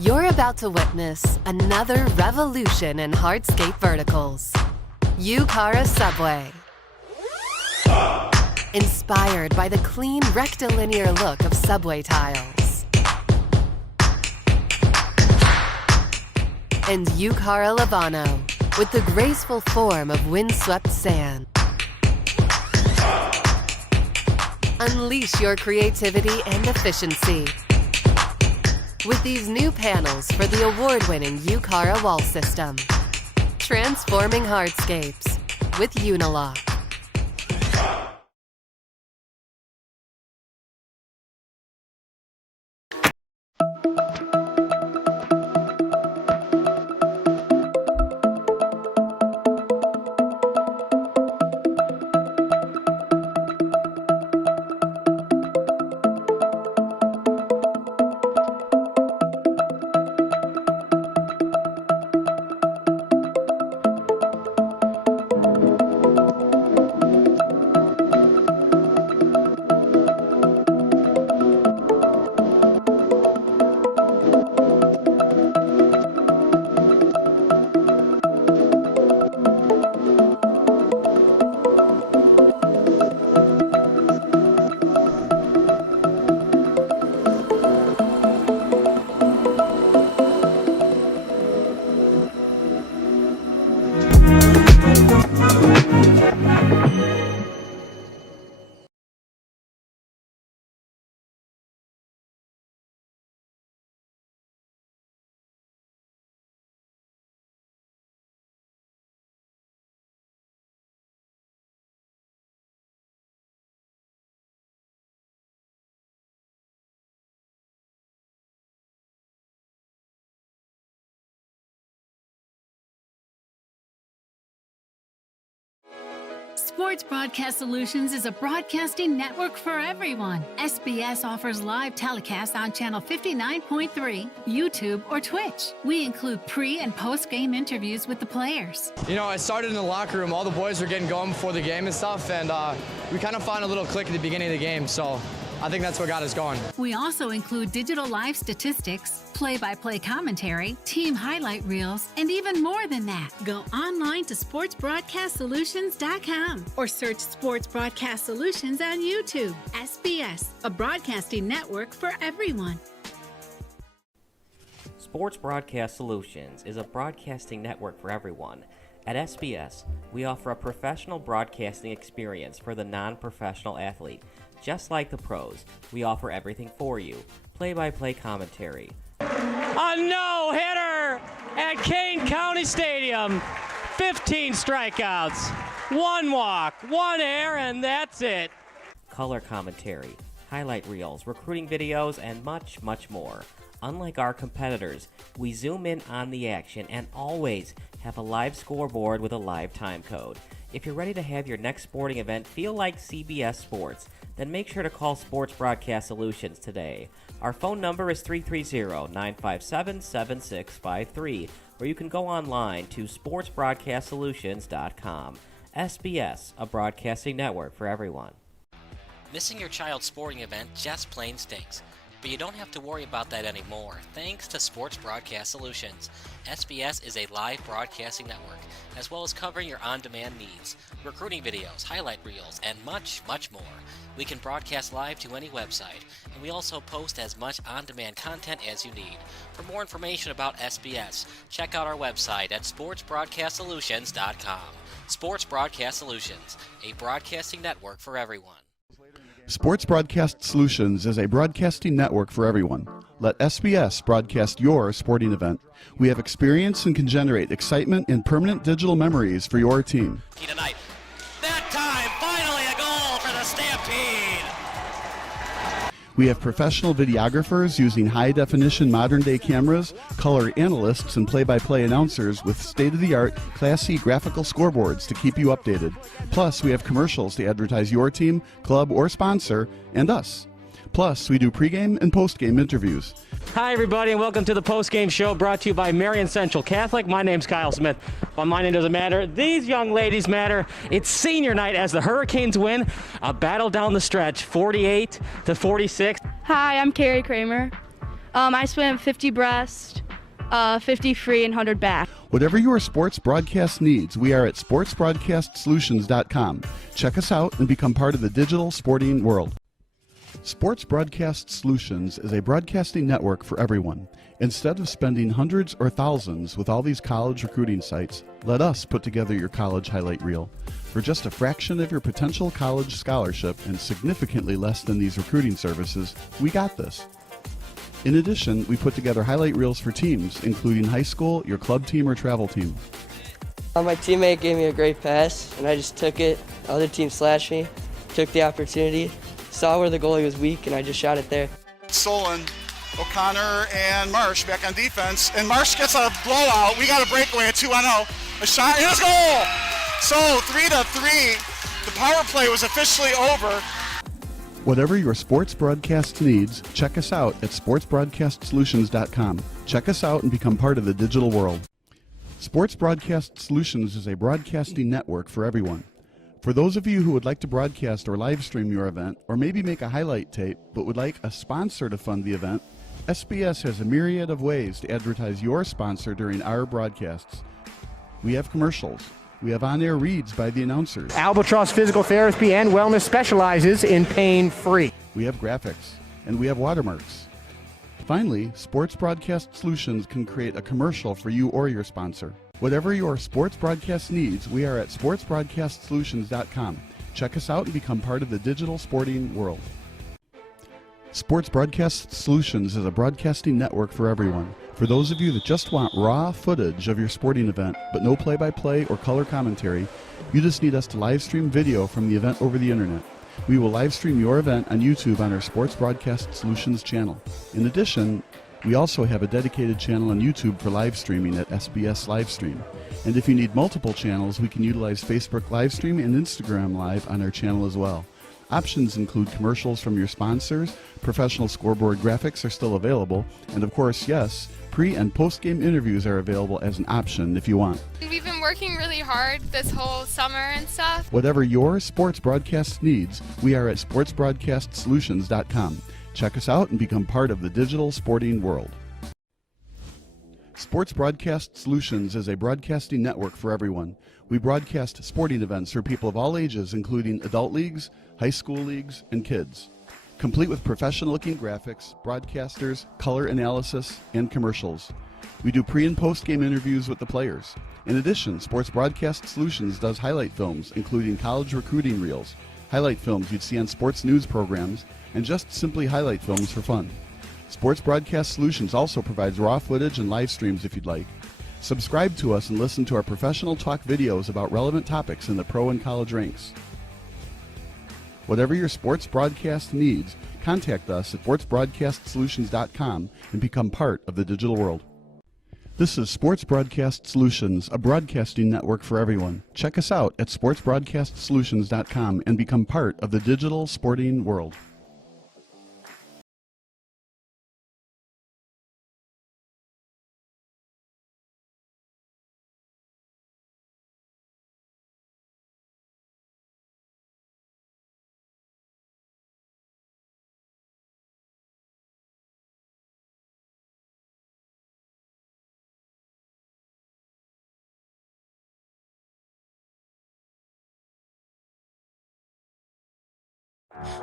You're about to witness another revolution in hardscape verticals. Ucara Subway. Inspired by the clean rectilinear look of subway tiles. And Ucara Lavano, with the graceful form of windswept sand. Unleash your creativity and efficiency with these new panels for the award-winning Ucara wall system. Transforming hardscapes with Unilock. Sports Broadcast Solutions is a broadcasting network for everyone. SBS offers live telecasts on Channel 59.3, YouTube, or Twitch. We include pre- and post-game interviews with the players. You know, I started in the locker room. All the boys were getting going before the game and stuff, and we kind of found a little click at the beginning of the game, so I think that's what got us going. We also include digital live statistics, play-by-play commentary, team highlight reels, and even more than that. Go online to sportsbroadcastsolutions.com or search Sports Broadcast Solutions on YouTube. SBS, a broadcasting network for everyone. Sports Broadcast Solutions is a broadcasting network for everyone. At SBS, we offer a professional broadcasting experience for the non-professional athlete. Just like the pros, we offer everything for you. Play-by-play commentary. A no-hitter at Kane County Stadium. 15 strikeouts, 1 walk, 1 error, and that's it. Color commentary, highlight reels, recruiting videos, and much, much more. Unlike our competitors, we zoom in on the action and always have a live scoreboard with a live time code. If you're ready to have your next sporting event feel like CBS Sports, then make sure to call Sports Broadcast Solutions today. Our phone number is 330-957-7653, or you can go online to sportsbroadcastsolutions.com. SBS, a broadcasting network for everyone. Missing your child's sporting event just plain stinks. But you don't have to worry about that anymore, thanks to Sports Broadcast Solutions. SBS is a live broadcasting network, as well as covering your on-demand needs, recruiting videos, highlight reels, and much, much more. We can broadcast live to any website, and we also post as much on-demand content as you need. For more information about SBS, check out our website at sportsbroadcastsolutions.com. Sports Broadcast Solutions, a broadcasting network for everyone. Sports Broadcast Solutions is a broadcasting network for everyone. Let SBS broadcast your sporting event. We have experience and can generate excitement and permanent digital memories for your team. Tonight. That time, finally a goal for the Stampede! We have professional videographers using high-definition modern-day cameras, color analysts, and play-by-play announcers with state-of-the-art, classy graphical scoreboards to keep you updated. Plus, we have commercials to advertise your team, club, or sponsor, and us. Plus, we do pregame and postgame interviews. Hi, everybody, and welcome to the postgame show brought to you by Marion Central Catholic. My name's Kyle Smith. Well, my name doesn't matter. These young ladies matter. It's senior night as the Hurricanes win a battle down the stretch, 48-46. Hi, I'm Carrie Kramer. I swim 50 breast, 50 free, and 100 back. Whatever your sports broadcast needs, we are at sportsbroadcastsolutions.com. Check us out and become part of the digital sporting world. Sports Broadcast Solutions is a broadcasting network for everyone. Instead of spending hundreds or thousands with all these college recruiting sites, let us put together your college highlight reel. For just a fraction of your potential college scholarship and significantly less than these recruiting services, we got this. In addition, we put together highlight reels for teams, including high school, your club team, or travel team. My teammate gave me a great pass, and I just took it. The other team slashed me, took the opportunity, saw where the goalie was weak, and I just shot it there. Solon, O'Connor, and Marsh back on defense, and Marsh gets a blowout. We got a breakaway at 2-0. A shot, and it's goal! So 3-3, the power play was officially over. Whatever your sports broadcast needs, check us out at sportsbroadcastsolutions.com. Check us out and become part of the digital world. Sports Broadcast Solutions is a broadcasting network for everyone. For those of you who would like to broadcast or live stream your event, or maybe make a highlight tape but would like a sponsor to fund the event, SBS has a myriad of ways to advertise your sponsor during our broadcasts. We have commercials. We have on-air reads by the announcers. Albatross Physical Therapy and Wellness specializes in pain-free. We have graphics, and we have watermarks. Finally, Sports Broadcast Solutions can create a commercial for you or your sponsor. Whatever your sports broadcast needs, we are at sportsbroadcastsolutions.com. Check us out and become part of the digital sporting world. Sports Broadcast Solutions is a broadcasting network for everyone. For those of you that just want raw footage of your sporting event, but no play-by-play or color commentary, you just need us to live stream video from the event over the internet. We will live stream your event on YouTube on our Sports Broadcast Solutions channel. In addition, we also have a dedicated channel on YouTube for live streaming at SBS Livestream. And if you need multiple channels, we can utilize Facebook Livestream and Instagram Live on our channel as well. Options include commercials from your sponsors, professional scoreboard graphics are still available, and of course, yes, pre- and post-game interviews are available as an option if you want. We've been working really hard this whole summer and stuff. Whatever your sports broadcast needs, we are at sportsbroadcastsolutions.com. Check us out and become part of the digital sporting world. Sports Broadcast Solutions is a broadcasting network for everyone. We broadcast sporting events for people of all ages, including adult leagues, high school leagues, and kids. Complete with professional-looking graphics, broadcasters, color analysis, and commercials. We do pre- and post-game interviews with the players. In addition, Sports Broadcast Solutions does highlight films, including college recruiting reels, highlight films you'd see on sports news programs, and just simply highlight films for fun. Sports Broadcast Solutions also provides raw footage and live streams if you'd like. Subscribe to us and listen to our professional talk videos about relevant topics in the pro and college ranks. Whatever your sports broadcast needs, contact us at sportsbroadcastsolutions.com and become part of the digital world. This is Sports Broadcast Solutions, a broadcasting network for everyone. Check us out at sportsbroadcastsolutions.com and become part of the digital sporting world.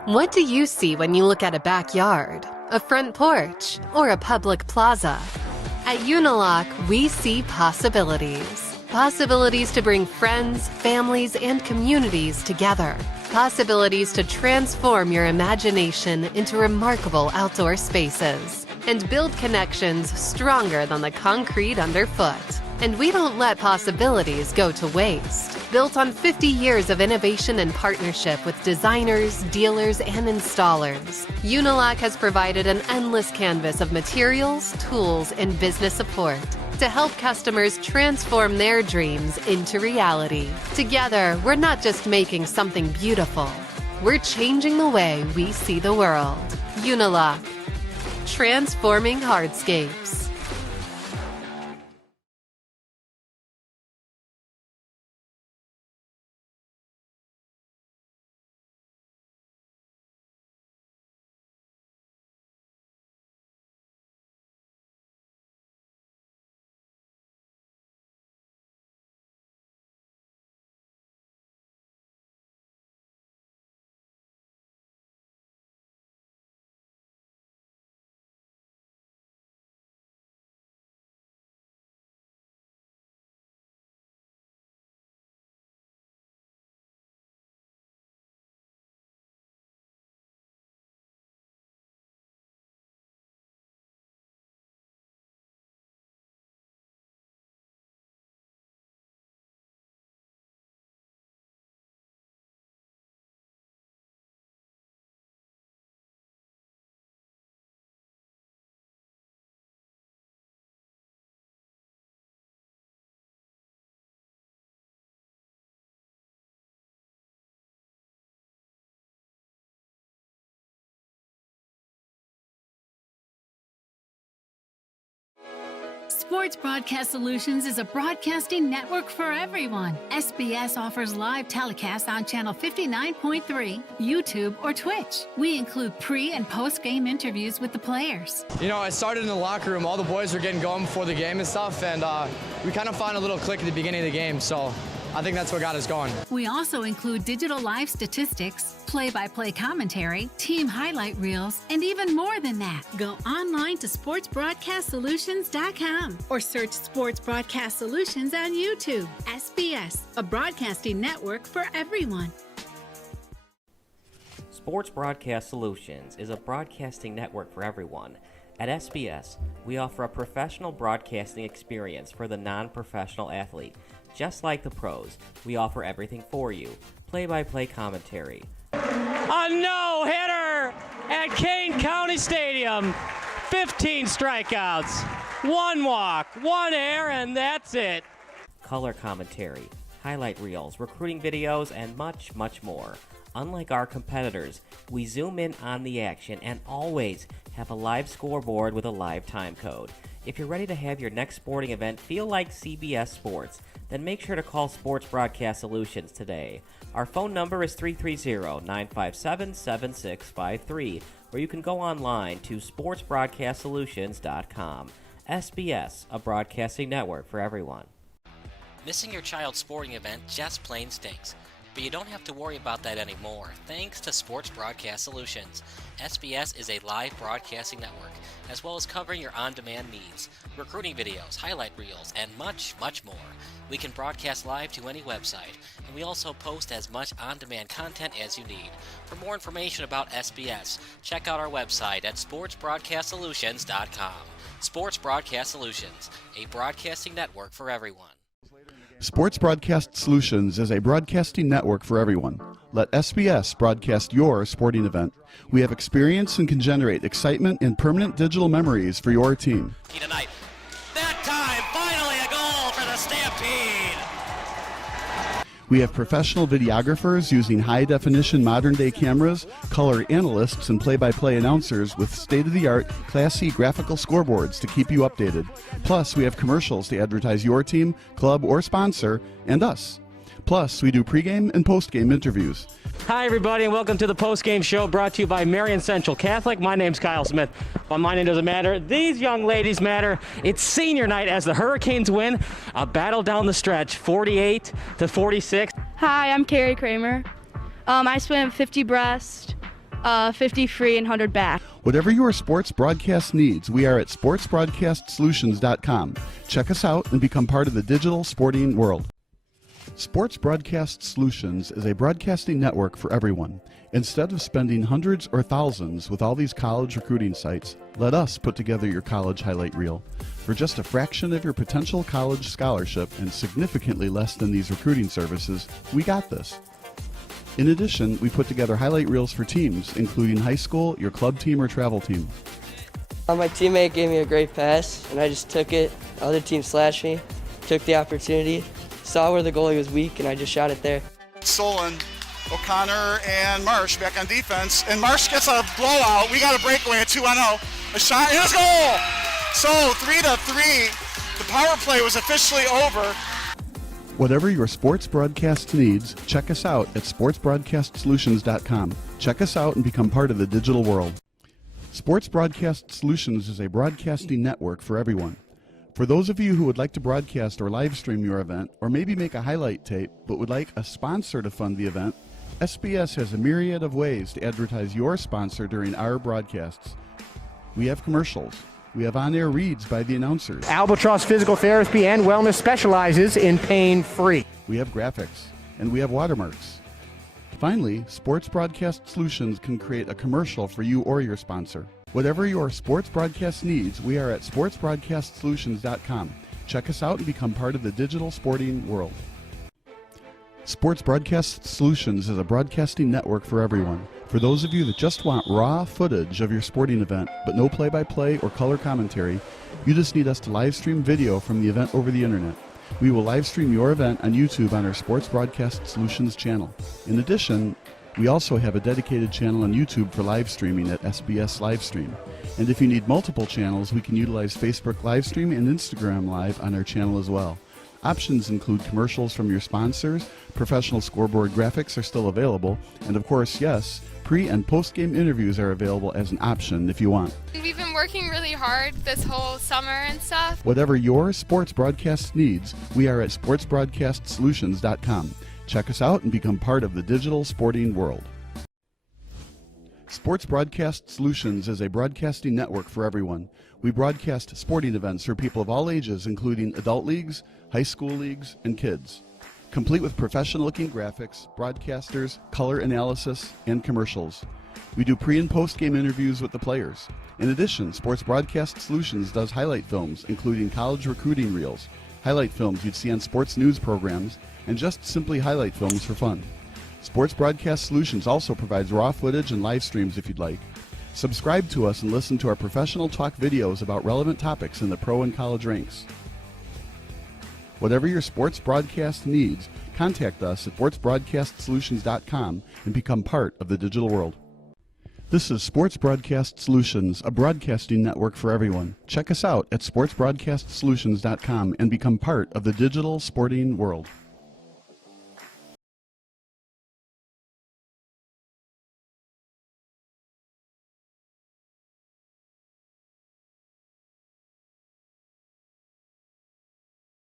What do you see when you look at a backyard, a front porch, or a public plaza? At Unilock, we see possibilities. Possibilities to bring friends, families, and communities together. Possibilities to transform your imagination into remarkable outdoor spaces. And build connections stronger than the concrete underfoot. And we don't let possibilities go to waste. Built on 50 years of innovation and partnership with designers, dealers, and installers, Unilock has provided an endless canvas of materials, tools, and business support to help customers transform their dreams into reality. Together, we're not just making something beautiful, we're changing the way we see the world. Unilock, transforming hardscapes. Sports Broadcast Solutions is a broadcasting network for everyone. SBS offers live telecasts on channel 59.3, YouTube, or Twitch. We include pre- and post-game interviews with the players. You know, I started in the locker room. All the boys were getting going before the game and stuff, and we kind of found a little click at the beginning of the game, so I think that's what got us going. We also include digital live statistics, play-by-play commentary, team highlight reels, and even more than that. Go online to sportsbroadcastsolutions.com or search Sports Broadcast Solutions on YouTube. SBS, a broadcasting network for everyone. Sports Broadcast Solutions is a broadcasting network for everyone. At SBS, we offer a professional broadcasting experience for the non-professional athlete. Just like the pros, we offer everything for you. Play-by-play commentary. A no-hitter at Kane County Stadium. 15 strikeouts, 1 walk, 1 error, and that's it. Color commentary, highlight reels, recruiting videos, and much, much more. Unlike our competitors, we zoom in on the action and always have a live scoreboard with a live time code. If you're ready to have your next sporting event feel like CBS Sports, then make sure to call Sports Broadcast Solutions today. Our phone number is 330-957-7653, or you can go online to sportsbroadcastsolutions.com. SBS, a broadcasting network for everyone. Missing your child's sporting event just plain stinks. But you don't have to worry about that anymore, thanks to Sports Broadcast Solutions. SBS is a live broadcasting network, as well as covering your on-demand needs, recruiting videos, highlight reels, and much, much more. We can broadcast live to any website, and we also post as much on-demand content as you need. For more information about SBS, check out our website at sportsbroadcastsolutions.com. Sports Broadcast Solutions, a broadcasting network for everyone. Sports Broadcast Solutions is a broadcasting network for everyone. Let SBS broadcast your sporting event. We have experience and can generate excitement and permanent digital memories for your team. Tonight. That time, finally a goal for the Stampede! We have professional videographers using high-definition modern-day cameras, color analysts, and play-by-play announcers with state-of-the-art, classy graphical scoreboards to keep you updated. Plus, we have commercials to advertise your team, club, or sponsor, and us. Plus, we do pregame and postgame interviews. Hi, everybody, and welcome to the post-game show brought to you by Marion Central Catholic. My name's Kyle Smith. But my name doesn't matter. These young ladies matter. It's senior night as the Hurricanes win a battle down the stretch, 48-46. Hi, I'm Carrie Kramer. I swim 50 breast, 50 free, and 100 back. Whatever your sports broadcast needs, we are at sportsbroadcastsolutions.com. Check us out and become part of the digital sporting world. Sports Broadcast Solutions is a broadcasting network for everyone. Instead of spending hundreds or thousands with all these college recruiting sites, let us put together your college highlight reel. For just a fraction of your potential college scholarship and significantly less than these recruiting services, we got this. In addition, we put together highlight reels for teams, including high school, your club team, or travel team. My teammate gave me a great pass, and I just took it. The other team slashed me, took the opportunity, saw where the goalie was weak, and I just shot it there. Solon, O'Connor, and Marsh back on defense. And Marsh gets a blowout. We got a breakaway at 2-0. A shot, and it's goal! So 3-3. The power play was officially over. Whatever your sports broadcast needs, check us out at sportsbroadcastsolutions.com. Check us out and become part of the digital world. Sports Broadcast Solutions is a broadcasting network for everyone. For those of you who would like to broadcast or live stream your event, or maybe make a highlight tape, but would like a sponsor to fund the event, SBS has a myriad of ways to advertise your sponsor during our broadcasts. We have commercials. We have on-air reads by the announcers. Albatross Physical Therapy and Wellness specializes in pain-free. We have graphics, and we have watermarks. Finally, Sports Broadcast Solutions can create a commercial for you or your sponsor. Whatever your sports broadcast needs, we are at sportsbroadcastsolutions.com. Check us out and become part of the digital sporting world. Sports Broadcast Solutions is a broadcasting network for everyone. For those of you that just want raw footage of your sporting event, but no play-by-play or color commentary, you just need us to live stream video from the event over the internet. We will live stream your event on YouTube on our Sports Broadcast Solutions channel. In addition, We also have a dedicated channel on YouTube for live streaming at SBS Livestream. And if you need multiple channels, we can utilize Facebook Livestream and Instagram Live on our channel as well. Options include commercials from your sponsors, professional scoreboard graphics are still available, and of course, yes, pre- and post-game interviews are available as an option if you want. We've been working really hard this whole summer and stuff. Whatever your sports broadcast needs, we are at sportsbroadcastsolutions.com. Check us out and become part of the digital sporting world. Sports Broadcast Solutions is a broadcasting network for everyone. We broadcast sporting events for people of all ages, including adult leagues, high school leagues, and kids. Complete with professional-looking graphics, broadcasters, color analysis, and commercials. We do pre- and post-game interviews with the players. In addition, Sports Broadcast Solutions does highlight films, including college recruiting reels, highlight films you'd see on sports news programs, and just simply highlight films for fun. Sports Broadcast Solutions also provides raw footage and live streams if you'd like. Subscribe to us and listen to our professional talk videos about relevant topics in the pro and college ranks. Whatever your sports broadcast needs, contact us at sportsbroadcastsolutions.com and become part of the digital world. This is Sports Broadcast Solutions, a broadcasting network for everyone. Check us out at sportsbroadcastsolutions.com and become part of the digital sporting world.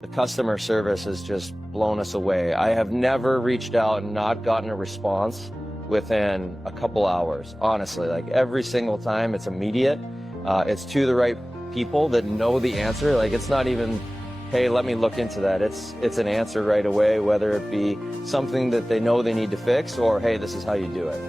The customer service has just blown us away. I have never reached out and not gotten a response within a couple hours, honestly. Like every single time, it's immediate. It's to the right people that know the answer. Like it's not even, hey, let me look into that. It's an answer right away, whether it be something that they know they need to fix or, hey, this is how you do it.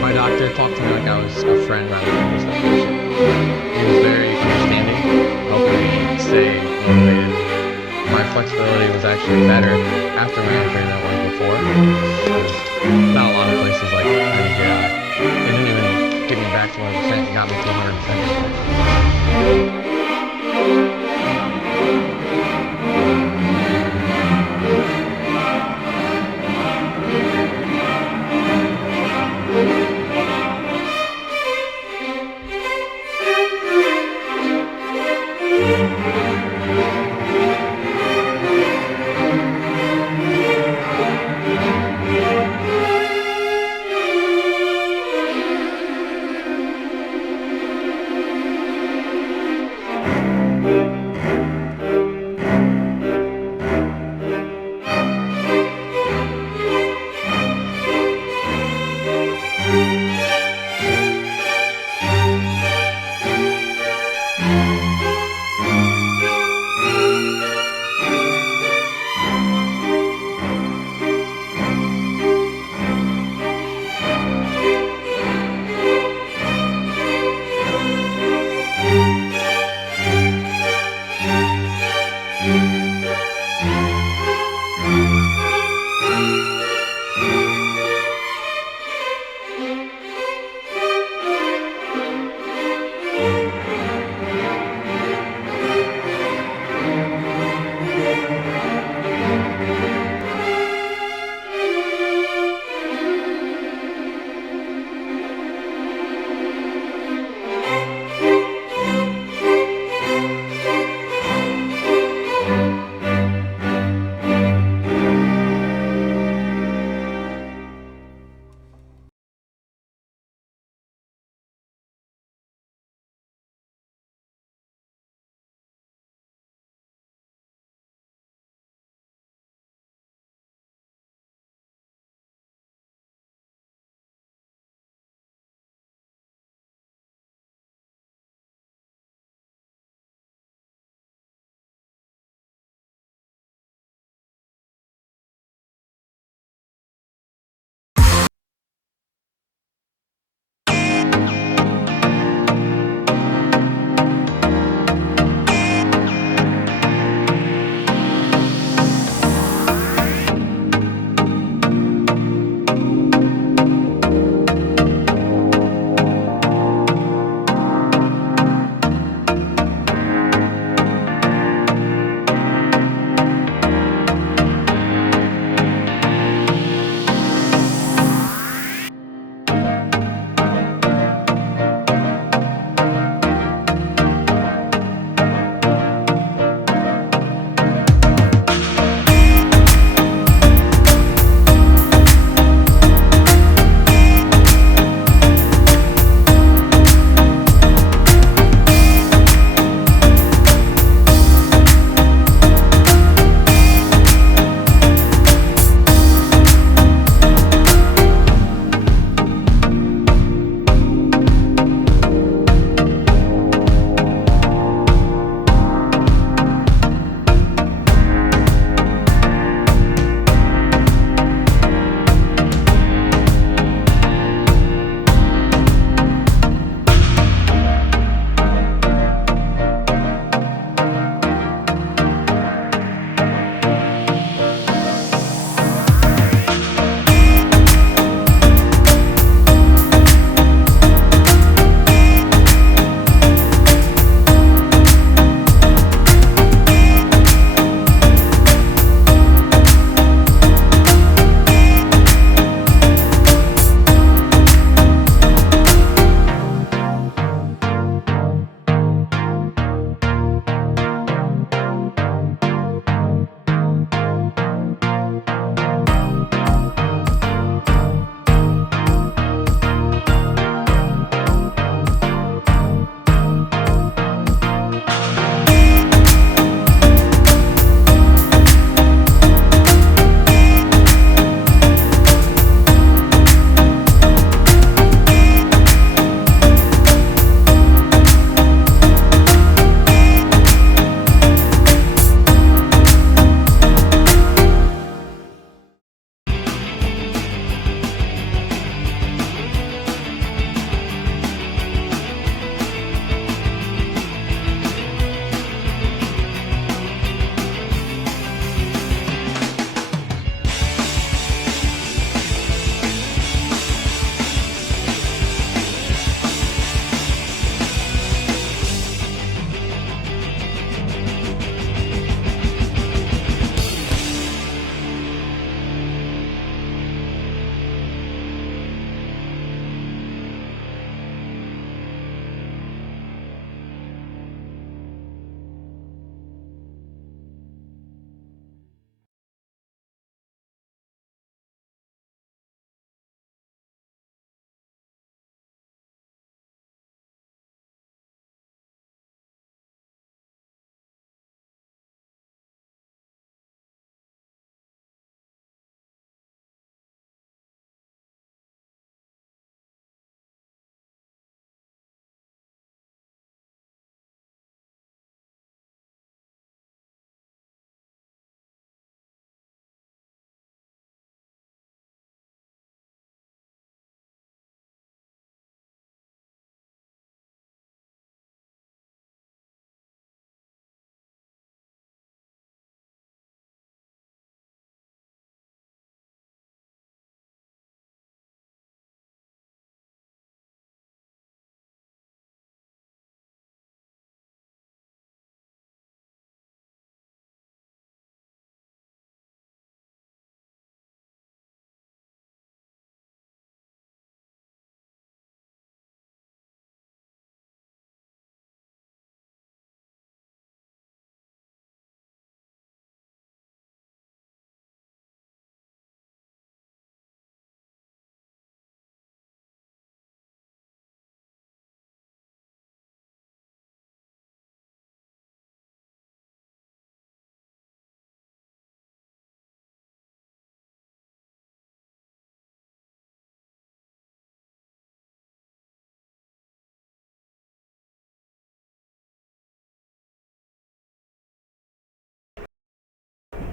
My doctor talked to me like I was a friend rather than just a patient. He was very understanding, helping me stay motivated. My flexibility was actually better after my injury than it was before. There's not a lot of places like NJI. They didn't even get me back to 100%. It got me to 100%.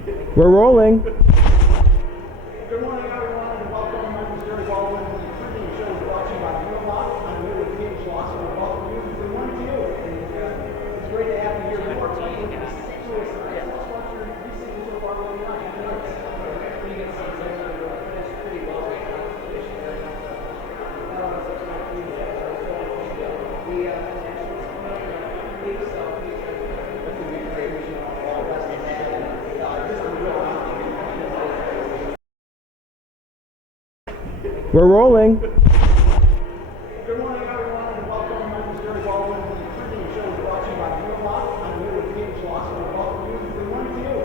We're rolling. Good morning, everyone, and welcome. My name is Jerry Baldwin. The pregame show is brought to you by Unilock. I'm here with CSDHL 14U. Good morning to you. It's great to have you here. You are playing in a situation. Tell us what you're seeing so far early on. Pretty well right now. We're rolling. Good morning, everyone, and welcome. My name is Jerry Baldwin. The pregame show is brought to you by Unilock. I'm here with CSDHL 14U. Good morning to you.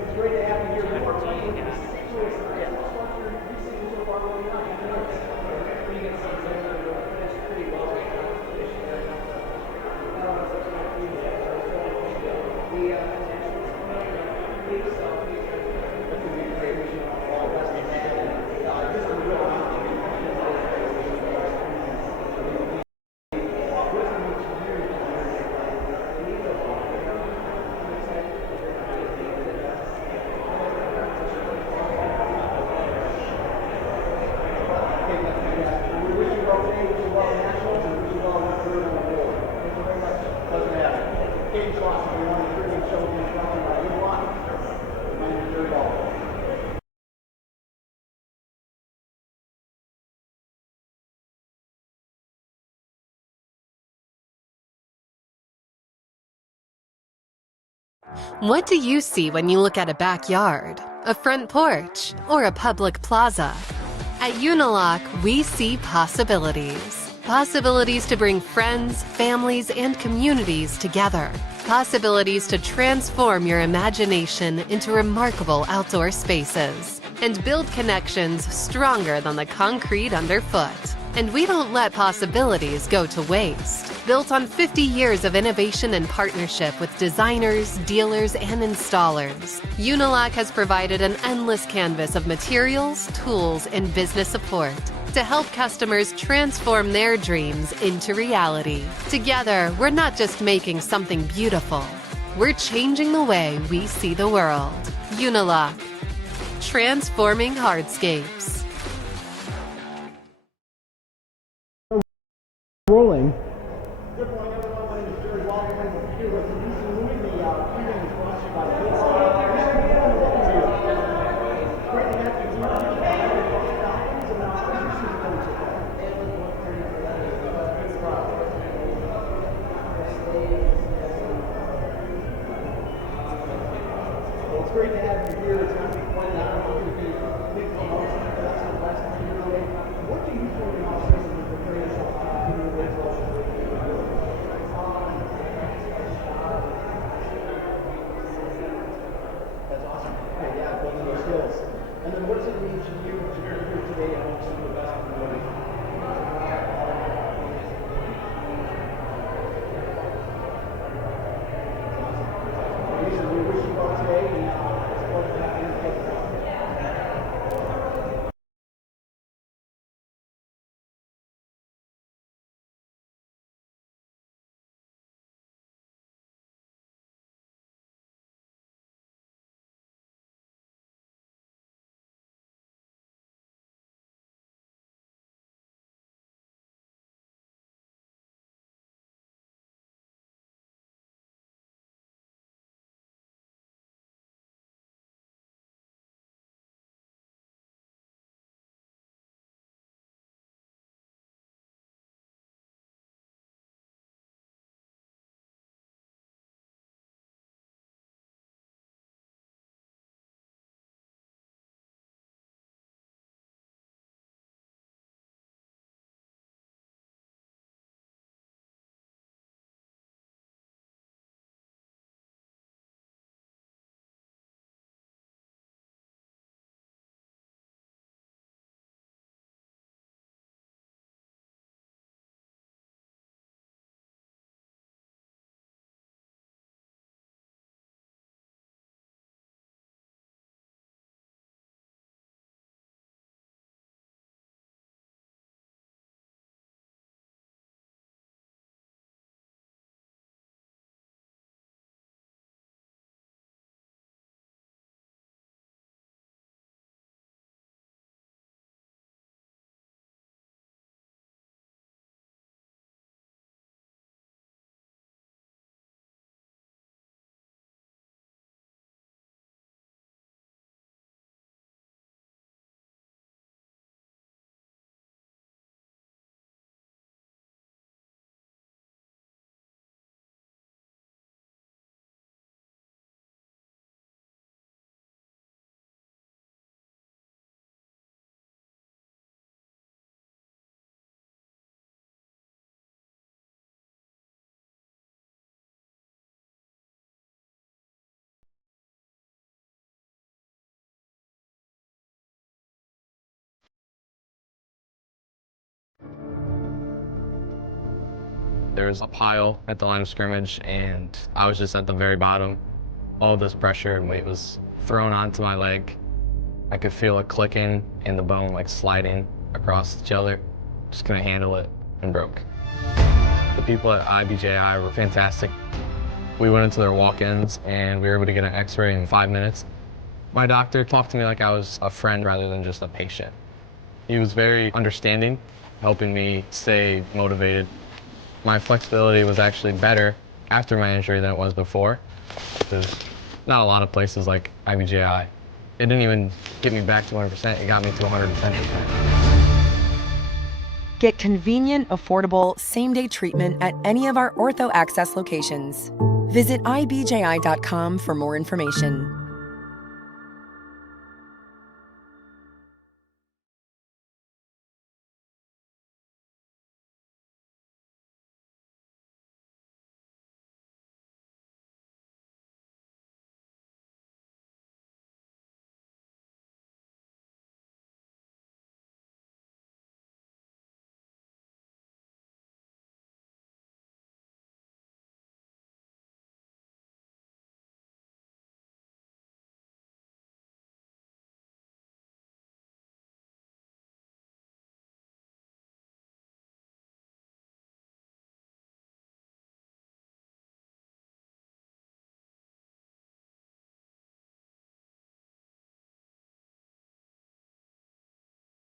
It's great to have you here. You are playing in a situation. Tell us what you're seeing so far early on. Pretty well right now. What do you see when you look at a backyard, a front porch, or a public plaza? At Unilock, we see possibilities. Possibilities to bring friends, families, and communities together. Possibilities to transform your imagination into remarkable outdoor spaces and build connections stronger than the concrete underfoot. And we don't let possibilities go to waste. Built on 50 years of innovation and partnership with designers, dealers, and installers, Unilock has provided an endless canvas of materials, tools, and business support to help customers transform their dreams into reality. Together, we're not just making something beautiful, we're changing the way we see the world. Unilock, transforming hardscapes. Rolling. Good morning, everyone. My name is Jerry Baldwin. I'm here with Lisa Louie. The pregame is brought to you by Great to have you here. It's great to have you here. It's going to be quite an honor for you to be big promotion. That's the last time you're away. What do you do in the off-season to prepare yourself to continue to raise those? That's awesome. Okay, yeah, building those skills. And then what does it mean to you to be here today and help some of the best in the world? We wish you well today, and it's a pleasure to have you. There was a pile at the line of scrimmage, and I was just at the very bottom. All this pressure and weight was thrown onto my leg. I could feel it clicking and the bone like sliding across each other. Just couldn't handle it and broke. The people at IBJI were fantastic. We went into their walk-ins and we were able to get an x-ray in 5 minutes. My doctor talked to me like I was a friend rather than just a patient. He was very understanding, helping me stay motivated. My flexibility was actually better after my injury than it was before. There's not a lot of places like IBJI. It didn't even get me back to 100%, it got me to 110%. Get convenient, affordable, same-day treatment at any of our Ortho Access locations. Visit ibji.com for more information.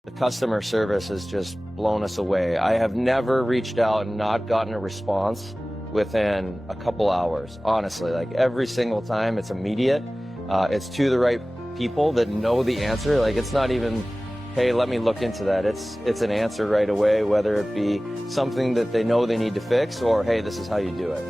The customer service has just blown us away. I have never reached out and not gotten a response within a couple hours. Honestly, like every single time it's immediate. It's to the right people that know the answer. Like it's not even, hey, let me look into that. It's an answer right away, whether it be something that they know they need to fix or, hey, this is how you do it.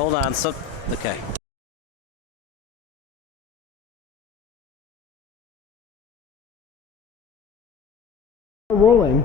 Hold on, so, okay. Rolling.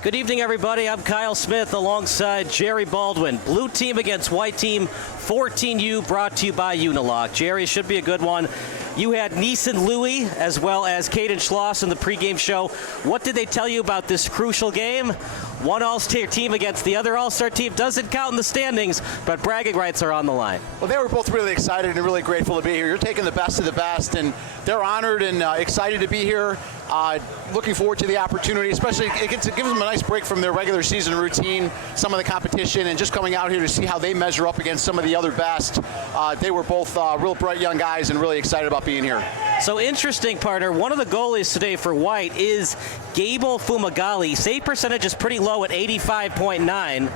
Good evening, everybody. I'm Kyle Smith alongside Jerry Baldwin. Blue team against white team, 14U, brought to you by Unilock. Jerry, should be a good one. You had Neeson Louie as well as Caden Schloss in the pregame show. What did they tell you about this crucial game? One All-Star team against the other All-Star team doesn't count in the standings, but bragging rights are on the line. Well, they were both really excited and really grateful to be here. You're taking the best of the best, and they're honored and excited to be here. Looking forward to the opportunity, especially it gives them a nice break from their regular season routine, some of the competition, and just coming out here to see how they measure up against some of the other best. They were both real bright young guys and really excited about being here. So interesting, partner. One of the goalies today for White is Gable Fumagalli. Save percentage is pretty low at 85.9.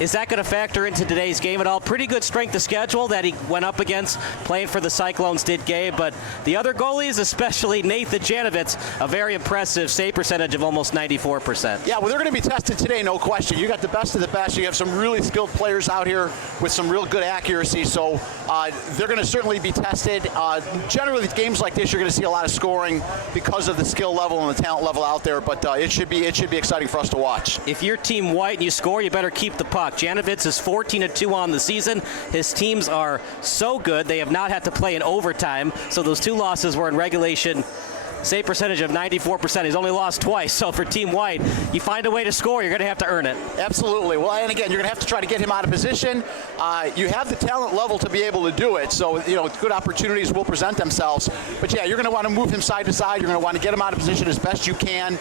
Is that going to factor into today's game at all? Pretty good strength of schedule that he went up against playing for the Cyclones, did Gabe. But the other goalies, especially Nathan Janovitz, a very impressive save percentage of almost 94%. Yeah, well, they're going to be tested today, no question. You got the best of the best. You have some really skilled players out here with some real good accuracy. So they're going to certainly be tested. Generally, games like this, you're going to see a lot of scoring because of the skill level and the talent level out there. But it should be exciting for us to watch. If you're Team White and you score, you better keep the puck. Janovitz is 14-2 on the season. His teams are so good, they have not had to play in overtime. So those two losses were in regulation. Save percentage of 94%. He's only lost twice. So for Team White, you find a way to score, you're going to have to earn it. Absolutely. Well, and again, you're going to have to try to get him out of position. You have the talent level to be able to do it. So, good opportunities will present themselves. But yeah, you're going to want to move him side to side. You're going to want to get him out of position as best you can.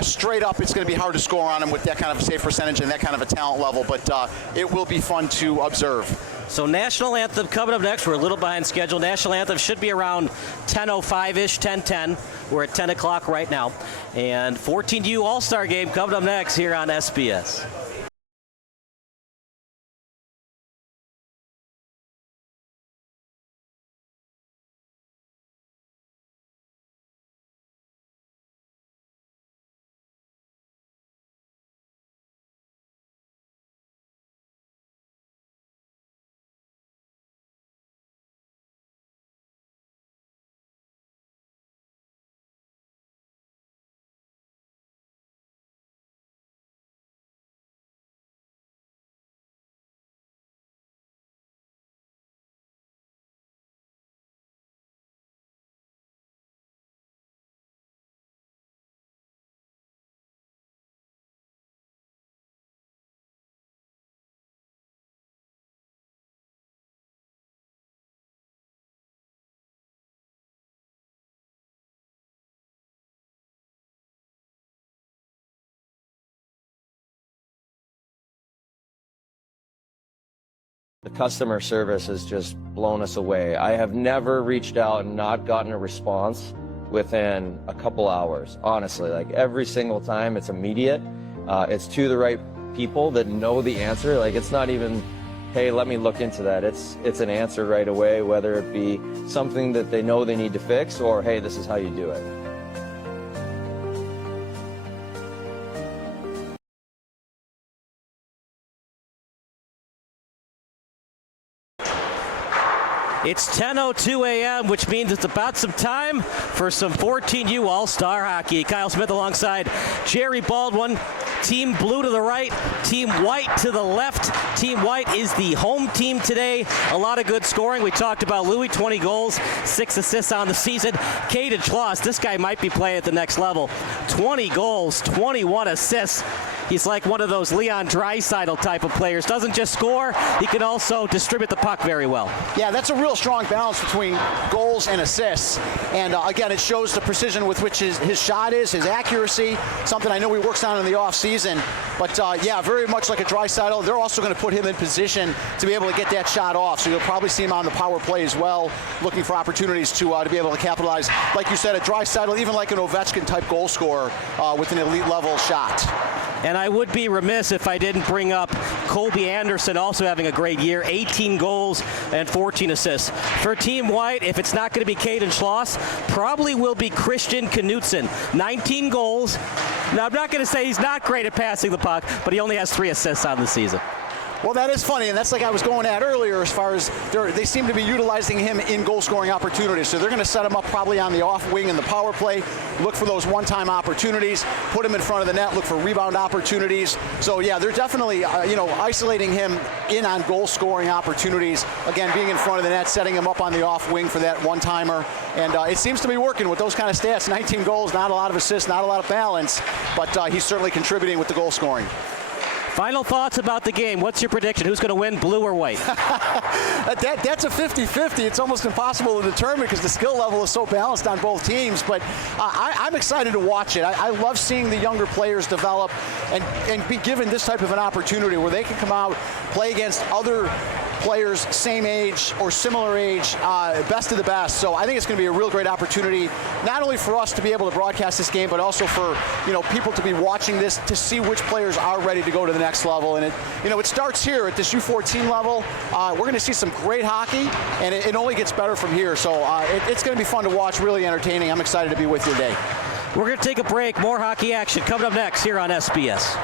Straight up, it's going to be hard to score on him with that kind of a save percentage and that kind of a talent level. But it will be fun to observe. So National Anthem coming up next. We're a little behind schedule. National Anthem should be around 10:05-ish, 10:10. We're at 10 o'clock right now. And 14U All-Star Game coming up next here on SBS. The customer service has just blown us away. I have never reached out and not gotten a response within a couple hours. Honestly, like every single time, it's immediate. It's to the right people that know the answer. Like it's not even, hey, let me look into that. It's an answer right away, whether it be something that they know they need to fix or, hey, this is how you do it. It's 10:02 a.m., which means it's about some time for some 14U All-Star Hockey. Kyle Smith alongside Jerry Baldwin. Team Blue to the right, Team White to the left. Team White is the home team today. A lot of good scoring. We talked about Louis, 20 goals, 6 assists on the season. Caden Schloss, this guy might be playing at the next level. 20 goals, 21 assists. He's like one of those Leon Draisaitl type of players. Doesn't just score, he can also distribute the puck very well. Yeah, that's a real strong balance between goals and assists. And again, it shows the precision with which his shot is, his accuracy, something I know he works on in the offseason. But yeah, very much like a Draisaitl, they're also going to put him in position to be able to get that shot off. So you'll probably see him on the power play as well, looking for opportunities to be able to capitalize. Like you said, a Draisaitl, even like an Ovechkin type goal scorer with an elite level shot. And I would be remiss if I didn't bring up Colby Anderson also having a great year, 18 goals and 14 assists. For Team White, if it's not going to be Caden Schloss, probably will be Christian Knutson. 19 goals. Now, I'm not going to say he's not great at passing the puck, but he only has 3 assists on the season. Well, that is funny, and that's like I was going at earlier as far as they seem to be utilizing him in goal-scoring opportunities. So they're going to set him up probably on the off wing in the power play, look for those one-time opportunities, put him in front of the net, look for rebound opportunities. So, yeah, they're definitely, isolating him in on goal-scoring opportunities. Again, being in front of the net, setting him up on the off wing for that one-timer. And it seems to be working with those kind of stats. 19 goals, not a lot of assists, not a lot of balance, but he's certainly contributing with the goal scoring. Final thoughts about the game. What's your prediction? Who's going to win, blue or white? That's a 50-50. It's almost impossible to determine because the skill level is so balanced on both teams. But I'm excited to watch it. I love seeing the younger players develop and be given this type of an opportunity where they can come out, play against other players same age or similar age, best of the best. So I think it's going to be a real great opportunity, not only for us to be able to broadcast this game, but also for people to be watching this to see which players are ready to go to the next level. And it starts here at this U14 level. We're going to see some great hockey, and it only gets better from here. So it's going to be fun to watch, really entertaining. I'm excited to be with you today. We're going to take a break. More hockey action coming up next here on SBS.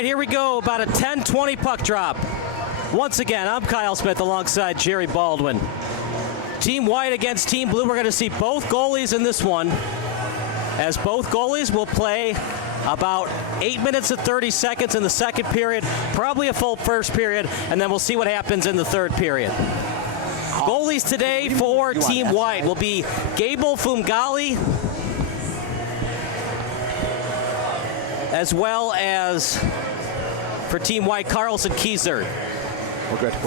right, here we go. About a 10-20 puck drop. Once again, I'm Kyle Smith alongside Jerry Baldwin. Team White against Team Blue. We're going to see both goalies in this one, as both goalies will play about 8 minutes and 30 seconds in the second period, probably a full first period, and then we'll see what happens in the third period. Goalies today for Team White will be Gable Fungali, as well as for Team White, Carlson Kieser.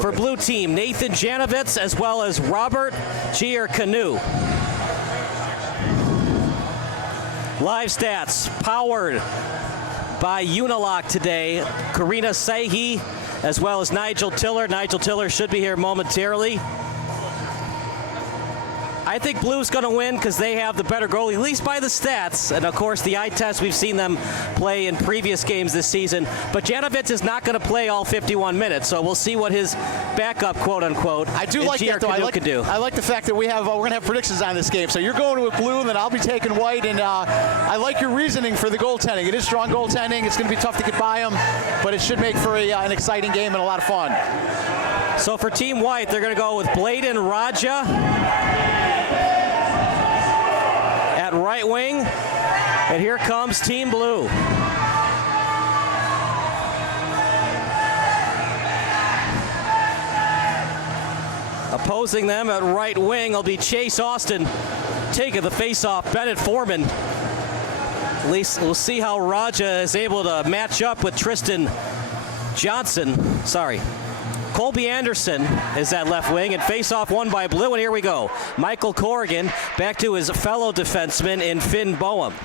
For Blue Team, Nathan Janovitz, as well as Robert Gier-Canu. Live stats powered by Unilock today. Karina Sahi, as well as Nigel Tiller. Nigel Tiller should be here momentarily. I think Blue's going to win because they have the better goalie, at least by the stats. And, of course, the eye test, we've seen them play in previous games this season. But Janovitz is not going to play all 51 minutes, so we'll see what his backup, quote-unquote, I do like that, though. I like the fact that we're going to have predictions on this game. So you're going with Blue, and then I'll be taking White. And I like your reasoning for the goaltending. It is strong goaltending. It's going to be tough to get by them, but it should make for an exciting game and a lot of fun. So for Team White, they're going to go with Bladen Raja at right wing, and here comes Team Blue. Opposing them at right wing will be Chase Austin taking the face-off. Bennett Foreman. At least we'll see how Raja is able to match up with Tristan Johnson. Colby Anderson is at left wing, and face-off won by Blue, and here we go. Michael Corrigan back to his fellow defenseman in Finn Boehm.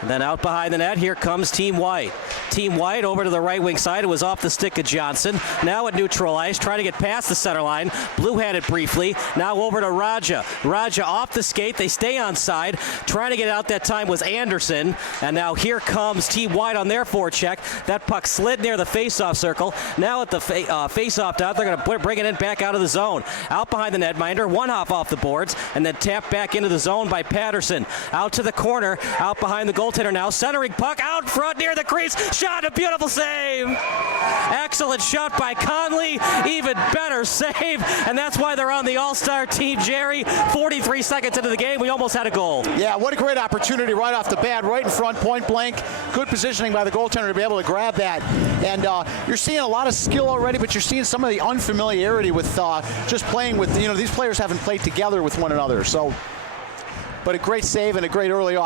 And then out behind the net, here comes Team White. Team White over to the right wing side. It was off the stick of Johnson. Now at neutral ice, trying to get past the center line. Blue had it briefly. Now over to Raja. Raja off the skate. They stay on side. Trying to get out that time was Anderson. And now here comes Team White on their forecheck. That puck slid near the face-off circle. Now at the face-off dot, they're going to bring it in back out of the zone. Out behind the netminder, one hop off the boards, and then tapped back into the zone by Patterson. Out to the corner, out behind the goaltender now. Centering puck out front near the crease. Shot, a beautiful save. Excellent shot by Conley. Even better save. And that's why they're on the all-star team, Jerry. 43 seconds into the game, we almost had a goal. Yeah, what a great opportunity right off the bat, right in front, point blank. Good positioning by the goaltender to be able to grab that. And you're seeing a lot of skill already, but you're seeing some of the unfamiliarity with just playing with, these players haven't played together with one another. So, but a great save and a great early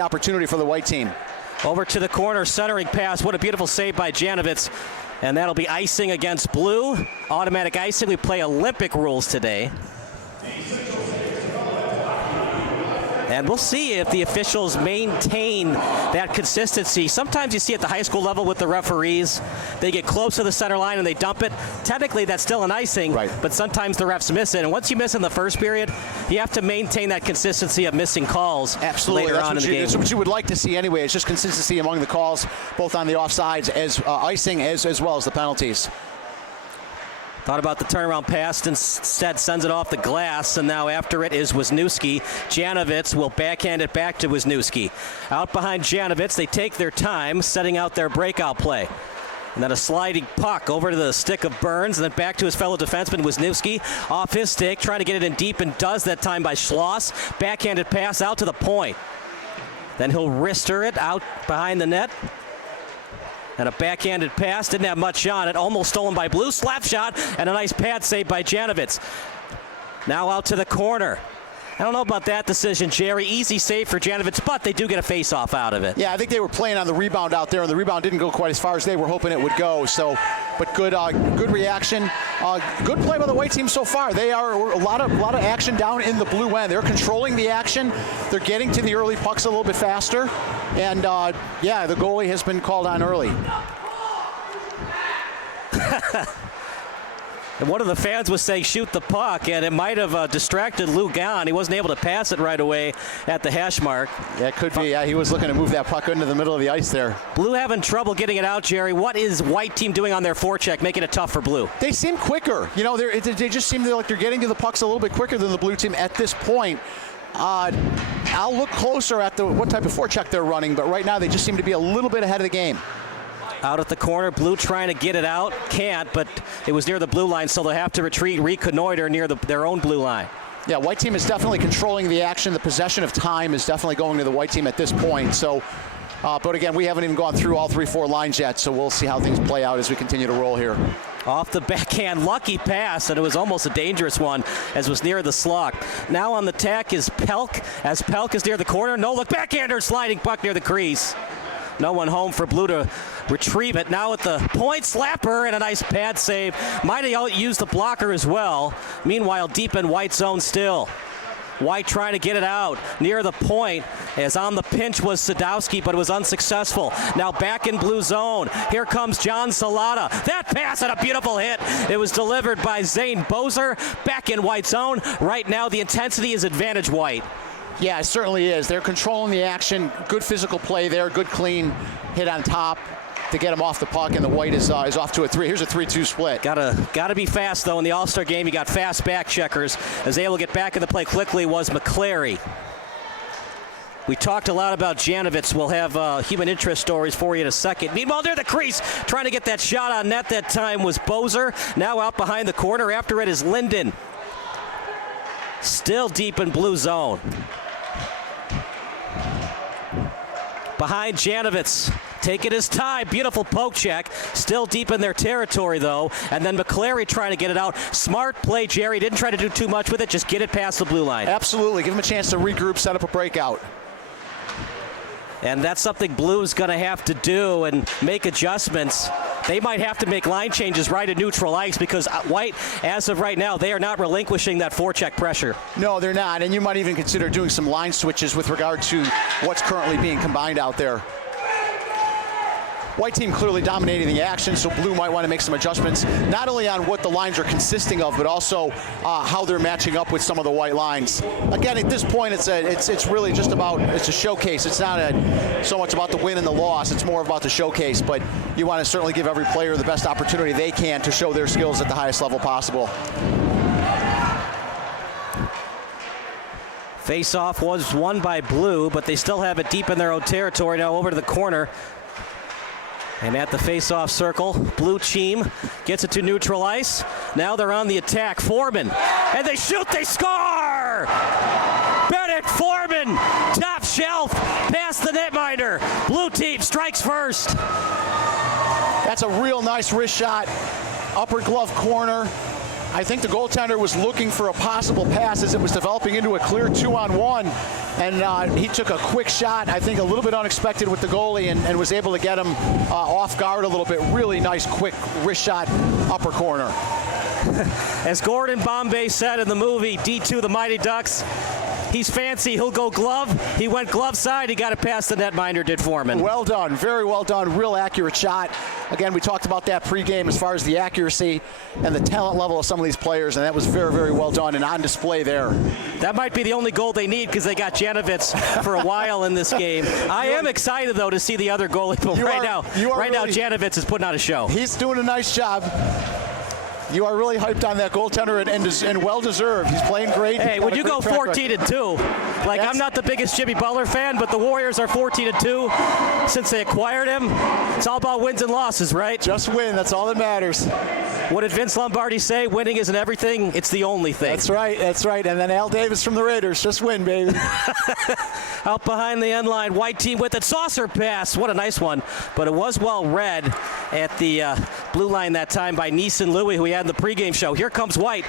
opportunity for the White team. Over to the corner, centering pass. What a beautiful save by Janovitz. And that'll be icing against Blue. Automatic icing. We play Olympic rules today. And we'll see if the officials maintain that consistency. Sometimes you see at the high school level with the referees, they get close to the center line and they dump it. Technically, that's still an icing, right, but sometimes the refs miss it. And once you miss in the first period, you have to maintain that consistency of missing calls. Absolutely. Later on in the game. That's what you would like to see anyway. It's just consistency among the calls, both on the offsides as icing as well as the penalties. Thought about the turnaround pass, instead sends it off the glass, and now after it is Wisniewski. Janovitz will backhand it back to Wisniewski. Out behind Janovitz, they take their time, setting out their breakout play. And then a sliding puck over to the stick of Burns, and then back to his fellow defenseman, Wisniewski. Off his stick, trying to get it in deep, and does that time by Schloss. Backhanded pass out to the point. Then he'll wrister it out behind the net. And a backhanded pass, didn't have much on it, almost stolen by Blue. Slap shot, and a nice pad save by Janovitz. Now out to the corner. I don't know about that decision, Jerry. Easy save for Janovitz, but they do get a face-off out of it. Yeah, I think they were playing on the rebound out there, and the rebound didn't go quite as far as they were hoping it would go. So, but good reaction. Good play by the White team so far. They are a lot of action down in the Blue end. They're controlling the action. They're getting to the early pucks a little bit faster. And, yeah, the goalie has been called on early. And one of the fans was saying shoot the puck, and it might have distracted Lou Gahn. He wasn't able to pass it right away at the hash mark. Yeah, it could be. Yeah, he was looking to move that puck into the middle of the ice there. Blue having trouble getting it out, Jerry. What is White team doing on their forecheck, making it tough for Blue? They seem quicker. You know, they just seem like they're getting to the pucks a little bit quicker than the Blue team at this point. I'll look closer at what type of forecheck they're running, but right now they just seem to be a little bit ahead of the game. Out at the corner, Blue trying to get it out. Can't, but it was near the blue line, so they'll have to retreat, reconnoiter near their own blue line. Yeah, white team is definitely controlling the action. The possession of time is definitely going to the white team at this point. So, but again, we haven't even gone through all 3-4 lines yet, so we'll see how things play out as we continue to roll here. Off the backhand, lucky pass, and it was almost a dangerous one as was near the slot. Now on the tack is Pelk, as Pelk is near the corner. No look, backhander, sliding puck near the crease. No one home for Blue to retrieve it. Now at the point, slapper and a nice pad save. Might have used the blocker as well. Meanwhile, deep in white zone still. White trying to get it out near the point, as on the pinch was Sadowski, but it was unsuccessful. Now back in blue zone. Here comes John Salata. That pass and a beautiful hit. It was delivered by Zane Bozer. Back in white zone. Right now the intensity is advantage white. Yeah, it certainly is. They're controlling the action. Good physical play there. Good clean hit on top to get him off the puck, and the white is off to a 3. Here's a 3-2 split. Gotta be fast, though. In the All-Star game, you got fast back checkers. As able to get back in the play quickly was McClary. We talked a lot about Janovitz. We'll have human interest stories for you in a second. Meanwhile, near the crease, trying to get that shot on net that time was Bozer. Now out behind the corner. After it is Linden. Still deep in blue zone. Behind Janovitz, taking his time, beautiful poke check, still deep in their territory though, and then McClary trying to get it out. Smart play, Jerry, didn't try to do too much with it, just get it past the blue line. Absolutely, give him a chance to regroup, set up a breakout. And that's something Blue's going to have to do and make adjustments. They might have to make line changes right at neutral ice because White, as of right now, they are not relinquishing that forecheck pressure. No, they're not, and you might even consider doing some line switches with regard to what's currently being combined out there. White team clearly dominating the action, so Blue might want to make some adjustments, not only on what the lines are consisting of, but also how they're matching up with some of the white lines. Again, at this point, it's really just about, it's a showcase. It's not so much about the win and the loss. It's more about the showcase, but you want to certainly give every player the best opportunity they can to show their skills at the highest level possible. Face-off was won by Blue, but they still have it deep in their own territory. Now over to the corner. And at the face-off circle, Blue team gets it to neutral ice. Now they're on the attack. Foreman, and they shoot, they score! Bennett Foreman, top shelf, past the netminder. Blue team strikes first. That's a real nice wrist shot, upper glove corner. I think the goaltender was looking for a possible pass as it was developing into a clear 2-on-1, and he took a quick shot, I think a little bit unexpected with the goalie, and was able to get him off guard a little bit. Really nice, quick wrist shot, upper corner. As Gordon Bombay said in the movie D2 The Mighty Ducks, he's fancy, he'll go glove. He went glove side, he got it past the netminder, did Foreman. Well done, very well done, real accurate shot. Again, we talked about that pregame as far as the accuracy and the talent level of some of these players, and that was very, very well done and on display there. That might be the only goal they need because they got Janovitz for a while in this game. I am excited, though, to see the other goalie, but right now Janovitz is putting on a show. He's doing a nice job. You are really hyped on that goaltender and well-deserved. He's playing great. Hey, when you go 14-2, like I'm not the biggest Jimmy Butler fan, but the Warriors are 14-2 since they acquired him. It's all about wins and losses, right? Just win. That's all that matters. What did Vince Lombardi say? Winning isn't everything. It's the only thing. That's right. That's right. And then Al Davis from the Raiders. Just win, baby. Out behind the end line, white team with it. Saucer pass. What a nice one. But it was well read at the blue line that time by Neeson Louie, who we had in the pregame show. Here comes White.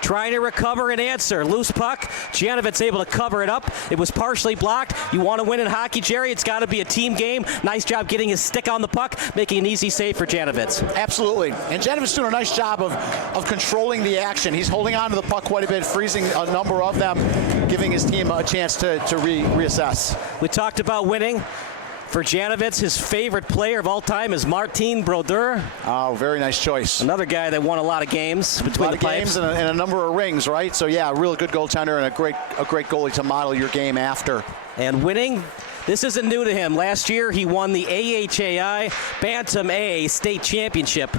Trying to recover and answer. Loose puck. Janovitz able to cover it up. It was partially blocked. You want to win in hockey, Jerry? It's got to be a team game. Nice job getting his stick on the puck, making an easy save for Janovitz. Absolutely. And Janovitz doing a nice job of controlling the action. He's holding on to the puck quite a bit, freezing a number of them, giving his team a chance to reassess. We talked about winning. For Janovitz, his favorite player of all time is Martin Brodeur. Oh, very nice choice. Another guy that won a lot of games between the pipes. And a number of rings, right? So yeah, a real good goaltender and a great goalie to model your game after. And winning, this isn't new to him. Last year, he won the AHAI Bantam A State Championship.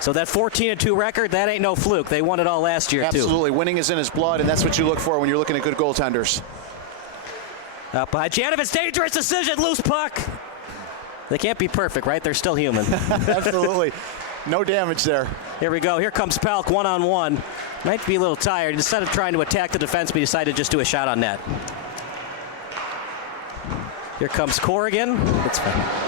So that 14-2 record, that ain't no fluke. They won it all last year, too. Absolutely. Winning is in his blood, and that's what you look for when you're looking at good goaltenders. Up behind Janovitz, dangerous decision, loose puck. They can't be perfect, right? They're still human. Absolutely. No damage there. Here we go. Here comes Pelk one-on-one. Might be a little tired. Instead of trying to attack the defense, he decided to just do a shot on net. Here comes Corrigan. It's fine.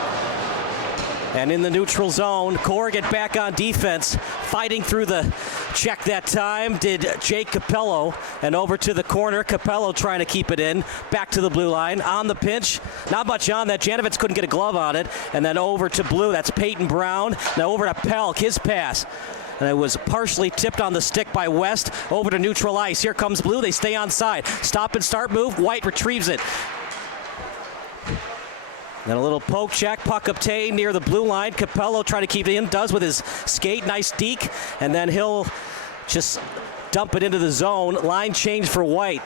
And in the neutral zone, Corrigan back on defense, fighting through the check that time did Jake Capello. And over to the corner, Capello trying to keep it in. Back to the blue line, on the pinch. Not much on that. Janovitz couldn't get a glove on it. And then over to blue, that's Peyton Brown. Now over to Pelk, his pass. And it was partially tipped on the stick by West. Over to neutral ice. Here comes blue, they stay on side. Stop and start move, White retrieves it. Then a little poke check, puck obtained near the blue line. Capello trying to keep it in, does with his skate, nice deke. And then he'll just dump it into the zone. Line change for White.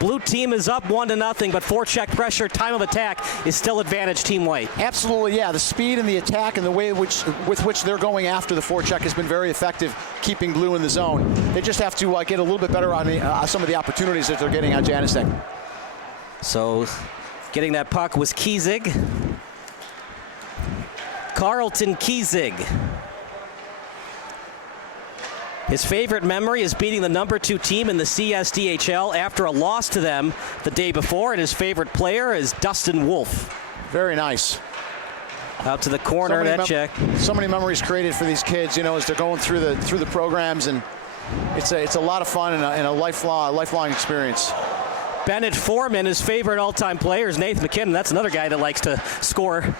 Blue team is up 1-0, but forecheck pressure, time of attack is still advantage Team White. Absolutely, yeah. The speed and the attack and the way with which they're going after the forecheck has been very effective, keeping blue in the zone. They just have to get a little bit better on some of the opportunities that they're getting on Janicek. So getting that puck was Kiesig. Carlton Kiesig. His favorite memory is beating the number 2 team in the CSDHL after a loss to them the day before, and his favorite player is Dustin Wolf. Very nice. Out to the corner, that check. So many memories created for these kids, as they're going through the programs, and it's a lot of fun and a lifelong experience. Bennett Foreman, his favorite all-time player is Nathan McKinnon. That's another guy that likes to score.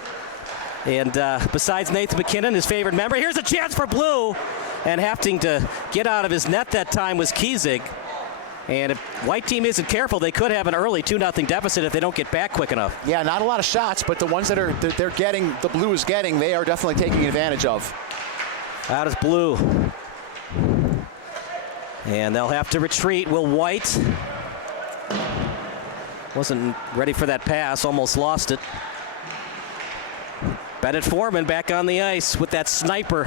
And besides Nathan McKinnon, his favorite member, here's a chance for blue. And having to get out of his net that time was Kiesig. And if White team isn't careful, they could have an early 2-0 deficit if they don't get back quick enough. Yeah, not a lot of shots, but the ones they're getting, the blue is getting, they are definitely taking advantage of. Out is blue. And they'll have to retreat. Will White? Wasn't ready for that pass, almost lost it. Bennett Foreman back on the ice with that sniper.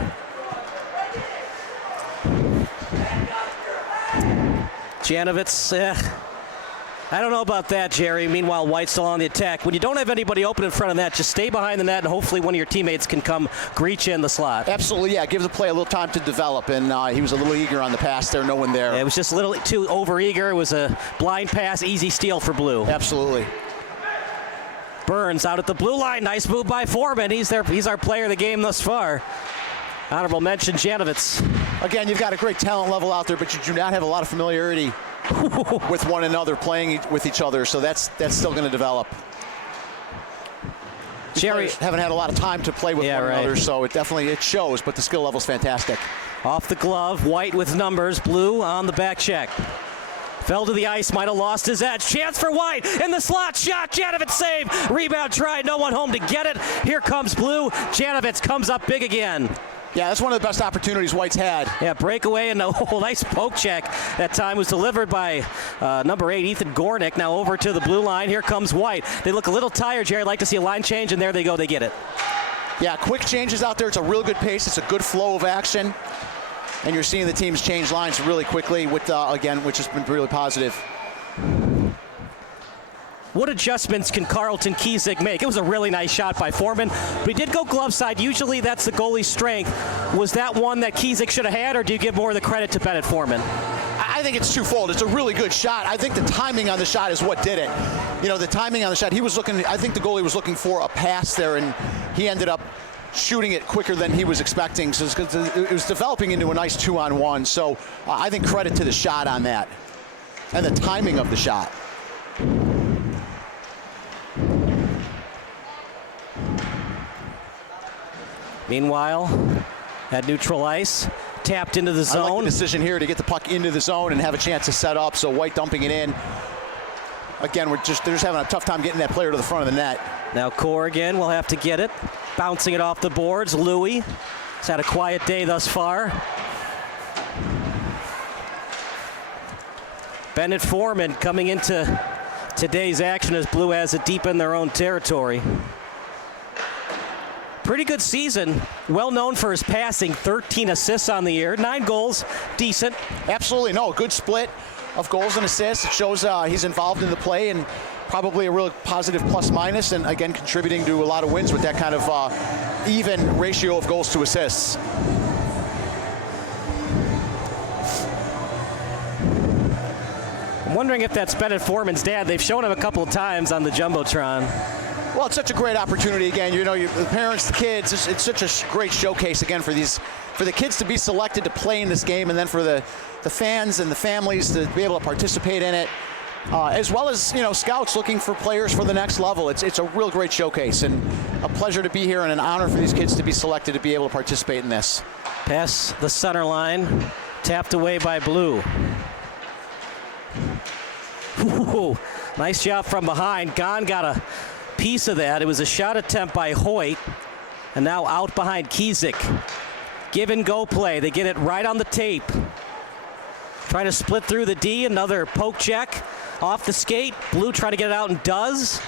Janovitz, I don't know about that, Jerry. Meanwhile, White's still on the attack. When you don't have anybody open in front of that, just stay behind the net, and hopefully one of your teammates can come greet you in the slot. Absolutely, yeah. Give the play a little time to develop, and he was a little eager on the pass there, no one there. Yeah, it was just a little too over-eager. It was a blind pass, easy steal for blue. Absolutely. Burns out at the blue line. Nice move by Foreman. He's our player of the game thus far. Honorable mention, Janovitz. Again, you've got a great talent level out there, but you do not have a lot of familiarity with one another, playing with each other, so that's still going to develop. Jerry haven't had a lot of time to play with one another, so it shows, but the skill level's fantastic. Off the glove, White with numbers, blue on the back check. Fell to the ice, might have lost his edge. Chance for White in the slot, shot, Janovitz save. Rebound tried, no one home to get it. Here comes blue, Janovitz comes up big again. Yeah, that's one of the best opportunities White's had. Yeah, breakaway and a nice poke check. That time was delivered by number 8, Ethan Gornick. Now over to the blue line. Here comes White. They look a little tired, Jerry. I'd like to see a line change, and there they go. They get it. Yeah, quick changes out there. It's a real good pace. It's a good flow of action. And you're seeing the teams change lines really quickly, with again, which has been really positive. What adjustments can Carlton Kiesig make? It was a really nice shot by Foreman, but he did go glove side. Usually that's the goalie's strength. Was that one that Kiesig should have had, or do you give more of the credit to Bennett Foreman? I think it's twofold. It's a really good shot. I think the timing on the shot is what did it. The timing on the shot, I think the goalie was looking for a pass there, and he ended up shooting it quicker than he was expecting. So it was developing into a nice 2-on-1. So I think credit to the shot on that and the timing of the shot. Meanwhile, at neutral ice, tapped into the zone. I like the decision here to get the puck into the zone and have a chance to set up. So White dumping it in. Again, they're just having a tough time getting that player to the front of the net. Now Corrigan will have to get it. Bouncing it off the boards. Louis has had a quiet day thus far. Bennett Foreman coming into today's action as Blue has it deep in their own territory. Pretty good season. Well known for his passing. 13 assists on the year. 9 goals. Decent. Absolutely. No, good split of goals and assists. It shows he's involved in the play, and probably a real positive plus-minus, and again contributing to a lot of wins with that kind of even ratio of goals to assists. I'm wondering if that's Bennett Foreman's dad. They've shown him a couple of times on the Jumbotron. Well, it's such a great opportunity again. You know, the parents, the kids, it's such a great showcase again for the kids to be selected to play in this game, and then for the fans and the families to be able to participate in it, as well as, you know, scouts looking for players for the next level. It's a real great showcase, and a pleasure to be here and an honor for these kids to be selected to be able to participate in this. Pass the center line, tapped away by Blue. Ooh, nice job from behind. Gahn got a piece of that. It was a shot attempt by Hoyt, and now out behind Kiesig. Give and go play. They get it right on the tape. Trying to split through the D. Another poke check off the skate. Blue trying to get it out and does.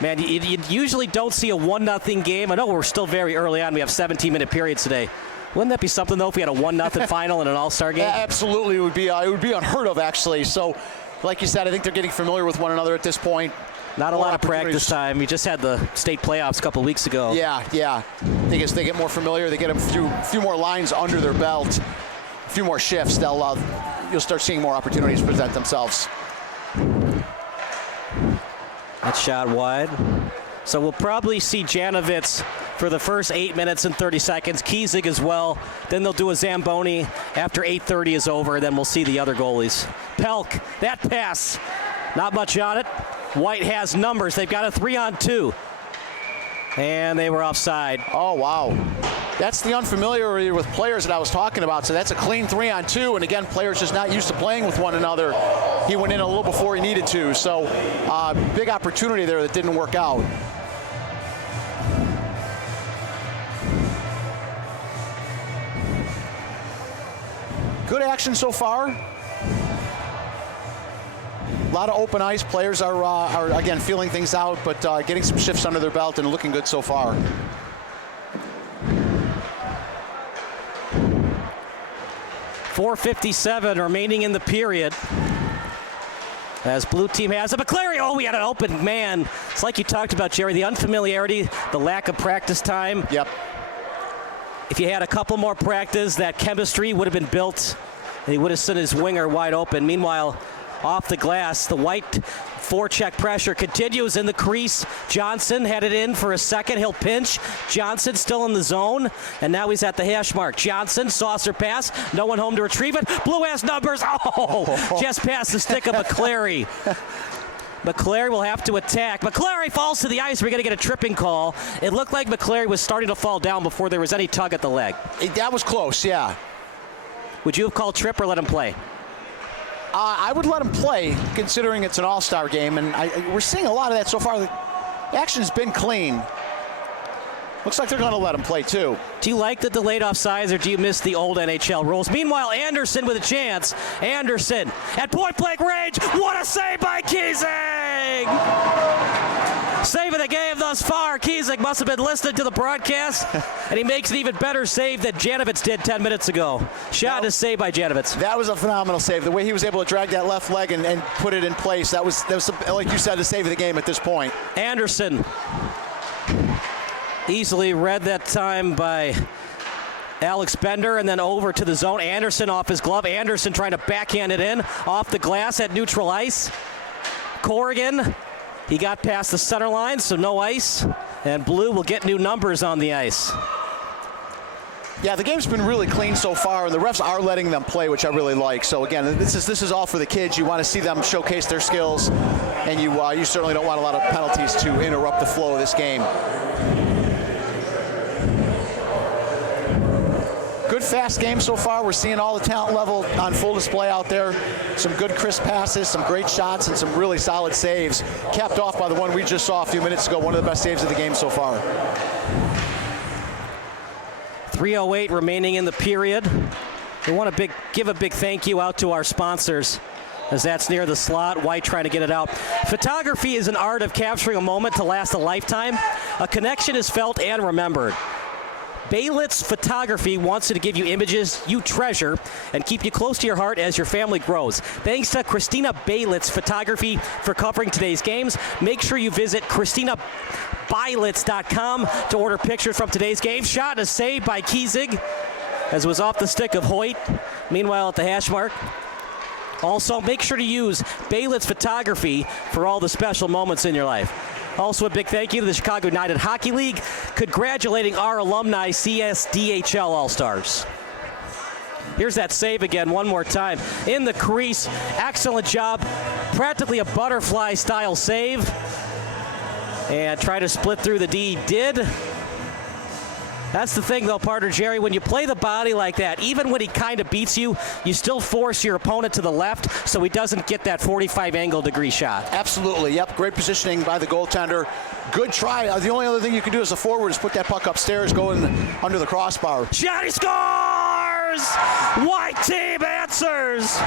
Man, you usually don't see a 1-0 game. I know we're still very early on. We have 17-minute periods today. Wouldn't that be something, though, if we had a 1-0 final in an all-star game? Absolutely. It would be unheard of, actually. So, like you said, I think they're getting familiar with one another at this point. Not a lot of practice time. We just had the state playoffs a couple of weeks ago. Yeah. I think as they get more familiar, they get a few more lines under their belt, a few more shifts, you'll start seeing more opportunities present themselves. That shot wide. So we'll probably see Janovitz for the first 8 minutes and 30 seconds. Kiesig as well. Then they'll do a Zamboni after 8:30 is over. Then we'll see the other goalies. Pelk, that pass. Not much on it. White has numbers. They've got a 3-on-2. And they were offside. Oh, wow. That's the unfamiliarity with players that I was talking about. So that's a clean 3-on-2. And again, players just not used to playing with one another. He went in a little before he needed to. So big opportunity there that didn't work out. Good action so far. A lot of open ice. Players are again feeling things out, but getting some shifts under their belt and looking good so far. .457 remaining in the period. As blue team has it. McClary, oh, we had an open man. It's like you talked about, Jerry, the unfamiliarity, the lack of practice time. Yep. If you had a couple more practice, that chemistry would have been built. And he would have sent his winger wide open. Meanwhile, off the glass, the White forecheck pressure continues in the crease. Johnson had it in for a second. He'll pinch. Johnson still in the zone, and now he's at the hash mark. Johnson, saucer pass. No one home to retrieve it. Blue has numbers. Oh, just past the stick of McClary. McClary will have to attack. McClary falls to the ice. We're going to get a tripping call. It looked like McClary was starting to fall down before there was any tug at the leg. That was close, yeah. Would you have called trip or let him play? I would let him play, considering it's an all-star game, and we're seeing a lot of that so far. The action's been clean. Looks like they're going to let him play, too. Do you like the delayed offsides, or do you miss the old NHL rules? Meanwhile, Anderson with a chance. Anderson at point-blank range. What a save by Kiesig! Save of the game thus far. Kiesig must have been listening to the broadcast, and he makes an even better save than Janovitz did 10 minutes ago. Shot is saved by Janovitz. That was a phenomenal save. The way he was able to drag that left leg and put it in place, that was like you said, the save of the game at this point. Anderson easily read that time by Alex Bender, and then over to the zone. Anderson off his glove. Anderson trying to backhand it in off the glass at neutral ice. Corrigan, he got past the center line, so no ice. And Blue will get new numbers on the ice. Yeah, the game's been really clean so far, and the refs are letting them play, which I really like. So again, this is all for the kids. You want to see them showcase their skills, and you certainly don't want a lot of penalties to interrupt the flow of this game. Good fast game so far. We're seeing all the talent level on full display out there. Some good crisp passes, some great shots, and some really solid saves. Capped off by the one we just saw a few minutes ago. One of the best saves of the game so far. 3:08 remaining in the period. We want to give a big thank you out to our sponsors, as that's near the slot. White trying to get it out. Photography is an art of capturing a moment to last a lifetime. A connection is felt and remembered. Baylitz Photography wants to give you images you treasure and keep you close to your heart as your family grows. Thanks to Christina Baylitz Photography for covering today's games. Make sure you visit ChristinaBaylitz.com to order pictures from today's game. Shot and a save by Kiesig, as it was off the stick of Hoyt. Meanwhile, at the hash mark. Also, make sure to use Baylitz Photography for all the special moments in your life. Also, a big thank you to the Chicago United Hockey League, congratulating our alumni CSDHL All-Stars. Here's that save again one more time. In the crease, excellent job. Practically a butterfly-style save. And try to split through the D, did. That's the thing, though, partner Jerry. When you play the body like that, even when he kind of beats you, you still force your opponent to the left so he doesn't get that 45-angle-degree shot. Absolutely, yep. Great positioning by the goaltender. Good try. The only other thing you can do as a forward is put that puck upstairs, go in under the crossbar. Shot, he scores! White team answers!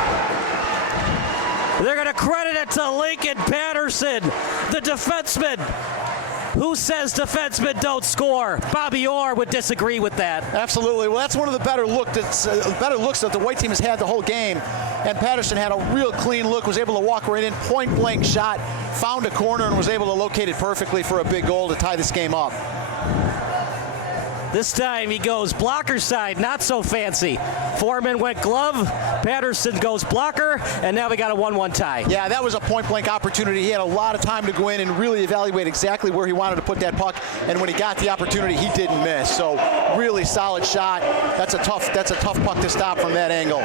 They're going to credit it to Lincoln Patterson, the defenseman. Who says defensemen don't score? Bobby Orr would disagree with that. Absolutely. Well, that's one of the better looks that the white team has had the whole game. And Patterson had a real clean look, was able to walk right in, point-blank shot, found a corner, and was able to locate it perfectly for a big goal to tie this game up. This time he goes blocker side, not so fancy. Foreman went glove, Patterson goes blocker, and now we got a 1-1 tie. Yeah, that was a point-blank opportunity. He had a lot of time to go in and really evaluate exactly where he wanted to put that puck, and when he got the opportunity, he didn't miss. So really solid shot. That's a tough puck to stop from that angle.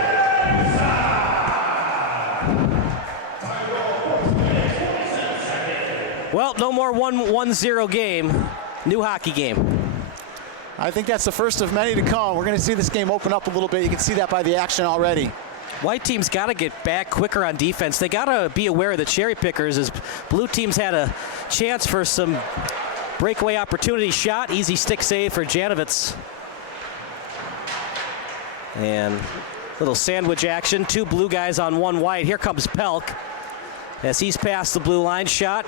Well, no more 1-0 game. New hockey game. I think that's the first of many to come. We're going to see this game open up a little bit. You can see that by the action already. White team's got to get back quicker on defense. They got to be aware of the cherry pickers, as blue team's had a chance for some breakaway opportunity. Shot, easy stick save for Janovitz. And little sandwich action. Two blue guys on one white. Here comes Pelk as he's past the blue line. Shot.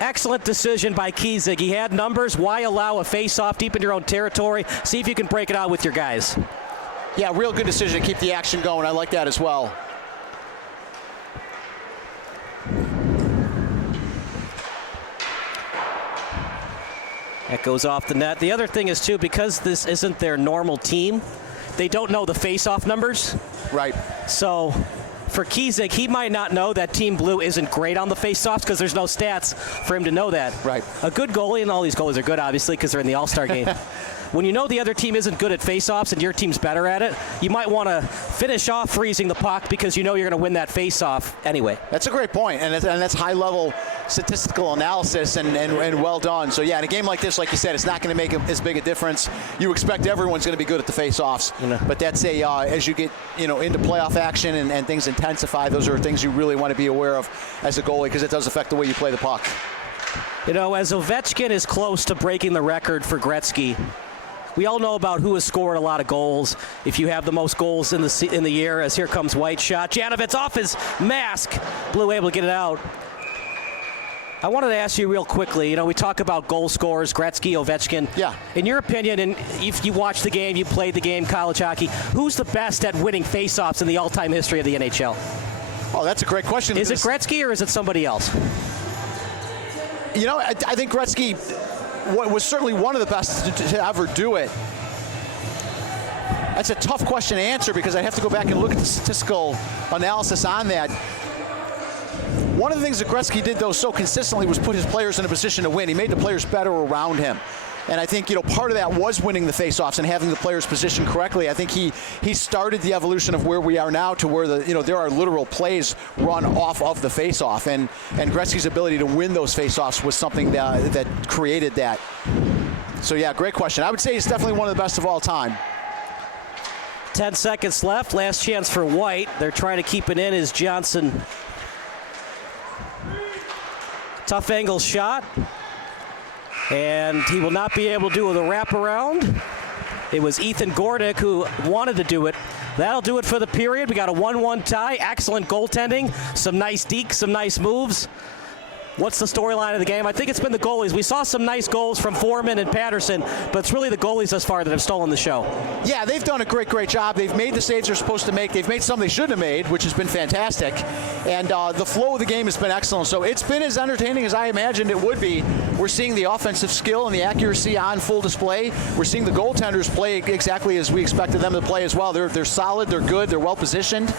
Excellent decision by Kiesig. He had numbers. Why allow a face-off deep in your own territory? See if you can break it out with your guys. Yeah, real good decision to keep the action going. I like that as well. That goes off the net. The other thing is, too, because this isn't their normal team, they don't know the face-off numbers. Right. So for Kiesig, he might not know that Team Blue isn't great on the face-offs because there's no stats for him to know that. Right. A good goalie, and all these goalies are good, obviously, because they're in the All-Star game. When you know the other team isn't good at face-offs and your team's better at it, you might want to finish off freezing the puck because you know you're going to win that face-off anyway. That's a great point, and that's high-level statistical analysis and well done. So, yeah, in a game like this, like you said, it's not going to make as big a difference. You expect everyone's going to be good at the face-offs, but that's as you get into playoff action and things intensify, those are things you really want to be aware of as a goalie because it does affect the way you play the puck. As Ovechkin is close to breaking the record for Gretzky, we all know about who has scored a lot of goals. If you have the most goals in the year, as here comes White shot. Janovitz off his mask. Blue able to get it out. I wanted to ask you real quickly, we talk about goal scorers, Gretzky, Ovechkin. Yeah. In your opinion, and if you watched the game, you played the game, college hockey, who's the best at winning faceoffs in the all-time history of the NHL? Oh, that's a great question. Is it Gretzky or is it somebody else? I think Gretzky was certainly one of the best to ever do it. That's a tough question to answer because I have to go back and look at the statistical analysis on that. One of the things that Gretzky did, though, so consistently was put his players in a position to win. He made the players better around him. And I think, part of that was winning the faceoffs and having the players positioned correctly. I think he started the evolution of where we are now to where there are literal plays run off of the faceoff. And Gretzky's ability to win those faceoffs was something that created that. So, yeah, great question. I would say he's definitely one of the best of all time. 10 seconds left. Last chance for White. They're trying to keep it in as Johnson. Tough angle shot. And he will not be able to do the wraparound. It was Ethan Gordick who wanted to do it. That'll do it for the period. We got a 1-1 tie. Excellent goaltending. Some nice dekes, some nice moves. What's the storyline of the game? I think it's been the goalies. We saw some nice goals from Foreman and Patterson, but it's really the goalies thus far that have stolen the show. Yeah, they've done a great job. They've made the saves they're supposed to make. They've made some they shouldn't have made, which has been fantastic. And the flow of the game has been excellent. So it's been as entertaining as I imagined it would be. We're seeing the offensive skill and the accuracy on full display. We're seeing the goaltenders play exactly as we expected them to play as well. They're solid, they're good, they're well positioned.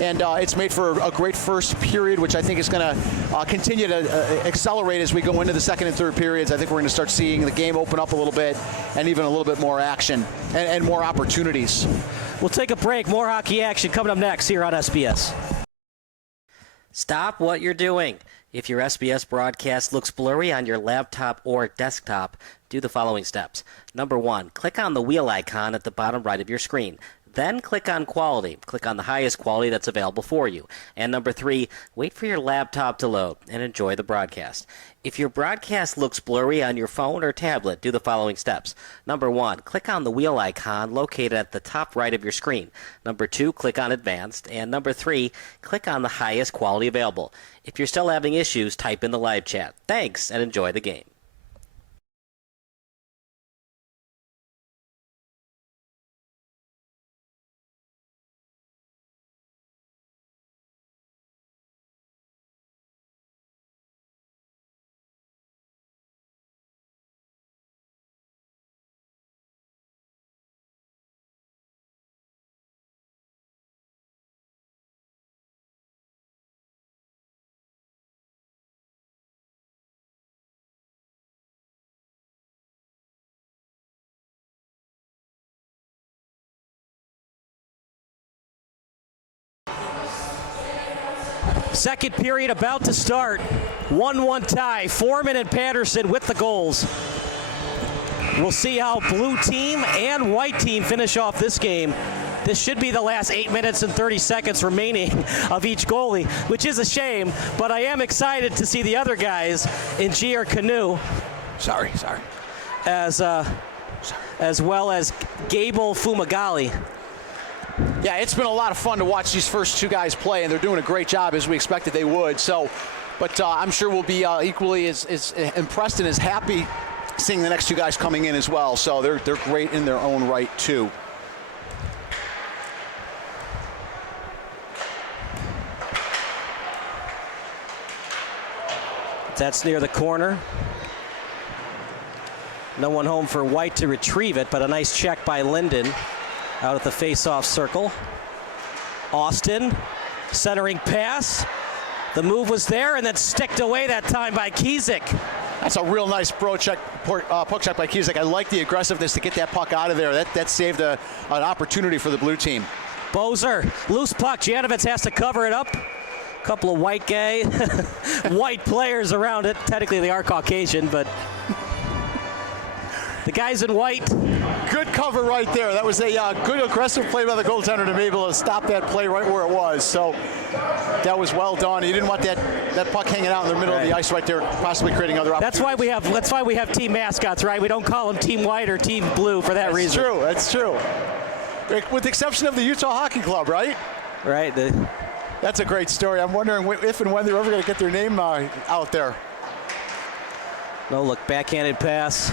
And it's made for a great first period, which I think is going to continue to accelerate as we go into the second and third periods. I think we're going to start seeing the game open up a little bit and even a little bit more action and more opportunities. We'll take a break. More hockey action coming up next here on SBS. Stop what you're doing. If your SBS broadcast looks blurry on your laptop or desktop, do the following steps. Number 1, click on the wheel icon at the bottom right of your screen. Then click on quality. Click on the highest quality that's available for you. And number 3, wait for your laptop to load and enjoy the broadcast. If your broadcast looks blurry on your phone or tablet, do the following steps. Number 1, click on the wheel icon located at the top right of your screen. Number 2, click on advanced. And number 3, click on the highest quality available. If you're still having issues, type in the live chat. Thanks and enjoy the game. Second period about to start. 1-1 tie. Foreman and Patterson with the goals. We'll see how blue team and white team finish off this game. This should be the last 8 minutes and 30 seconds remaining of each goalie, which is a shame, but I am excited to see the other guys in Gier Canoe. Sorry. As well as Gable Fumagalli. Yeah, it's been a lot of fun to watch these first two guys play, and they're doing a great job as we expected they would. So, but I'm sure we'll be equally as impressed and as happy seeing the next two guys coming in as well. So they're great in their own right too. That's near the corner. No one home for White to retrieve it, but a nice check by Linden out at the face-off circle. Austin, centering pass. The move was there and then sticked away that time by Kizik. That's a real nice puck check by Kizik. I like the aggressiveness to get that puck out of there. That saved an opportunity for the blue team. Bozer, loose puck. Janovitz has to cover it up. Couple of white players around it. Technically they are Caucasian, but the guys in white. Good cover right there. That was a good aggressive play by the goaltender to be able to stop that play right where it was. So that was well done. You didn't want that puck hanging out in the middle of the ice right there, possibly creating other opportunities. That's why we have team mascots, right? We don't call them Team White or Team Blue for that reason. That's true. With the exception of the Utah Hockey Club, right? Right. That's a great story. I'm wondering if and when they're ever going to get their name out there. No look, backhanded pass.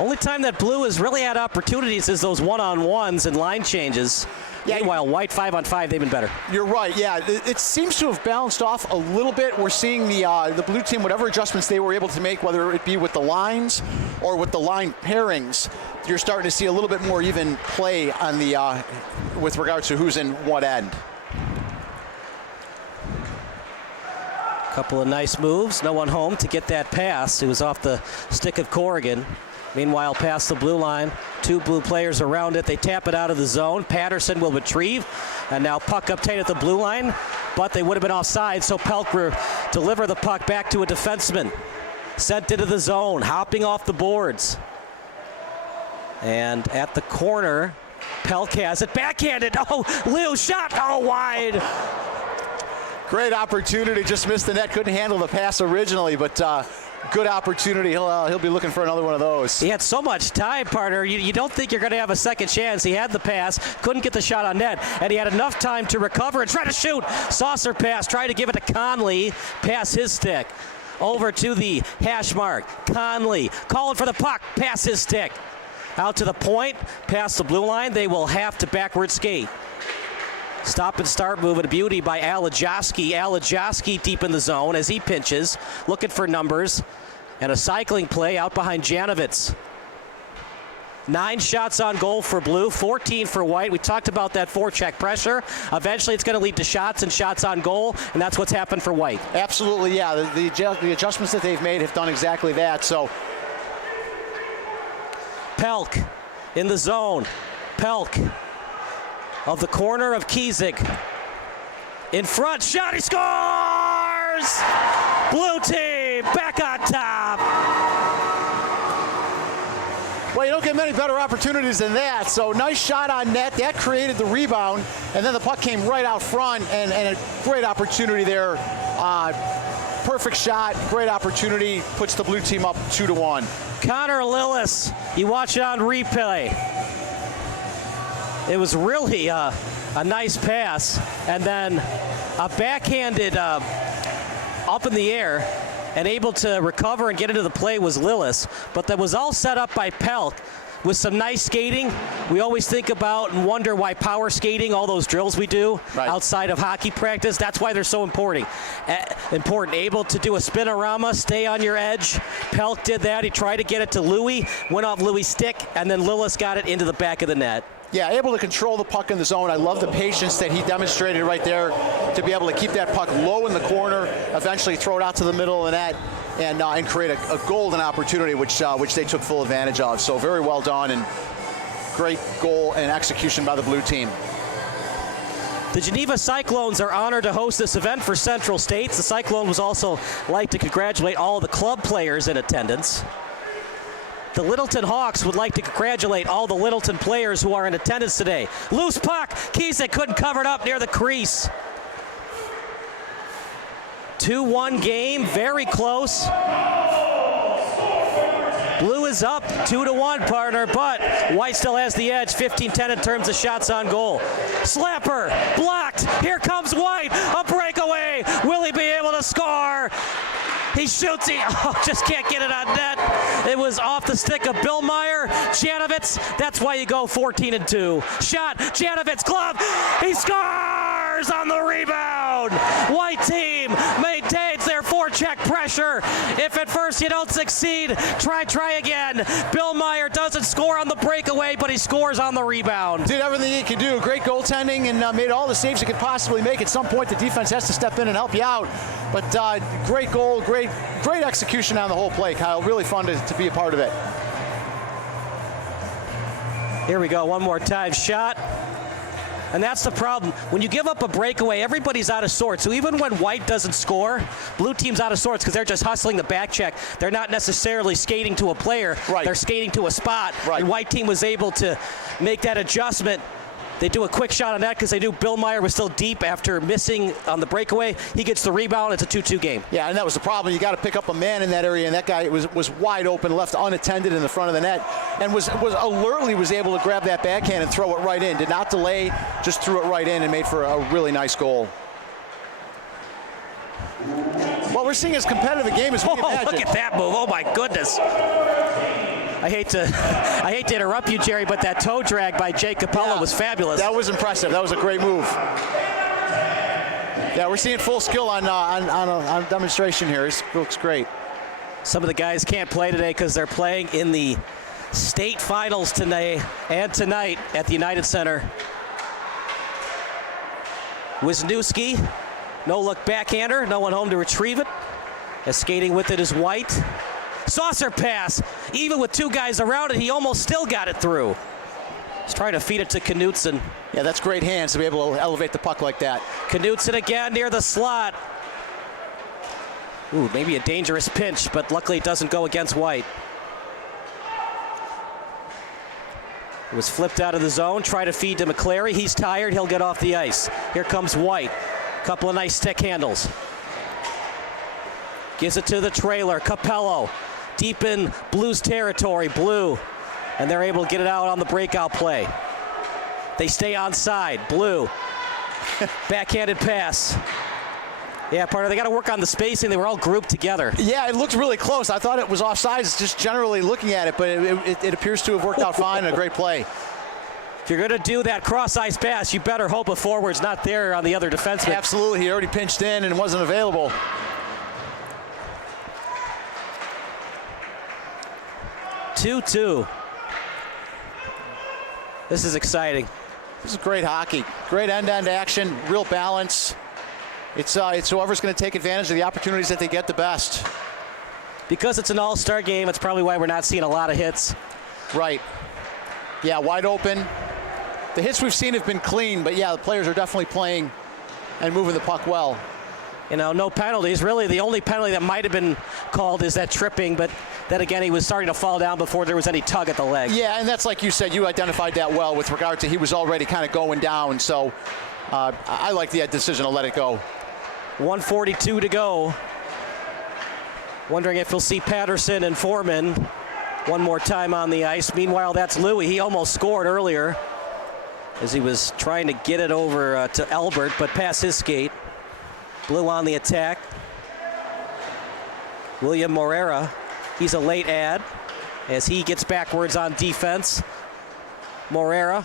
Only time that Blue has really had opportunities is those one-on-ones and line changes. Yeah, meanwhile, White 5-on-5, they've been better. You're right, yeah. It seems to have balanced off a little bit. We're seeing the blue team, whatever adjustments they were able to make, whether it be with the lines or with the line pairings, you're starting to see a little bit more even play on the with regards to who's in what end. Couple of nice moves. No one home to get that pass. It was off the stick of Corrigan. Meanwhile, past the blue line, two blue players around it. They tap it out of the zone. Patterson will retrieve, and now puck obtained at the blue line, but they would have been offside, so Pelk will deliver the puck back to a defenseman. Sent into the zone, hopping off the boards. And at the corner, Pelk has it backhanded. Oh, Liu shot, wide. Great opportunity, just missed the net, couldn't handle the pass originally, but good opportunity. He'll be looking for another one of those. He had so much time, partner. You don't think you're going to have a second chance. He had the pass, couldn't get the shot on net, and he had enough time to recover and try to shoot. Saucer pass, try to give it to Conley, pass his stick. Over to the hash mark. Conley calling for the puck, pass his stick. Out to the point, past the blue line. They will have to backward skate. Stop and start move at beauty by Alajoski. Alajoski deep in the zone as he pinches, looking for numbers. And a cycling play out behind Janovitz. 9 shots on goal for blue, 14 for white. We talked about that forecheck pressure. Eventually it's going to lead to shots and shots on goal, and that's what's happened for white. Absolutely, yeah. The adjustments that they've made have done exactly that. So Pelk in the zone. Pelk of the corner of Kiesig. In front, shot, he scores! Blue team back on top. Well, you don't get many better opportunities than that. So nice shot on net. That created the rebound. And then the puck came right out front, and a great opportunity there. Perfect shot, great opportunity. Puts the blue team up 2-1. Connor Lillis, you watch it on replay. It was really a nice pass. And then a backhanded up in the air. And able to recover and get into the play was Lillis. But that was all set up by Pelk with some nice skating. We always think about and wonder why power skating, all those drills we do outside of hockey practice, that's why they're so important. Able to do a spinorama, stay on your edge. Pelk did that. He tried to get it to Louis, went off Louis' stick, and then Lillis got it into the back of the net. Yeah, able to control the puck in the zone. I love the patience that he demonstrated right there to be able to keep that puck low in the corner, eventually throw it out to the middle of the net, and create a golden opportunity, which they took full advantage of. So very well done, and great goal and execution by the blue team. The Geneva Cyclones are honored to host this event for Central States. The Cyclone would also like to congratulate all of the club players in attendance. The Littleton Hawks would like to congratulate all the Littleton players who are in attendance today. Loose puck. Kiesik couldn't cover it up near the crease. 2-1 game, very close. Blue is up 2-1, partner, but White still has the edge, 15-10 in terms of shots on goal. Slapper, blocked. Here comes White, a breakaway. Will he be able to score? He shoots, just can't get it on net. It was off the stick of Bill Meyer. Janovitz, that's why you go 14-2. Shot, Janovitz, glove, he scores on the rebound. White team maintains their forecheck pressure. If at first you don't succeed, try again. Bill Meyer doesn't score on the breakaway, but he scores on the rebound. Did everything he could do. Great goaltending and made all the saves he could possibly make. At some point, the defense has to step in and help you out. But great goal, great execution on the whole play, Kyle. Really fun to be a part of it. Here we go, one more time. Shot. And that's the problem. When you give up a breakaway, everybody's out of sorts. So even when White doesn't score, blue team's out of sorts because they're just hustling the back check. They're not necessarily skating to a player. They're skating to a spot. And White team was able to make that adjustment. They do a quick shot on that because they knew Bill Meyer was still deep after missing on the breakaway. He gets the rebound. It's a 2-2 game. Yeah, and that was the problem. You got to pick up a man in that area, and that guy was wide open, left unattended in the front of the net, and was alertly able to grab that backhand and throw it right in. Did not delay, just threw it right in and made for a really nice goal. What we're seeing is competitive a game as we imagine. Look at that move. Oh, my goodness. I hate to interrupt you, Jerry, but that toe drag by Jake Capella was fabulous. That was impressive. That was a great move. Yeah, we're seeing full skill on demonstration here. It looks great. Some of the guys can't play today because they're playing in the state finals today and tonight at the United Center. Wisniewski, no-look backhander, no one home to retrieve it. As skating with it is White. Saucer pass, even with two guys around it, he almost still got it through. He's trying to feed it to Knutson. Yeah, that's great hands to be able to elevate the puck like that. Knutson again near the slot. Ooh, maybe a dangerous pinch, but luckily it doesn't go against White. It was flipped out of the zone, try to feed to McClary. He's tired, he'll get off the ice. Here comes White. Couple of nice stick handles. Gives it to the trailer. Capello deep in Blues territory. Blue. And they're able to get it out on the breakout play. They stay onside. Blue. Backhanded pass. Yeah, partner, they got to work on the spacing. They were all grouped together. Yeah, it looked really close. I thought it was offsides just generally looking at it, but it appears to have worked out fine and a great play. If you're going to do that cross-ice pass, you better hope a forward's not there on the other defenseman. Absolutely. He already pinched in and wasn't available. Two. This is exciting. This is great hockey. Great end-to-end action, real balance. It's whoever's going to take advantage of the opportunities that they get the best. Because it's an all-star game, it's probably why we're not seeing a lot of hits. Right. Yeah, wide open. The hits we've seen have been clean, but yeah, the players are definitely playing and moving the puck well. You know, no penalties. Really, the only penalty that might have been called is that tripping, but then again, he was starting to fall down before there was any tug at the leg. Yeah, and that's like you said, you identified that well with regard to he was already kind of going down, so I like the decision to let it go. 1:42 to go. Wondering if we'll see Patterson and Foreman one more time on the ice. Meanwhile, that's Louis. He almost scored earlier as he was trying to get it over to Albert, but past his skate. Blue on the attack. William Morera, he's a late ad as he gets backwards on defense. Morera.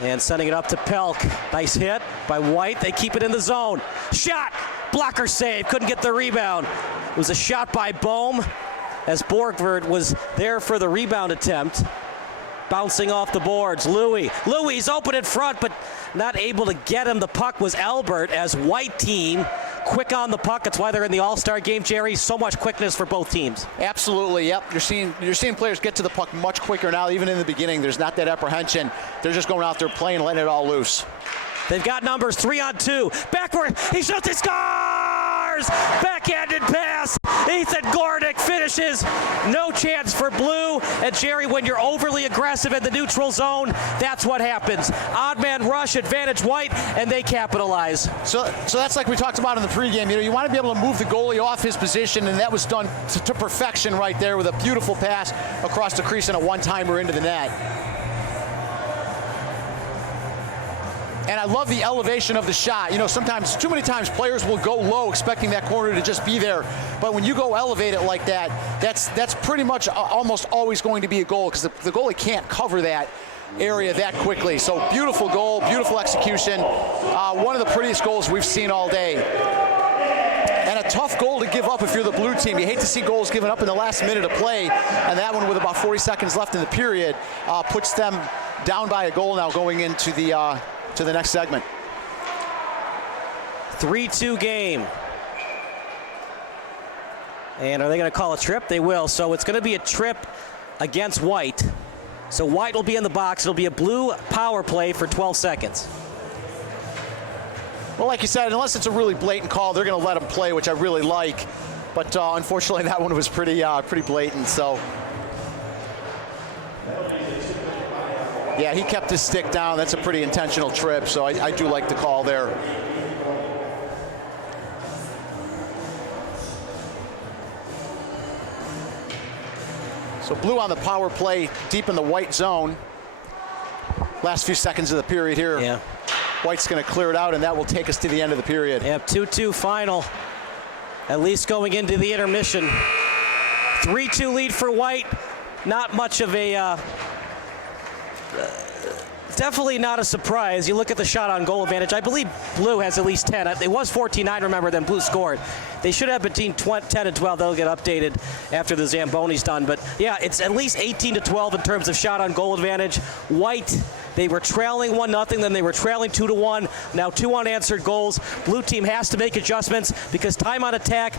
And sending it up to Pelk. Nice hit by White. They keep it in the zone. Shot! Blocker save. Couldn't get the rebound. It was a shot by Bohm as Borgvard was there for the rebound attempt. Bouncing off the boards. Louis open in front, but not able to get him. The puck was Albert as White team. Quick on the puck. That's why they're in the All-Star game, Jerry. So much quickness for both teams. Absolutely, yep. You're seeing players get to the puck much quicker now. Even in the beginning, there's not that apprehension. They're just going out there playing, letting it all loose. They've got numbers 3-on-2. Backward. He shoots. He scores! Backhanded pass. Ethan Gordick finishes. No chance for Blue. And Jerry, when you're overly aggressive in the neutral zone, that's what happens. Odd man rush, advantage White, and they capitalize. So that's like we talked about in the pregame. You know, you want to be able to move the goalie off his position, and that was done to perfection right there with a beautiful pass across the crease and a one-timer into the net. And I love the elevation of the shot. You know, sometimes, too many times, players will go low expecting that corner to just be there. But when you go elevate it like that, that's pretty much almost always going to be a goal because the goalie can't cover that area that quickly. So beautiful goal, beautiful execution. One of the prettiest goals we've seen all day. And a tough goal to give up if you're the Blue team. You hate to see goals given up in the last minute of play. And that one with about 40 seconds left in the period puts them down by a goal now going into the next segment. 3-2 game. And are they going to call a trip? They will. So it's going to be a trip against White. So White will be in the box. It'll be a Blue power play for 12 seconds. Well, like you said, unless it's a really blatant call, they're going to let him play, which I really like. But unfortunately, that one was pretty blatant. So, yeah, he kept his stick down. That's a pretty intentional trip. So I do like the call there. So Blue on the power play deep in the White zone. Last few seconds of the period here. Yeah. White's going to clear it out, and that will take us to the end of the period. Yep, 2-2 final. At least going into the intermission. 3-2 lead for White. Not much of a... definitely not a surprise. You look at the shot on goal advantage. I believe Blue has at least 10. It was 14-9, remember, then Blue scored. They should have between 10 and 12. They'll get updated after the Zamboni's done. But, yeah, it's at least 18-12 in terms of shot on goal advantage. White, they were trailing 1-0, then they were trailing 2-1. Now 2 unanswered goals. Blue team has to make adjustments because time on attack,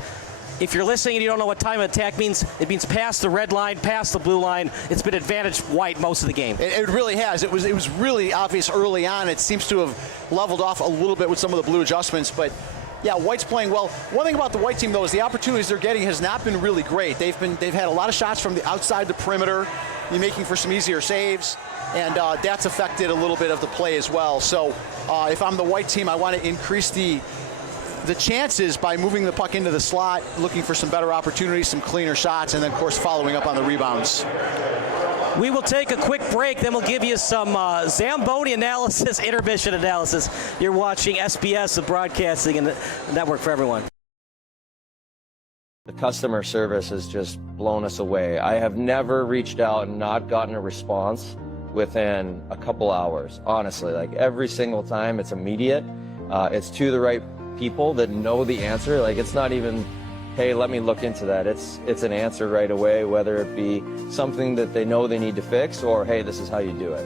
if you're listening and you don't know what time of attack means, it means past the red line, past the blue line. It's been advantage White most of the game. It really has. It was really obvious early on. It seems to have leveled off a little bit with some of the Blue adjustments, but yeah, White's playing well. One thing about the White team, though, is the opportunities they're getting has not been really great. They've had a lot of shots from the outside the perimeter, making for some easier saves, and that's affected a little bit of the play as well. So if I'm the White team, I want to increase the the chances by moving the puck into the slot, looking for some better opportunities, some cleaner shots, and then, of course, following up on the rebounds. We will take a quick break, then we'll give you some Zamboni analysis, intermission analysis. You're watching SBS, the broadcasting and network for everyone. The customer service has just blown us away. I have never reached out and not gotten a response within a couple hours. Honestly, like every single time, it's immediate. It's to the right people that know the answer. Like it's not even, hey, let me look into that. It's an answer right away, whether it be something that they know they need to fix or, hey, this is how you do it.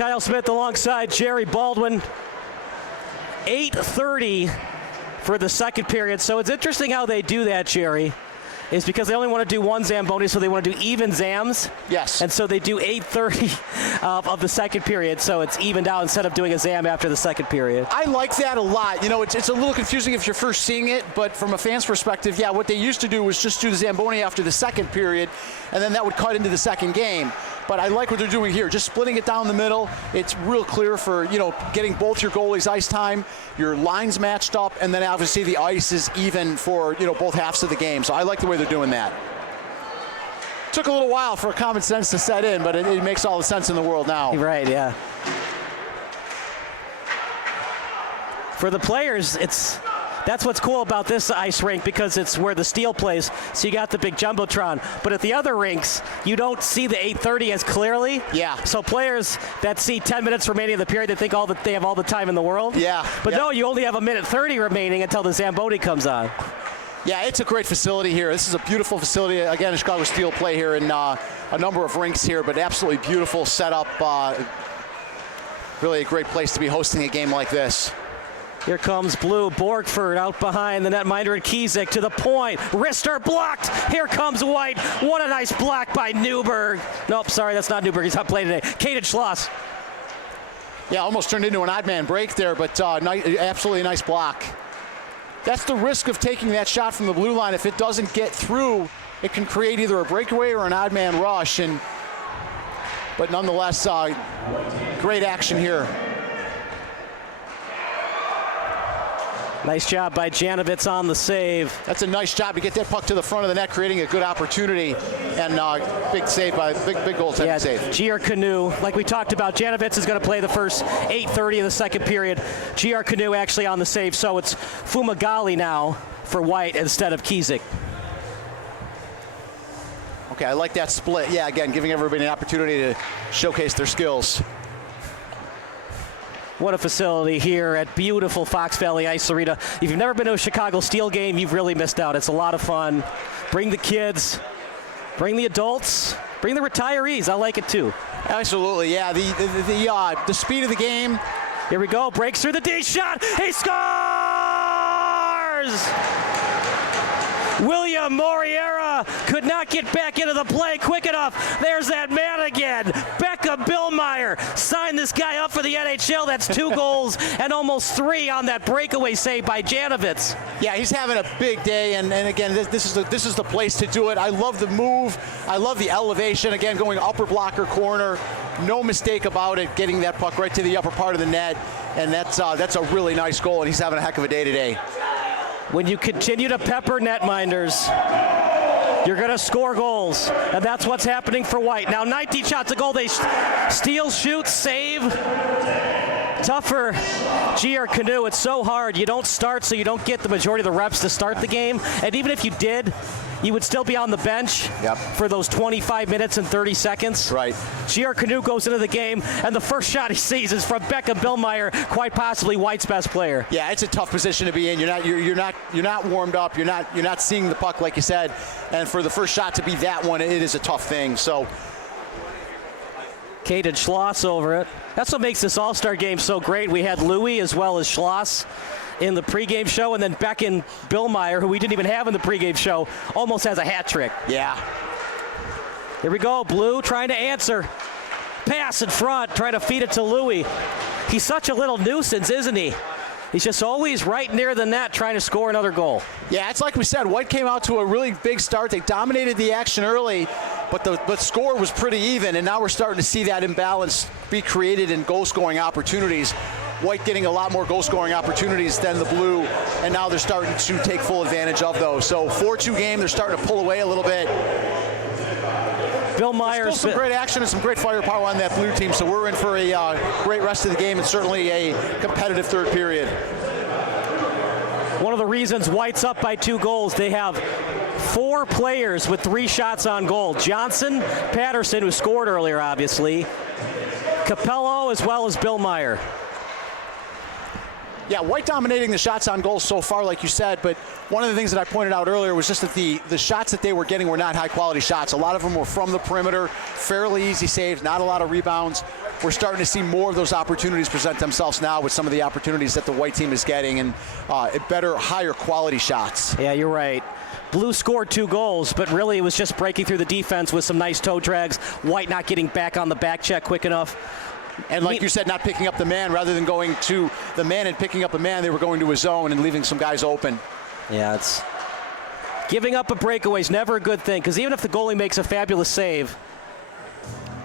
Kyle Smith alongside Jerry Baldwin. 8:30 for the second period. So it's interesting how they do that, Jerry, is because they only want to do one Zamboni, so they want to do even Zams. Yes. And so they do 8:30 of the second period, so it's evened out instead of doing a Zam after the second period. I like that a lot. You know, it's a little confusing if you're first seeing it, but from a fan's perspective, yeah, what they used to do was just do the Zamboni after the second period, and then that would cut into the second game. But I like what they're doing here, just splitting it down the middle. It's real clear for, you know, getting both your goalies ice time, your lines matched up, and then obviously the ice is even for, you know, both halves of the game. So I like the way they're doing that. Took a little while for common sense to set in, but it makes all the sense in the world now. Right, yeah. For the players, that's what's cool about this ice rink, because it's where the steel plays, so you got the big jumbotron. But at the other rinks, you don't see the 8:30 as clearly. Yeah. So players that see 10 minutes remaining in the period, they think they have all the time in the world. Yeah. But yeah. no, you only have 1:30 remaining until the Zamboni comes on. Yeah, it's a great facility here. This is a beautiful facility. Again, Chicago Steel play here in a number of rinks here, but absolutely beautiful setup. Really a great place to be hosting a game like this. Here comes Blue. Borgford out behind the netminder and Kiesek to the point. Wrister blocked. Here comes White. What a nice block by Newberg. Nope, sorry, that's not Newberg. He's not playing today. Caden Schloss. Yeah, almost turned into an odd man break there, but absolutely nice block. That's the risk of taking that shot from the blue line. If it doesn't get through, it can create either a breakaway or an odd man rush. But nonetheless, great action here. Nice job by Janovitz on the save. That's a nice job to get that puck to the front of the net, creating a good opportunity, and big save by big goaltending save. GR Canoe, like we talked about, Janovitz is going to play the first 8:30 of the second period. GR Canoe actually on the save, so it's Fumagalli now for White instead of Kiesek. Okay, I like that split. Yeah, again, giving everybody an opportunity to showcase their skills. What a facility here at beautiful Fox Valley Ice Arena. If you've never been to a Chicago Steel game, you've really missed out. It's a lot of fun. Bring the kids, bring the adults, bring the retirees. I like it too. Absolutely, yeah. The speed of the game. Here we go. Breaks through the D shot. He scores! William Moriera could not get back into the play quick enough. There's that man again. Becca Billmeyer signed this guy up for the NHL. That's 2 goals and almost 3 on that breakaway save by Janovitz. Yeah, he's having a big day, and again, this is the place to do it. I love the move. I love the elevation. Again, going upper blocker corner. No mistake about it, getting that puck right to the upper part of the net, and that's a really nice goal, and he's having a heck of a day today. When you continue to pepper netminders, you're going to score goals, and that's what's happening for White. Now 19 shots a goal. They steal, shoot, save. Tougher GR Canoe. It's so hard. You don't start, so you don't get the majority of the reps to start the game. And even if you did, you would still be on the bench for those 25 minutes and 30 seconds. Right. GR Canoe goes into the game, and the first shot he sees is from Becca Billmeyer, quite possibly White's best player. Yeah, it's a tough position to be in. You're not warmed up. You're not seeing the puck like you said. And for the first shot to be that one, it is a tough thing. So. Caden Schloss over it. That's what makes this All-Star game so great. We had Louis as well as Schloss in the pregame show, and then Becken Billmeyer, who we didn't even have in the pregame show, almost has a hat trick. Yeah. Here we go. Blue trying to answer. Pass in front, trying to feed it to Louis. He's such a little nuisance, isn't he? He's just always right near the net trying to score another goal. Yeah, it's like we said, White came out to a really big start. They dominated the action early, but the score was pretty even, and now we're starting to see that imbalance be created in goal-scoring opportunities. White getting a lot more goal-scoring opportunities than the Blue, and now they're starting to take full advantage of those. So 4-2 game, they're starting to pull away a little bit. Billmeyer. Still some great action and some great firepower on that Blue team, so we're in for a great rest of the game and certainly a competitive third period. One of the reasons White's up by 2 goals, they have 4 players with 3 shots on goal. Johnson, Patterson, who scored earlier, obviously, Capello, as well as Billmeyer. Yeah, White dominating the shots on goal so far, like you said, but one of the things that I pointed out earlier was just that the shots that they were getting were not high-quality shots. A lot of them were from the perimeter, fairly easy saves, not a lot of rebounds. we're starting to see more of those opportunities present themselves now with some of the opportunities that the white team is getting, and better, higher quality shots. Yeah, you're right. Blue scored 2 goals, but really it was just breaking through the defense with some nice toe drags. White not getting back on the back check quick enough. And like you said, not picking up the man. Rather than going to the man and picking up a man, they were going to a zone and leaving some guys open. Yeah, it's giving up a breakaway is never a good thing, because even if the goalie makes a fabulous save,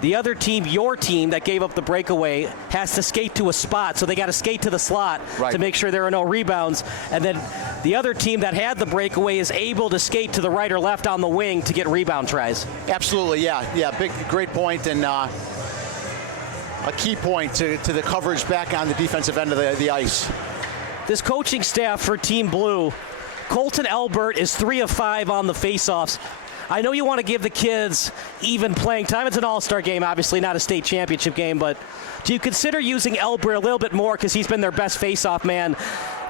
the other team, your team that gave up the breakaway, has to skate to a spot. So they got to skate to the slot to make sure there are no rebounds. And then the other team that had the breakaway is able to skate to the right or left on the wing to get rebound tries. Absolutely, yeah. Great point, and a key point to the coverage back on the defensive end of the ice. This coaching staff for Team Blue, Colton Elbert is 3 of 5 on the faceoffs. I know you want to give the kids even playing time. It's an all-star game, obviously, not a state championship game, but do you consider using Elbert a little bit more because he's been their best face-off man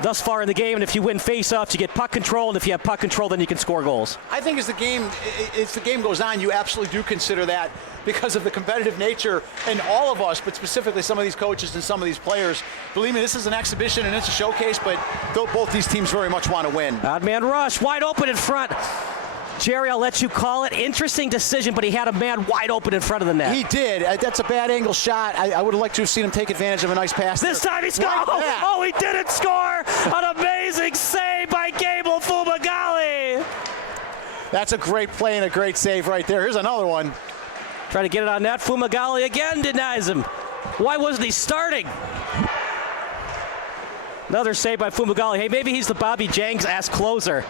thus far in the game? And if you win face-offs, you get puck control, and if you have puck control, then you can score goals. I think as the game goes on, you absolutely do consider that because of the competitive nature, and all of us, but specifically some of these coaches and some of these players. Believe me, this is an exhibition and it's a showcase, but both these teams very much want to win. Odd man rush, wide open in front. Jerry, I'll let you call it. Interesting decision, but he had a man wide open in front of the net. He did. That's a bad angle shot. I would have liked to have seen him take advantage of a nice pass. This time he scored. Oh, he didn't score. An amazing save by Gable Fumagalli. That's a great play and a great save right there. Here's another one. Trying to get it on net. Fumagalli again denies him. Why wasn't he starting? Another save by Fumagalli. Hey, maybe he's the Bobby Jangs-ass closer.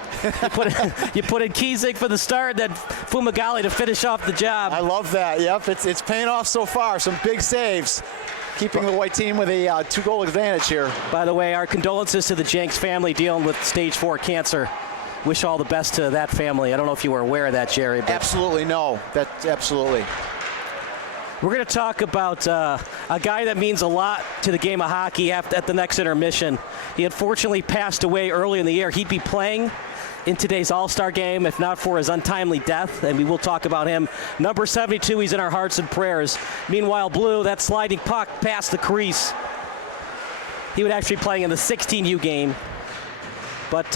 You put in Kiesig for the start, then Fumagalli to finish off the job. I love that. Yep, it's paying off so far. Some big saves, keeping the white team with a 2-goal advantage here. By the way, our condolences to the Janks family dealing with stage 4 cancer. Wish all the best to that family. I don't know if you were aware of that, Jerry. But absolutely no. Absolutely. We're going to talk about a guy that means a lot to the game of hockey at the next intermission. He unfortunately passed away early in the year. He'd be playing in today's All-Star game if not for his untimely death, and we will talk about him. Number 72, he's in our hearts and prayers. Meanwhile, Blue, that sliding puck past the crease. He would actually be playing in the 16U game. But,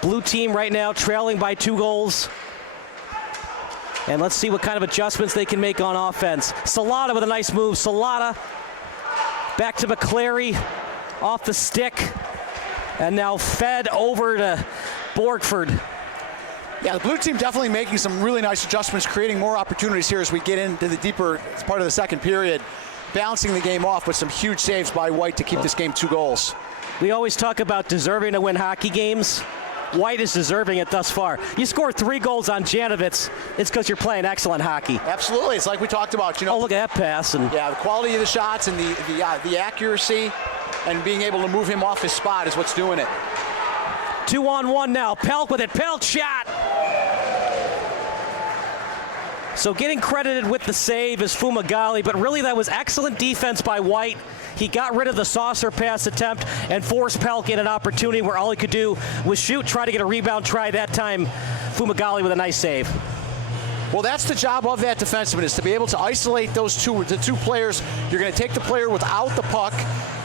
Blue team right now trailing by 2 goals. And let's see what kind of adjustments they can make on offense. Salata with a nice move. Salata back to McClary off the stick. And now fed over to Borgford. Yeah, the Blue team definitely making some really nice adjustments, creating more opportunities here as we get into the deeper part of the second period. Balancing the game off with some huge saves by White to keep this game 2 goals. We always talk about deserving to win hockey games. White is deserving it thus far. You score 3 goals on Janovitz, it's because you're playing excellent hockey. Absolutely, it's like we talked about. Oh, look at that pass. And yeah, the quality of the shots and the accuracy and being able to move him off his spot is what's doing it. 2-on-1 now. Pelk with it. Pelk shot. So getting credited with the save is Fumagalli, but really that was excellent defense by White. He got rid of the saucer pass attempt and forced Pelk in an opportunity where all he could do was shoot, try to get a rebound try. That time, Fumagalli with a nice save. Well, that's the job of that defenseman, is to be able to isolate the two players. You're going to take the player without the puck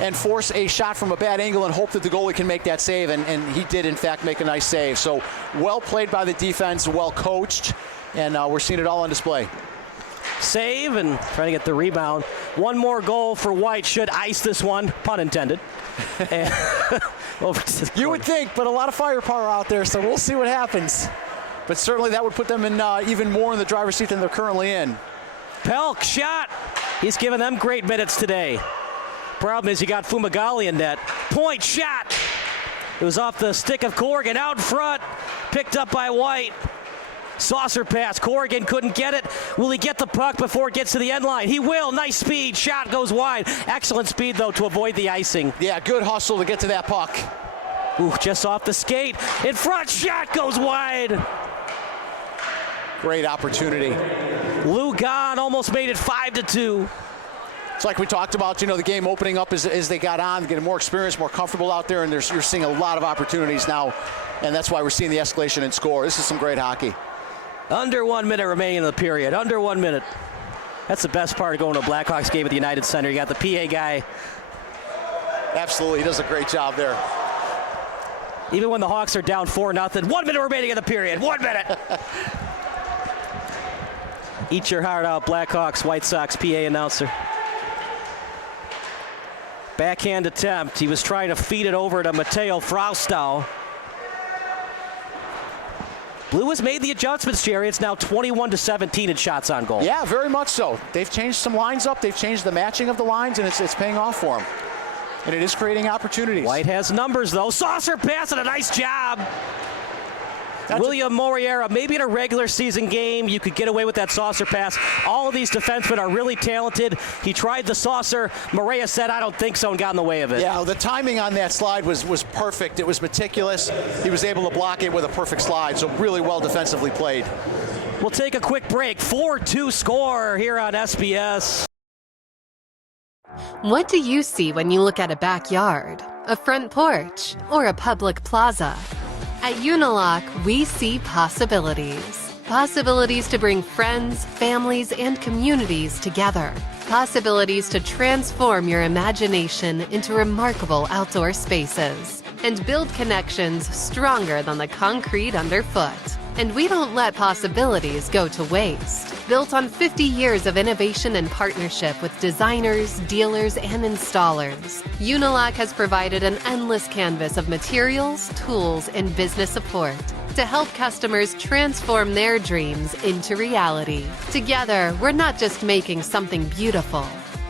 and force a shot from a bad angle and hope that the goalie can make that save, and he did, in fact, make a nice save. So well played by the defense, well coached, and we're seeing it all on display. Save and trying to get the rebound. One more goal for White should ice this one, pun intended. You would think, but a lot of firepower out there, so we'll see what happens. But certainly that would put them in even more in the driver's seat than they're currently in. Pelk shot. He's given them great minutes today. Problem is you got Fumagalli in net. Point shot. It was off the stick of Corrigan out in front. Picked up by White. Saucer pass. Corrigan couldn't get it. Will he get the puck before it gets to the end line? He will. Nice speed. Shot goes wide. Excellent speed, though, to avoid the icing. Yeah, good hustle to get to that puck. Ooh, just off the skate. In front. Shot goes wide. Great opportunity. Lou Gahn almost made it 5-2. It's like we talked about, the game opening up as they got on, getting more experience, more comfortable out there, and you're seeing a lot of opportunities now, and that's why we're seeing the escalation in score. This is some great hockey. Under 1 minute remaining in the period. Under 1 minute. That's the best part of going to a Blackhawks game at the United Center. You got the PA guy. Absolutely, he does a great job there. Even when the Hawks are down 4-0, 1 minute remaining in the period. 1 minute. Eat your heart out, Blackhawks, White Sox, PA announcer. Backhand attempt. He was trying to feed it over to Mateo Fraustow. Blue has made the adjustments, Jerry. It's now 21-17 in shots on goal. Yeah, very much so. They've changed some lines up. They've changed the matching of the lines, and it's paying off for them. And it is creating opportunities. White has numbers, though. Saucer pass and a nice job. William Moriera, maybe in a regular season game, you could get away with that saucer pass. All of these defensemen are really talented. He tried the saucer. Moriera said, I don't think so, and got in the way of it. Yeah, the timing on that slide was perfect. It was meticulous. He was able to block it with a perfect slide, so really well defensively played. We'll take a quick break. 4-2 score here on SBS. What do you see when you look at a backyard, a front porch, or a public plaza? At Unilock, we see possibilities. Possibilities to bring friends, families, and communities together. Possibilities to transform your imagination into remarkable outdoor spaces. And build connections stronger than the concrete underfoot. And we don't let possibilities go to waste. Built on 50 years of innovation and partnership with designers, dealers, and installers, Unilock has provided an endless canvas of materials, tools, and business support to help customers transform their dreams into reality. Together, we're not just making something beautiful,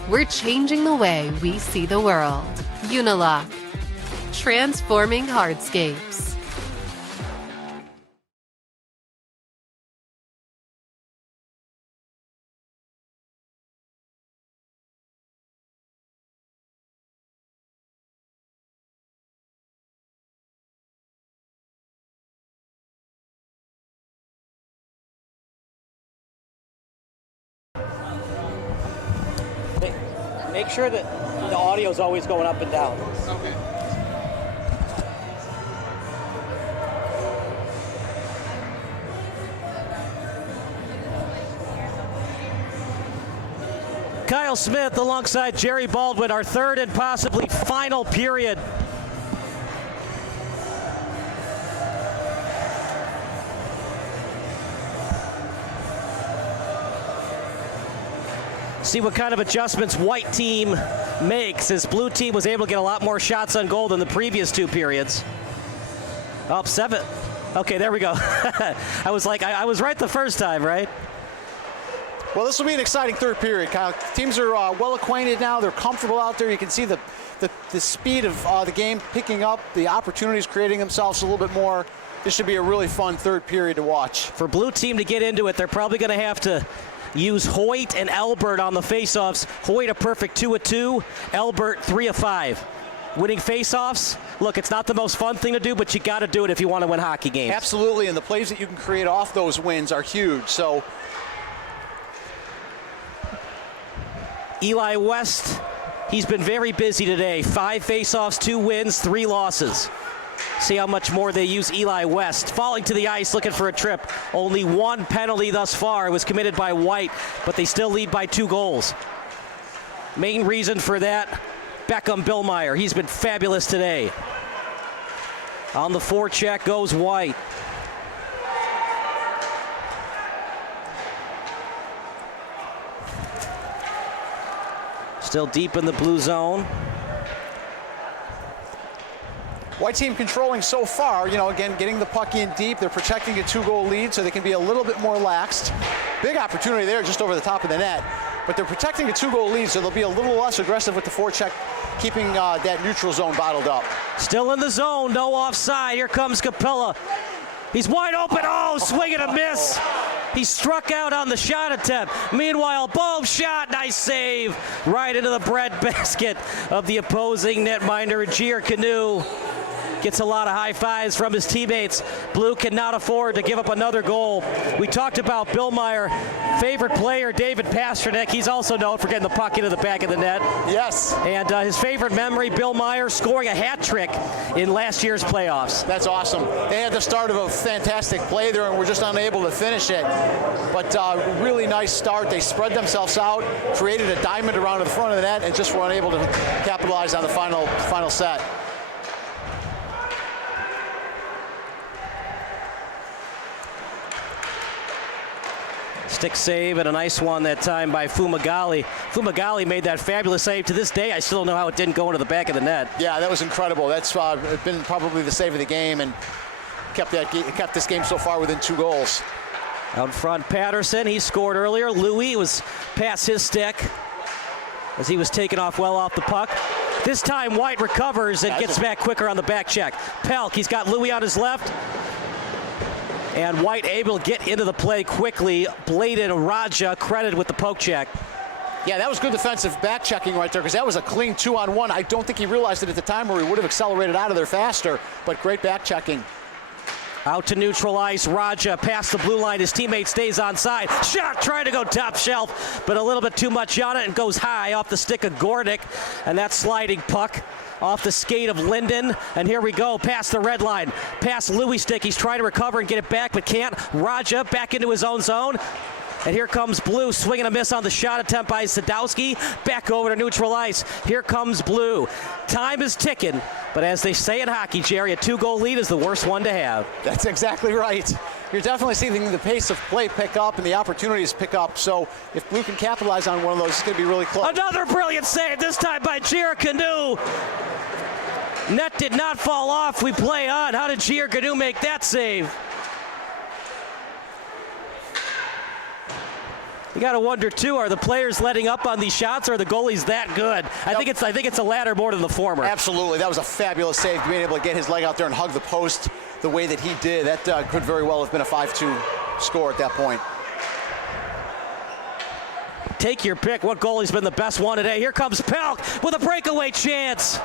we're changing the way we see the world. Unilock, transforming hardscapes. Make sure that the audio is always going up and down. Okay. Kyle Smith alongside Jerry Baldwin, our third and possibly final period. See what kind of adjustments White team makes, as Blue team was able to get a lot more shots on goal than the previous two periods. Up 7. Okay, there we go. I was like, I was right the first time, right? Well, this will be an exciting third period, Kyle. Teams are well acquainted now. They're comfortable out there. You can see the speed of the game picking up, the opportunities creating themselves a little bit more. This should be a really fun third period to watch. For Blue team to get into it, they're probably going to have to use Hoyt and Elbert on the faceoffs. Hoyt a perfect 2 of 2, Elbert 3 of 5. Winning faceoffs, look, it's not the most fun thing to do, but you got to do it if you want to win hockey games. Absolutely, and the plays that you can create off those wins are huge. So Eli West, he's been very busy today. 5 faceoffs, 2 wins, 3 losses. See how much more they use Eli West. Falling to the ice, looking for a trip. Only 1 penalty thus far. It was committed by White, but they still lead by 2 goals. Main reason for that, Beckham Billmeyer. He's been fabulous today. On the forecheck goes White. Still deep in the blue zone. White team controlling so far, again, getting the puck in deep. They're protecting a 2-goal lead so they can be a little bit more laxed. Big opportunity there just over the top of the net. But they're protecting a 2-goal lead, so they'll be a little less aggressive with the forecheck, keeping that neutral zone bottled up. Still in the zone, no offside. Here comes Capella. He's wide open. Oh, swing and a miss. He struck out on the shot attempt. Meanwhile, Bohm shot, nice save. Right into the bread basket of the opposing netminder, Gier Canoe. gets a lot of high fives from his teammates. Blue cannot afford to give up another goal. We talked about Bill Meyer, favorite player David Pasternak. He's also known for getting the puck into the back of the net. Yes. And his favorite memory, Bill Meyer scoring a hat trick in last year's playoffs. That's awesome. They had the start of a fantastic play there and were just unable to finish it. But really nice start. They spread themselves out, created a diamond around the front of the net, and just were unable to capitalize on the final set. Stick save and a nice one that time by Fumagalli. Fumagalli made that fabulous save. To this day, I still don't know how it didn't go into the back of the net. Yeah, that was incredible. That's been probably the save of the game and kept this game so far within 2 goals. Out front, Patterson, he scored earlier. Louis was past his stick as he was taken off well off the puck. This time, White recovers and gets back quicker on the back check. Pelk, he's got Louis on his left. And White able to get into the play quickly. Bladed Raja credited with the poke check. Yeah, that was good defensive back checking right there because that was a clean 2-on-1. I don't think he realized it at the time or he would have accelerated out of there faster, but great back checking. Out to neutral ice, Raja past the blue line, his teammate stays onside. Shot trying to go top shelf, but a little bit too much on it and goes high off the stick of Gordick. And that sliding puck off the skate of Linden. And here we go, past the red line, past Louis' stick. He's trying to recover and get it back, but can't. Raja back into his own zone. And here comes Blue, swinging a miss on the shot attempt by Sadowski. Back over to neutral ice. Here comes Blue. Time is ticking, but as they say in hockey, Jerry, a 2-goal lead is the worst one to have. That's exactly right. You're definitely seeing the pace of play pick up and the opportunities pick up. So if Blue can capitalize on one of those, it's going to be really close. Another brilliant save, this time by Jared Canoe. Net did not fall off. We play on. How did Jared Canoe make that save? You got to wonder too, are the players letting up on these shots or are the goalies that good? I think it's the latter more than the former. Absolutely. That was a fabulous save, being able to get his leg out there and hug the post the way that he did. That could very well have been a 5-2 score at that point. Take your pick. What goalie's been the best one today? Here comes Pelk with a breakaway chance.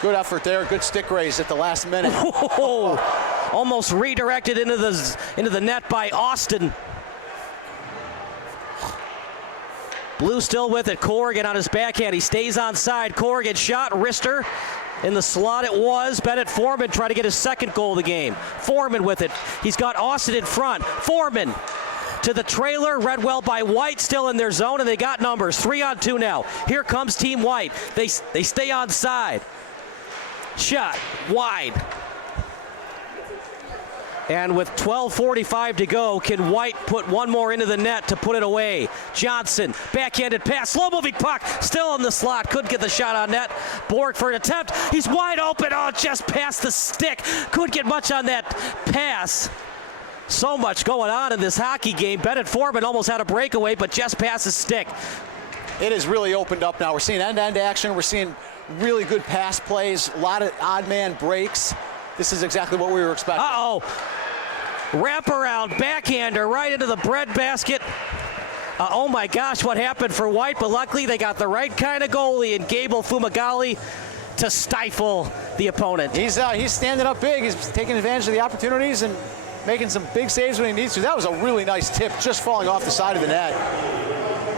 Good effort there. Good stick raise at the last minute. Oh, almost redirected into the net by Austin. Blue still with it. Corrigan on his backhand. He stays onside. Corrigan shot. Rister in the slot. It was. Bennett Foreman trying to get his second goal of the game. Foreman with it. He's got Austin in front. Foreman to the trailer. Read well by White. Still in their zone, and they got numbers. 3-on-2 now. Here comes Team White. They stay onside. Shot. Wide. And with 12:45 to go, can White put one more into the net to put it away? Johnson, backhanded pass, slow-moving puck, still in the slot, couldn't get the shot on net. Borg for an attempt, he's wide open, oh, just past the stick. Couldn't get much on that pass. So much going on in this hockey game. Bennett Foreman almost had a breakaway, but just past the stick. It has really opened up now. We're seeing end-to-end action. We're seeing really good pass plays, a lot of odd man breaks. This is exactly what we were expecting. Uh-oh. Wraparound backhander right into the bread basket. Oh my gosh, what happened for White? But luckily they got the right kind of goalie in Gable Fumagalli to stifle the opponent. He's standing up big. He's taking advantage of the opportunities and making some big saves when he needs to. That was a really nice tip, just falling off the side of the net.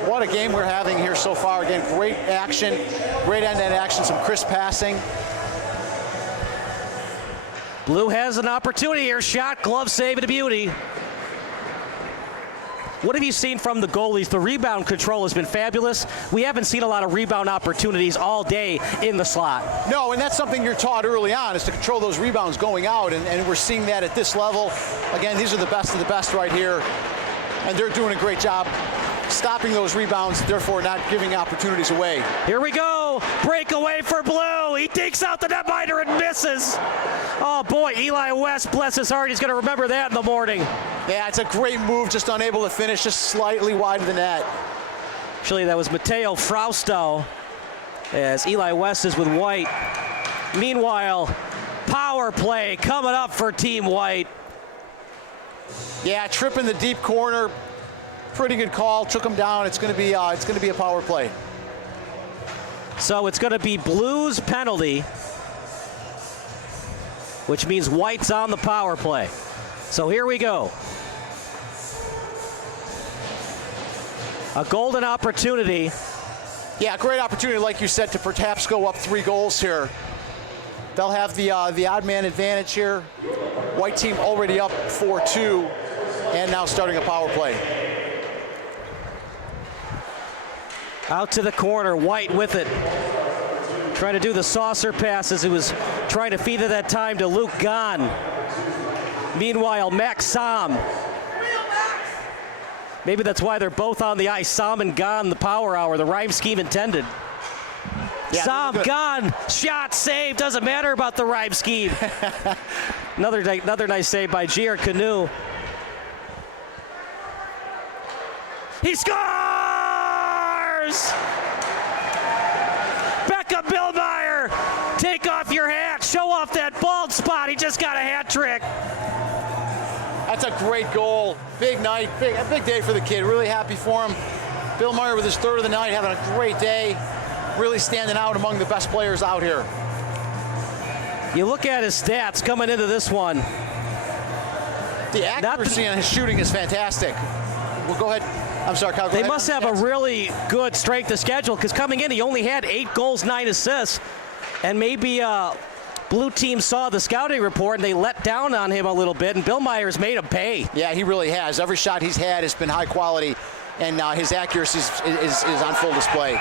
What a game we're having here so far. Again, great action, great end-to-end action, some crisp passing. Blue has an opportunity here. Shot, glove save, and a beauty. What have you seen from the goalies? The rebound control has been fabulous. We haven't seen a lot of rebound opportunities all day in the slot. No, and that's something you're taught early on, is to control those rebounds going out, and we're seeing that at this level. Again, these are the best of the best right here, and they're doing a great job stopping those rebounds, therefore not giving opportunities away. Here we go. Breakaway for Blue. He takes out the netminder and misses. Oh boy, Eli West, bless his heart, he's going to remember that in the morning. Yeah, it's a great move, just unable to finish, just slightly wide of the net. Actually, that was Mateo Frausto as Eli West is with White. Meanwhile, power play coming up for Team White. Yeah, trip in the deep corner. Pretty good call. Took him down. It's going to be a power play. So it's going to be Blues penalty. which means White's on the power play. So here we go. A golden opportunity. Yeah, great opportunity, like you said, to perhaps go up 3 goals here. They'll have the odd man advantage here. White team already up 4-2, and now starting a power play. Out to the corner, White with it. Trying to do the saucer passes. He was trying to feed it that time to Luke Gahn. Meanwhile, Max Sam. Maybe that's why they're both on the ice. Sam and Gahn, the power hour, the rhyme scheme intended. Yeah, Sam, Gahn, shot, save. Doesn't matter about the rhyme scheme. Another nice save by Gier Canoe. He scores! Becca Billmeyer, take off your hat. Show off that bald spot. He just got a hat trick. That's a great goal. Big night, a big day for the kid. Really happy for him. Billmeyer with his 3rd of the night, having a great day. Really standing out among the best players out here. You look at his stats coming into this one. The accuracy on his shooting is fantastic. Well, go ahead. I'm sorry, Kyle. They must have a really good strength of schedule, because coming in, he only had 8 goals, 9 assists. And maybe blue team saw the scouting report and they let down on him a little bit, and Billmeyer's made him pay. Yeah, he really has. Every shot he's had has been high quality, and his accuracy is on full display.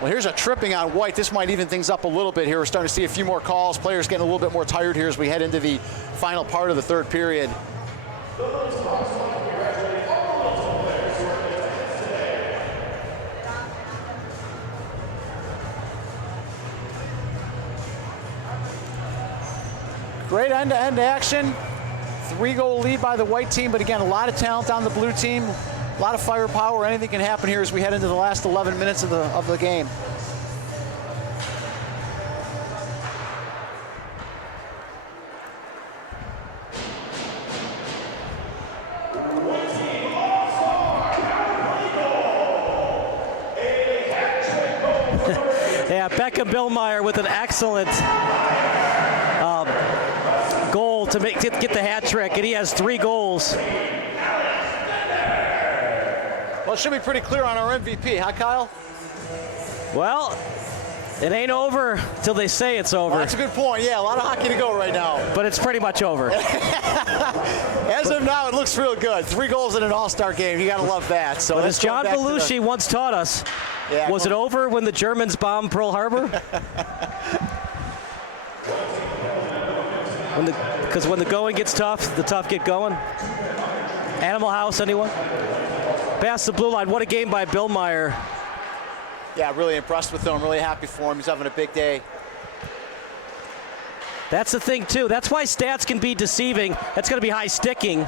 Well, here's a tripping on White. This might even things up a little bit here. We're starting to see a few more calls. Players getting a little bit more tired here as we head into the final part of the 3rd period. Great end-to-end action. 3-goal lead by the White team, but again, a lot of talent on the blue team. A lot of firepower. Anything can happen here as we head into the last 11 minutes of the game. Yeah, Becca Billmeyer with an excellent goal to get the hat trick, and he has 3 goals. Well, it should be pretty clear on our MVP, huh, Kyle? Well, it ain't over till they say it's over. Well, that's a good point. Yeah, a lot of hockey to go right now. But it's pretty much over. As of now, it looks real good. 3 goals in an all-star game. You got to love that. So as John Belushi once taught us, was it over when the Germans bombed Pearl Harbor? Because when the going gets tough, the tough get going. Animal House, anyone? Past the blue line. What a game by Billmeyer. Yeah, really impressed with him. Really happy for him. He's having a big day. That's the thing, too. That's why stats can be deceiving. That's going to be high sticking.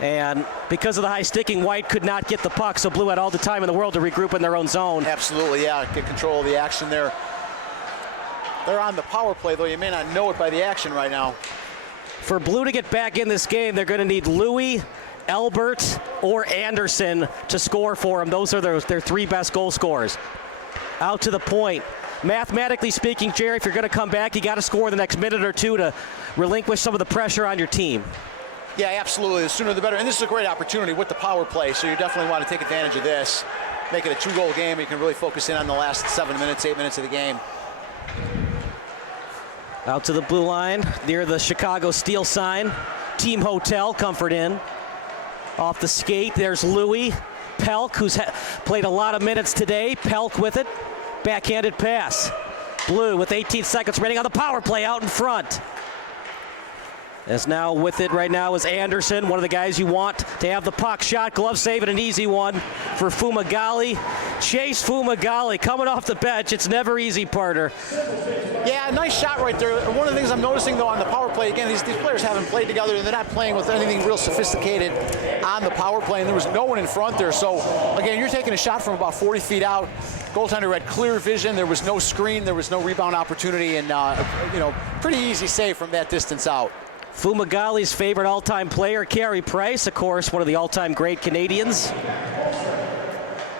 And because of the high sticking, White could not get the puck, so Blue had all the time in the world to regroup in their own zone. Absolutely, yeah. Get control of the action there. They're on the power play, though you may not know it by the action right now. For Blue to get back in this game, they're going to need Louis, Elbert, or Anderson to score for them. Those are their 3 best goal scorers. Out to the point. Mathematically speaking, Jerry, if you're going to come back, you got to score the next minute or 2 to relinquish some of the pressure on your team. Yeah, absolutely. The sooner the better. And this is a great opportunity with the power play, so you definitely want to take advantage of this. Make it a 2-goal game. You can really focus in on the last 7 minutes, 8 minutes of the game. Out to the blue line, near the Chicago Steel sign. Team Hotel, Comfort Inn. Off the skate, there's Louis. Pelk, who's played a lot of minutes today. Pelk with it. Backhanded pass. Blue with 18 seconds remaining on the power play out in front. As now with it right now is Anderson, one of the guys you want to have the puck. Shot, glove save, and an easy one for Fumagalli. Chase Fumagalli coming off the bench. It's never easy, partner. Yeah, nice shot right there. One of the things I'm noticing, though, on the power play, again, these players haven't played together, and they're not playing with anything real sophisticated on the power play, and there was no one in front there. So, again, you're taking a shot from about 40 feet out. Goaltender had clear vision. There was no screen. There was no rebound opportunity, and, pretty easy save from that distance out. Fumagalli's favorite all-time player, Carey Price, of course, one of the all-time great Canadians.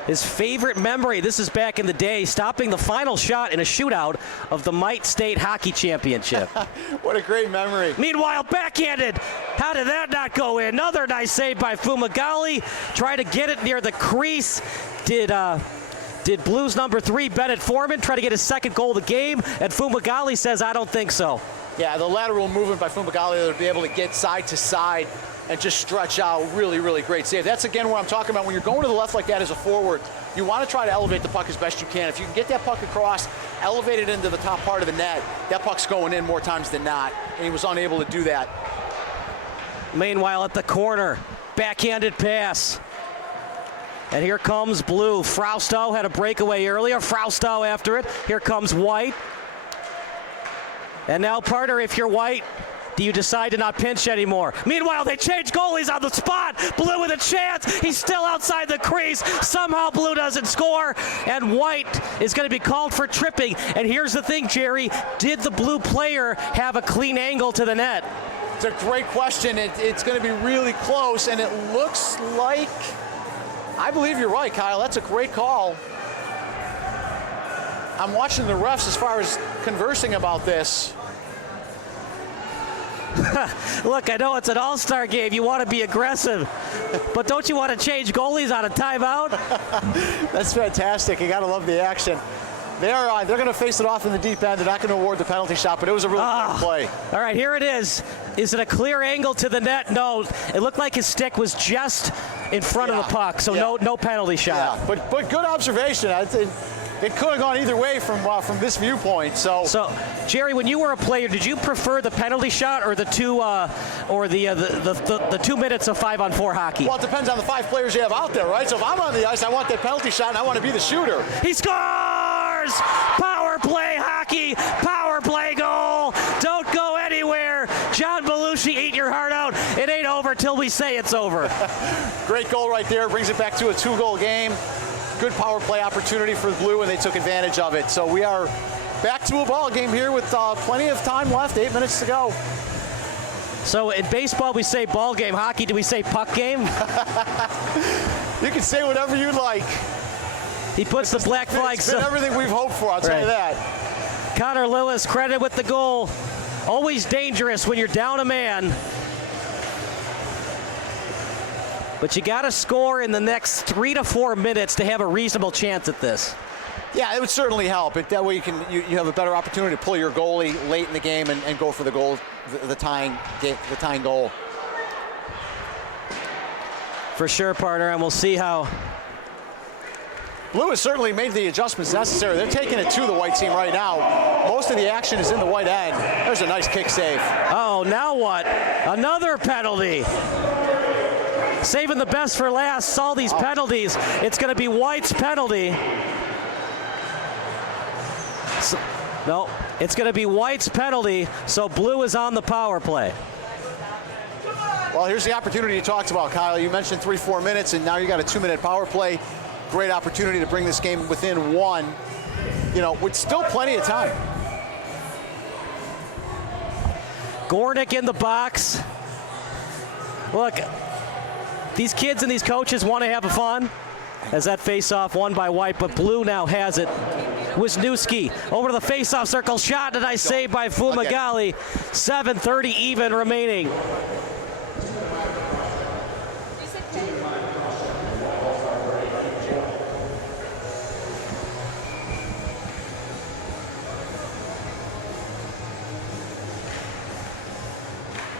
his favorite memory. This is back in the day, stopping the final shot in a shootout of the Mite State Hockey Championship. What a great memory. Meanwhile, backhanded. How did that not go in? Another nice save by Fumagalli. Try to get it near the crease. Did Blues number 3, Bennett Foreman, try to get his second goal of the game? And Fumagalli says, I don't think so. Yeah, the lateral movement by Fumagalli to be able to get side to side and just stretch out. Really, really great save. That's, again, what I'm talking about. When you're going to the left like that as a forward, you want to try to elevate the puck as best you can. If you can get that puck across, elevate it into the top part of the net, that puck's going in more times than not. And he was unable to do that. Meanwhile, at the corner, backhanded pass. And here comes Blue. Frausto had a breakaway earlier. Frausto after it. Here comes White. And now, partner, if you're White, do you decide to not pinch anymore? Meanwhile, they change goalies on the spot. Blue with a chance. He's still outside the crease. Somehow Blue doesn't score. And White is going to be called for tripping. And here's the thing, Jerry. Did the Blue player have a clean angle to the net? It's a great question. It's going to be really close. And it looks like... I believe you're right, Kyle. That's a great call. I'm watching the refs as far as conversing about this. Look, I know it's an all-star game. You want to be aggressive. But don't you want to change goalies on a timeout? That's fantastic. You got to love the action. They're going to face it off in the deep end. They're not going to award the penalty shot, but it was a really good play. All right, here it is. Is it a clear angle to the net? No. It looked like his stick was just in front of the puck, so no penalty shot. Yeah, but good observation. It could have gone either way from this viewpoint. So, Jerry, when you were a player, did you prefer the penalty shot or the 2 minutes of 5-on-4 hockey? Well, it depends on the 5 players you have out there, right? So if I'm on the ice, I want that penalty shot, and I want to be the shooter. He scores! Power play hockey, power play goal. Don't go anywhere. John Belushi, eat your heart out. It ain't over till we say it's over. Great goal right there. Brings it back to a 2-goal game. Good power play opportunity for the Blue, and they took advantage of it. So we are back to a ball game here with plenty of time left, 8 minutes to go. So in baseball, we say ball game. Hockey, do we say puck game? You can say whatever you like. He puts the black flag. It's been everything we've hoped for, I'll tell you that. Connor Lillis, credit with the goal. Always dangerous when you're down a man. But you got to score in the next 3 to 4 minutes to have a reasonable chance at this. Yeah, it would certainly help. That way you have a better opportunity to pull your goalie late in the game and go for the goal, the tying goal. For sure, partner, and we'll see how. Blue has certainly made the adjustments necessary. They're taking it to the white team right now. Most of the action is in the white end. There's a nice kick save. Oh, now what? Another penalty. Saving the best for last. All these penalties. It's going to be White's penalty. No, it's going to be White's penalty, so Blue is on the power play. Well, here's the opportunity you talked about, Kyle. You mentioned 3-4 minutes, and now you got a 2-minute power play. Great opportunity to bring this game within 1, with still plenty of time. Gornick in the box. Look, these kids and these coaches want to have fun as that face-off won by White, but Blue now has it. Wisniewski over to the face-off circle. Shot, and I save by Fumagalli. 7:30 even remaining.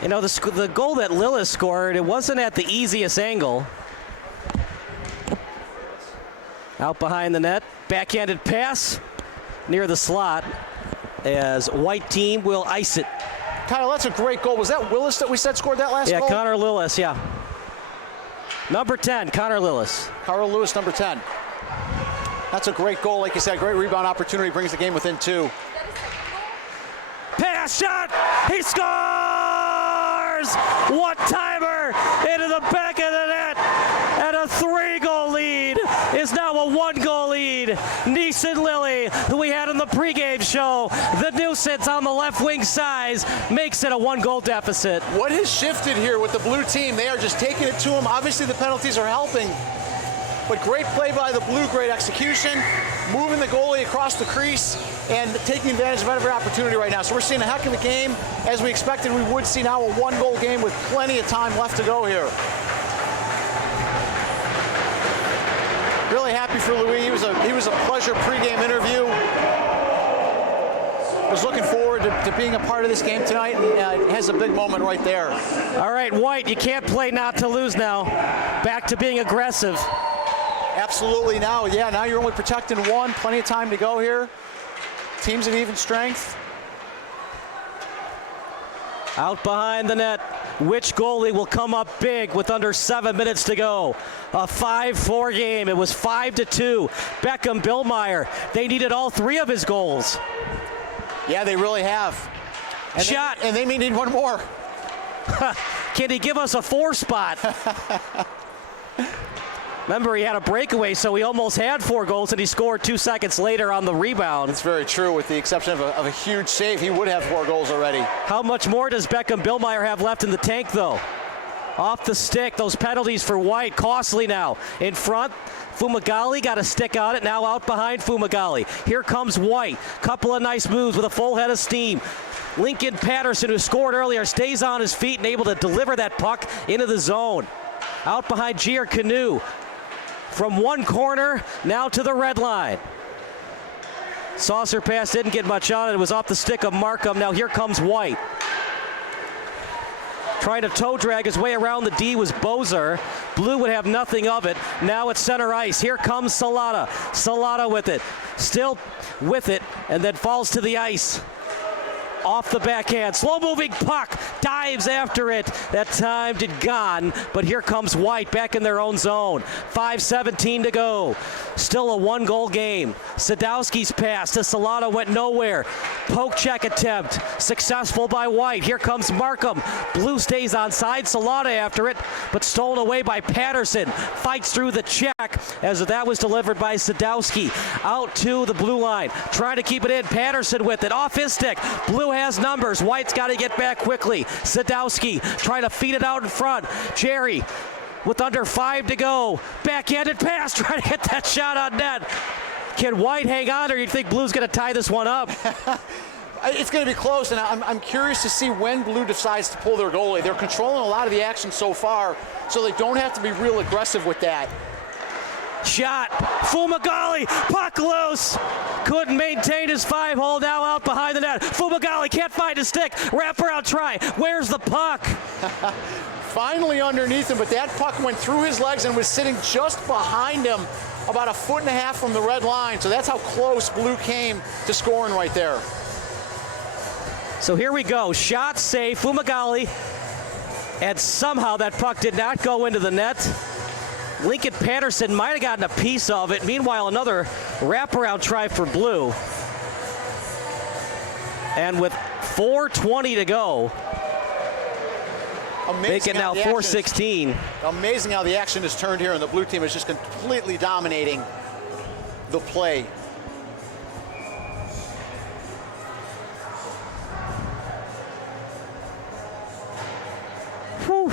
You know, the goal that Lillis scored, it wasn't at the easiest angle. Out behind the net, backhanded pass near the slot as White team will ice it. Kyle, that's a great goal. Was that Willis that we said scored that last goal? Yeah, Connor Lillis, yeah. Number 10, Connor Lillis. Carl Lewis, number 10. That's a great goal. Like you said, great rebound opportunity, brings the game within 2. Pass shot, he scores! One-timer into the back of the net, and a 3-goal lead is now a 1-goal lead. Neeson Lilly, who we had on the pregame show, the nuisance on the left wing side, makes it a 1-goal deficit. What has shifted here with the Blue team? They are just taking it to him. Obviously, the penalties are helping. but great play by the Blue, great execution, moving the goalie across the crease and taking advantage of every opportunity right now. So we're seeing a heck of a game. As we expected, we would see now a one-goal game with plenty of time left to go here. Really happy for Louis. He was a pleasure pregame interview. Was looking forward to being a part of this game tonight, and has a big moment right there. All right, White, you can't play not to lose now. Back to being aggressive. Absolutely now, yeah, now you're only protecting one. Plenty of time to go here. Teams of even strength. Out behind the net. Which goalie will come up big with under 7 minutes to go? A 5-4 game. It was 5-2. Beckham, Billmeyer, they needed all 3 of his goals. Yeah, they really have. And shot. And they may need one more. Can he give us a 4 spot? Remember, he had a breakaway, so he almost had 4 goals, and he scored 2 seconds later on the rebound. That's very true. With the exception of a huge save, he would have 4 goals already. How much more does Beckham Billmeyer have left in the tank, though? Off the stick, those penalties for White, costly now. In front, Fumagalli got a stick on it, now out behind Fumagalli. Here comes White, couple of nice moves with a full head of steam. Lincoln Patterson, who scored earlier, stays on his feet and able to deliver that puck into the zone. Out behind Gier Canoe. From one corner, now to the red line. Saucer pass didn't get much on it. It was off the stick of Markham. Now here comes White. Trying to toe drag his way around the D was Bozer. Blue would have nothing of it. Now it's center ice. Here comes Salata. Salata with it. Still with it, and then falls to the ice. Off the backhand, slow-moving puck, dives after it. That time did gone, but here comes White back in their own zone. 5:17 to go. Still a 1-goal game. Sadowski's pass to Salata went nowhere. Poke check attempt, successful by White. Here comes Markham. Blue stays onside, Salata after it, but stolen away by Patterson. Fights through the check as that was delivered by Sadowski. Out to the blue line, trying to keep it in. Patterson with it, off his stick. Blue has numbers. White's got to get back quickly. Sadowski trying to feed it out in front. Jerry with under 5 to go. Backhanded pass, trying to get that shot on net. Can White hang on, or do you think Blue's going to tie this one up? It's going to be close, and I'm curious to see when Blue decides to pull their goalie. They're controlling a lot of the action so far, so they don't have to be real aggressive with that. Shot, Fumagalli, puck loose. Couldn't maintain his 5-hole, now out behind the net. Fumagalli can't find his stick. Wraparound try. Where's the puck? Finally underneath him, but that puck went through his legs and was sitting just behind him, about 1.5 feet from the red line. So that's how close Blue came to scoring right there. So here we go. Shot save, Fumagalli. And somehow that puck did not go into the net. Lincoln Patterson might have gotten a piece of it. Meanwhile, another wraparound try for Blue. And with 4:20 to go, make it now 4:16. Amazing how the action has turned here, and the Blue team is just completely dominating the play. Whew.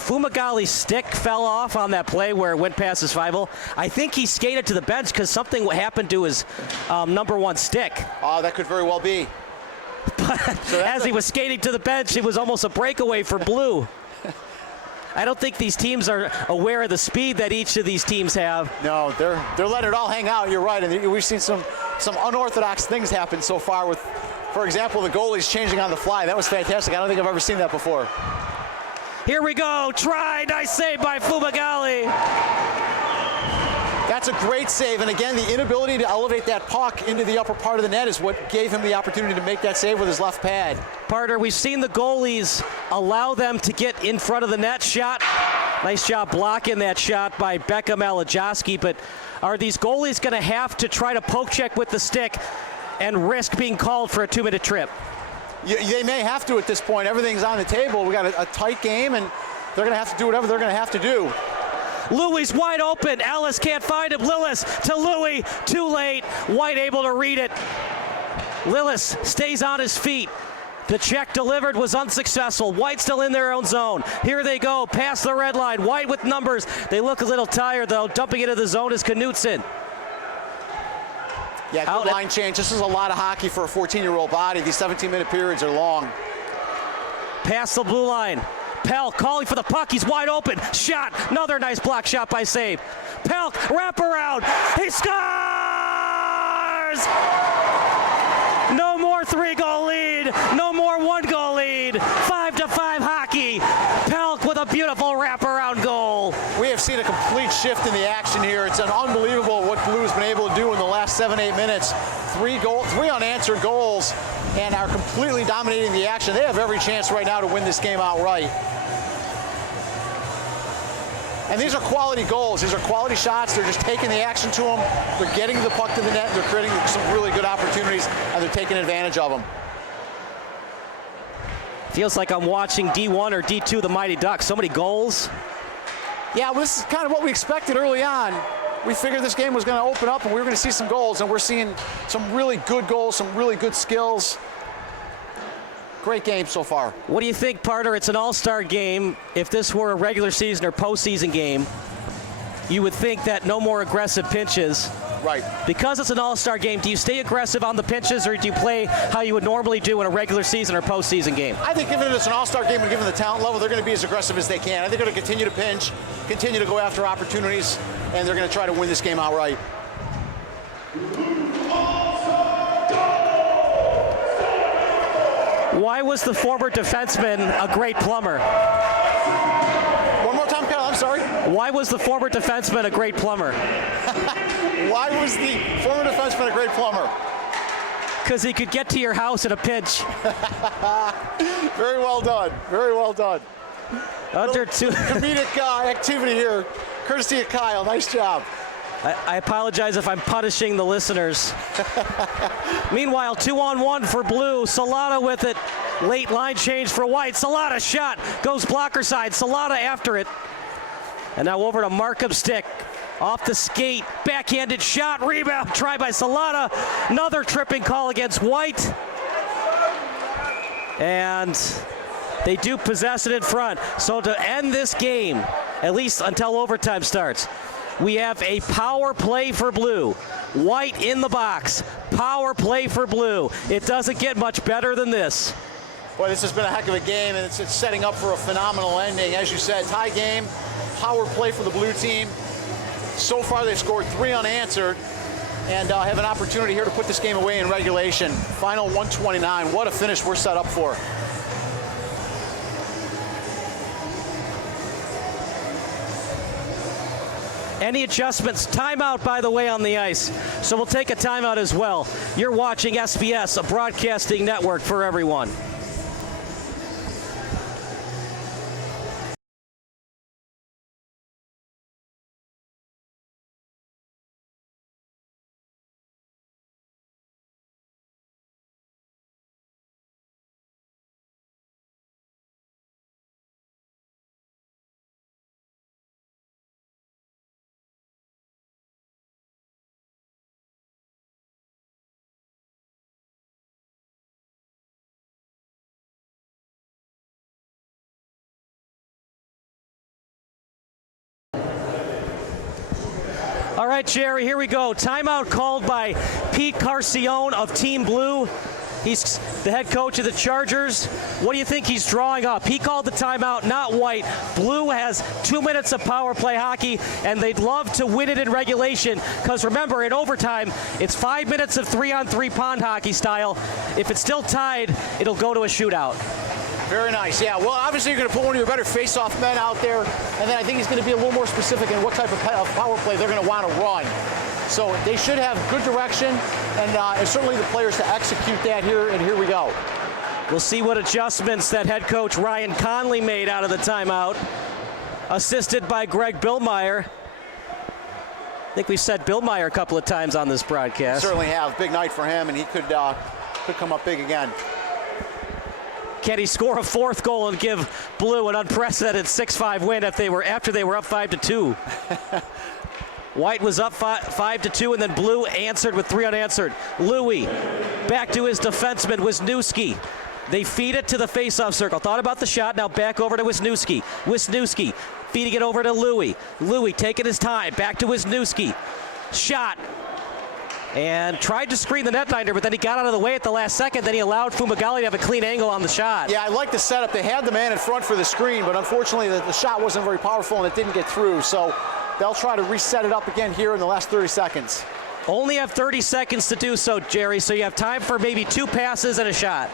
Fumagalli's stick fell off on that play where it went past his 5-hole. I think he skated to the bench because something happened to his number 1 stick. Oh, that could very well be. But as he was skating to the bench, it was almost a breakaway for Blue. I don't think these teams are aware of the speed that each of these teams have. No, they're letting it all hang out. You're right, and we've seen some unorthodox things happen so far with, for example, the goalies changing on the fly. That was fantastic. I don't think I've ever seen that before. Here we go. Try. Nice save by Fumagalli. That's a great save. And again, the inability to elevate that puck into the upper part of the net is what gave him the opportunity to make that save with his left pad. Partner, we've seen the goalies allow them to get in front of the net. Shot. Nice job blocking that shot by Beckham Alajoski. But are these goalies going to have to try to poke check with the stick and risk being called for a 2-minute trip? They may have to at this point. Everything's on the table. We got a tight game, and they're going to have to do whatever they're going to have to do. Louis wide open. Ellis can't find him. Lillis to Louis. Too late. White able to read it. Lillis stays on his feet. The check delivered was unsuccessful. White still in their own zone. Here they go, past the red line. White with numbers. They look a little tired, though. Dumping into the zone is Knutson. Yeah, good line change. This is a lot of hockey for a 14-year-old body. These 17-minute periods are long. Past the blue line. Pell calling for the puck. He's wide open. Shot. Another nice block shot by Save. Pell, wrap around. He scores! No more 3-goal lead. No more 1-goal lead. 5-5 hockey. Pelk with a beautiful wraparound goal. We have seen a complete shift in the action here. It's unbelievable what Blue has been able to do in the last 7-8 minutes. 3 unanswered goals, and are completely dominating the action. They have every chance right now to win this game outright. And these are quality goals. These are quality shots. They're just taking the action to them. They're getting the puck to the net. They're creating some really good opportunities, and they're taking advantage of them. Feels like I'm watching D1 or D2, the Mighty Ducks. So many goals. Yeah, well, this is kind of what we expected early on. We figured this game was going to open up, and we were going to see some goals, and we're seeing some really good goals, some really good skills. Great game so far. What do you think, partner? It's an all-star game. If this were a regular season or postseason game, you would think that no more aggressive pinches. Right. Because it's an all-star game, do you stay aggressive on the pinches, or do you play how you would normally do in a regular season or postseason game? I think given it's an all-star game and given the talent level, they're going to be as aggressive as they can. I think they're going to continue to pinch, continue to go after opportunities, and they're going to try to win this game outright. Why was the former defenseman a great plumber? One more time, Kyle, I'm sorry. Why was the former defenseman a great plumber? Why was the former defenseman a great plumber? Because he could get to your house in a pinch. Very well done. Very well done. Under two. Comedic activity here, courtesy of Kyle. Nice job. I apologize if I'm punishing the listeners. Meanwhile, 2-on-1 for Blue. Salata with it. Late line change for White. Salata shot. Goes blocker side. Salata after it. And now over to Markham stick. Off the skate. Backhanded shot. Rebound. Try by Salata. Another tripping call against White. And they do possess it in front. So to end this game, at least until overtime starts, we have a power play for Blue. White in the box. Power play for Blue. It doesn't get much better than this. Boy, this has been a heck of a game, and it's setting up for a phenomenal ending. As you said, tie game, power play for the Blue team. So far, they've scored 3 unanswered and have an opportunity here to put this game away in regulation. Final 129. What a finish we're set up for. Any adjustments? Timeout, by the way, on the ice. So we'll take a timeout as well. You're watching SBS, a broadcasting network for everyone. All right, Jerry, here we go. Timeout called by Pete Carcione of Team Blue. He's the head coach of the Chargers. What do you think he's drawing up? He called the timeout, not White. Blue has 2 minutes of power play hockey, and they'd love to win it in regulation because, remember, in overtime, it's 5 minutes of 3-on-3 pond hockey style. If it's still tied, it'll go to a shootout. Very nice, yeah. Well, obviously you're going to put one of your better face-off men out there, and then I think he's going to be a little more specific in what type of power play they're going to want to run. So they should have good direction, and certainly the players to execute that here, and here we go. We'll see what adjustments that head coach Ryan Conley made out of the timeout, assisted by Greg Billmeyer. I think we've said Billmeyer a couple of times on this broadcast. Certainly have. Big night for him, and he could come up big again. Can he score a 4th goal and give Blue an unprecedented 6-5 win after they were up 5-2? White was up 5-2, and then Blue answered with 3 unanswered. Louis back to his defenseman, Wisniewski. They feed it to the face-off circle. Thought about the shot. Now back over to Wisniewski. Wisniewski feeding it over to Louie. Louie taking his time. Back to Wisniewski. Shot. And tried to screen the netminder, but then he got out of the way at the last second. Then he allowed Fumagalli to have a clean angle on the shot. Yeah, I like the setup. They had the man in front for the screen, but unfortunately the shot wasn't very powerful and it didn't get through. So they'll try to reset it up again here in the last 30 seconds. Only have 30 seconds to do so, Jerry, so you have time for maybe 2 passes and a shot.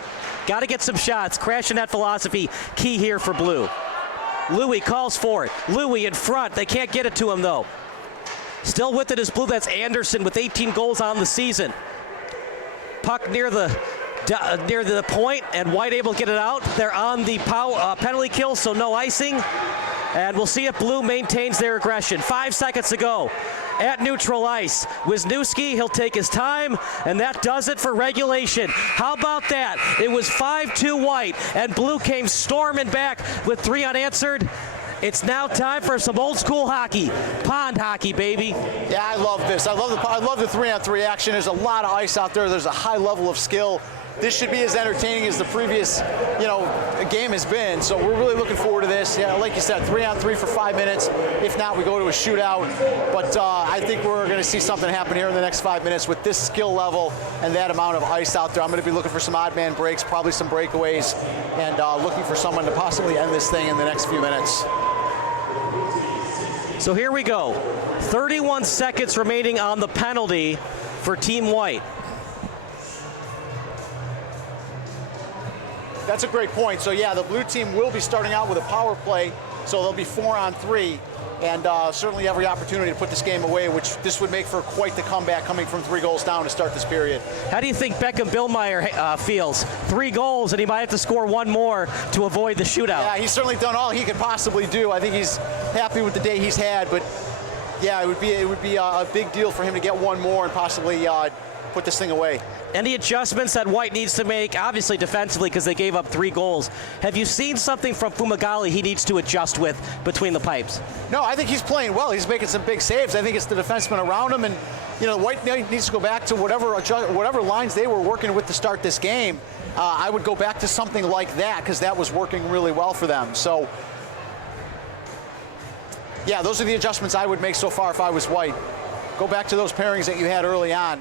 Got to get some shots. Crashing that philosophy, key here for Blue. Louie calls for it. Louie in front. They can't get it to him, though. Still with it is Blue. That's Anderson with 18 goals on the season. Puck near the point, and White able to get it out. They're on the penalty kill, so no icing. And we'll see if Blue maintains their aggression. 5 seconds to go at neutral ice. Wisniewski, he'll take his time, and that does it for regulation. How about that? It was 5-2 White, and Blue came storming back with 3 unanswered. It's now time for some old school hockey. Pond hockey, baby. Yeah, I love this. I love the 3-on-3 action. There's a lot of ice out there. There's a high level of skill. This should be as entertaining as the previous, game has been. So we're really looking forward to this. Yeah, like you said, 3-on-3 for 5 minutes. If not, we go to a shootout. But I think we're going to see something happen here in the next 5 minutes with this skill level and that amount of ice out there. I'm going to be looking for some odd man breaks, probably some breakaways, and looking for someone to possibly end this thing in the next few minutes. So here we go. 31 seconds remaining on the penalty for Team White. That's a great point. So yeah, the blue team will be starting out with a power play, so they'll be 4-on-3, and certainly every opportunity to put this game away, which this would make for quite the comeback coming from 3 goals down to start this period. How do you think Beckham Billmeyer feels? 3 goals, and he might have to score 1 more to avoid the shootout. Yeah, he's certainly done all he could possibly do. I think he's happy with the day he's had, but yeah, it would be a big deal for him to get 1 more and possibly put this thing away. Any adjustments that White needs to make, obviously defensively, because they gave up 3 goals. Have you seen something from Fumagalli he needs to adjust with between the pipes? No, I think he's playing well. He's making some big saves. I think it's the defensemen around him, and White needs to go back to whatever lines they were working with to start this game. I would go back to something like that because that was working really well for them. So, yeah, those are the adjustments I would make so far if I was White. Go back to those pairings that you had early on,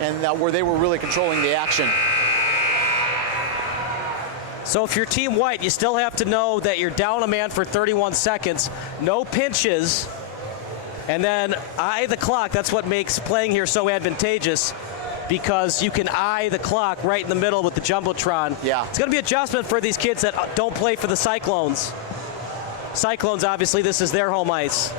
and where they were really controlling the action. So if you're Team White, you still have to know that you're down a man for 31 seconds, no pinches, and then eye the clock. That's what makes playing here so advantageous, because you can eye the clock right in the middle with the Jumbotron. Yeah. It's going to be adjustment for these kids that don't play for the Cyclones. Cyclones, obviously, this is their home ice.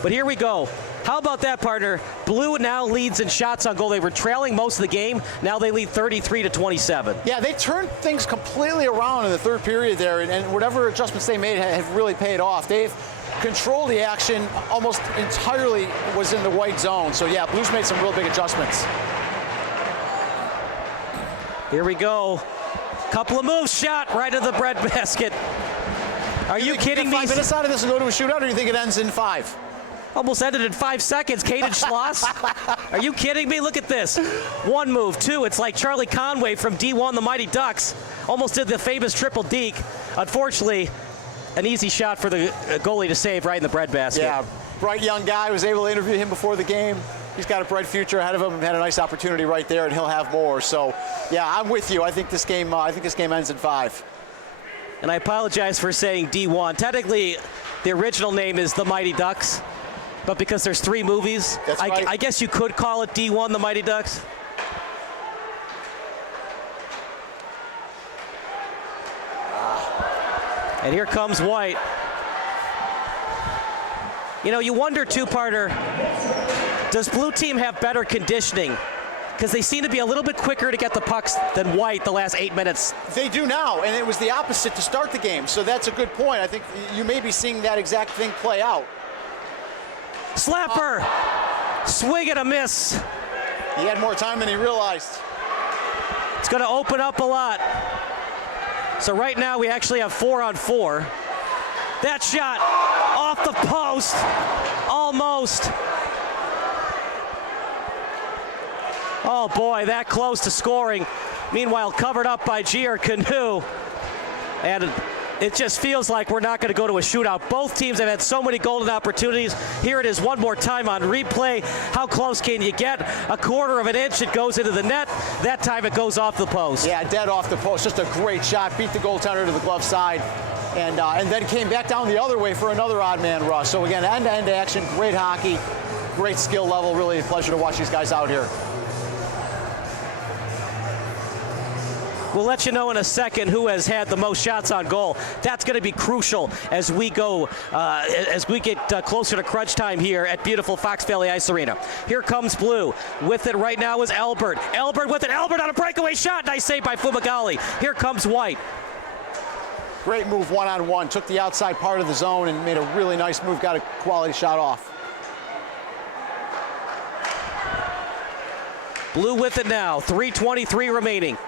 But here we go. How about that, partner? Blue now leads in shots on goal. They were trailing most of the game. Now they lead 33-27. Yeah, they turned things completely around in the third period there, and whatever adjustments they made have really paid off. They've controlled the action almost entirely was in the White zone. So yeah, Blues made some real big adjustments. Here we go. Couple of moves, shot right into the breadbasket. Are you kidding me? 5 minutes out of this and go to a shootout, or do you think it ends in 5? Almost ended in 5 seconds. Caden Schloss. Are you kidding me? Look at this. 1 move, 2. It's like Charlie Conway from D1, the Mighty Ducks. Almost did the famous triple deke. Unfortunately, an easy shot for the goalie to save right in the breadbasket. Yeah, bright young guy. Was able to interview him before the game. He's got a bright future ahead of him. Had a nice opportunity right there, and he'll have more. So, yeah, I'm with you. I think this game ends in 5. And I apologize for saying D1. Technically, the original name is the Mighty Ducks. But because there's 3 movies, right. I guess you could call it D1, the Mighty Ducks. And here comes White. You wonder, two-parter, does Blue Team have better conditioning? Because they seem to be a little bit quicker to get the pucks than White the last 8 minutes. They do now, and it was the opposite to start the game. So that's a good point. I think you may be seeing that exact thing play out. Slapper, swing and a miss. He had more time than he realized. It's going to open up a lot. So right now we actually have 4-on-4. That shot off the post, almost. Oh boy, that close to scoring. Meanwhile, covered up by G.R. Canoe. And it just feels like we're not going to go to a shootout. Both teams have had so many golden opportunities. Here it is one more time on replay. How close can you get? A quarter of an inch, it goes into the net. That time it goes off the post. Yeah, dead off the post. Just a great shot. Beat the goaltender to the glove side. And then came back down the other way for another odd man rush. So again, end-to-end action, great hockey, great skill level. Really a pleasure to watch these guys out here. We'll let you know in a second who has had the most shots on goal. That's going to be crucial as we go, as we get closer to crunch time here at beautiful Fox Valley Ice Arena. Here comes Blue. With it right now is Albert. Albert with it. Albert on a breakaway shot. Nice save by Fumagalli. Here comes White. Great move one-on-one. Took the outside part of the zone and made a really nice move. Got a quality shot off. Blue with it now. 3:23 remaining.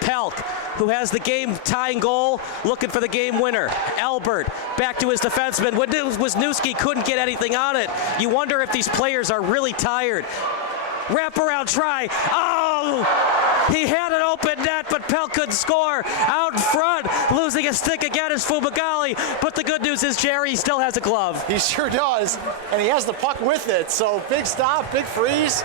Pelk, who has the game-tying goal, looking for the game winner. Albert, back to his defenseman. Wisniewski couldn't get anything on it. You wonder if these players are really tired. Wraparound try. Oh! He had an open net, but Pelk couldn't score. Out in front, losing a stick again is Fumagalli. But the good news is Jerry still has a glove. He sure does, and he has the puck with it. So big stop, big freeze.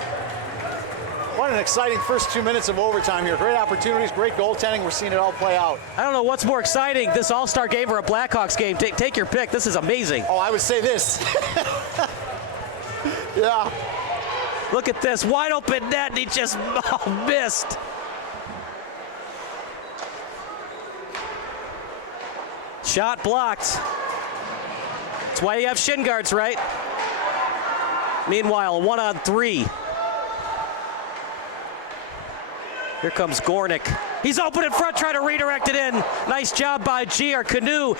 What an exciting first 2 minutes of overtime here. Great opportunities, great goaltending. We're seeing it all play out. I don't know what's more exciting, this All-Star game or a Blackhawks game. Take your pick. This is amazing. Oh, I would say this. Yeah. Look at this. Wide open net, and he just missed. Shot blocked. That's why you have shin guards, right? Meanwhile, 1-on-3. Here comes Gornick. He's open in front, trying to redirect it in. Nice job by G.R. Canoe.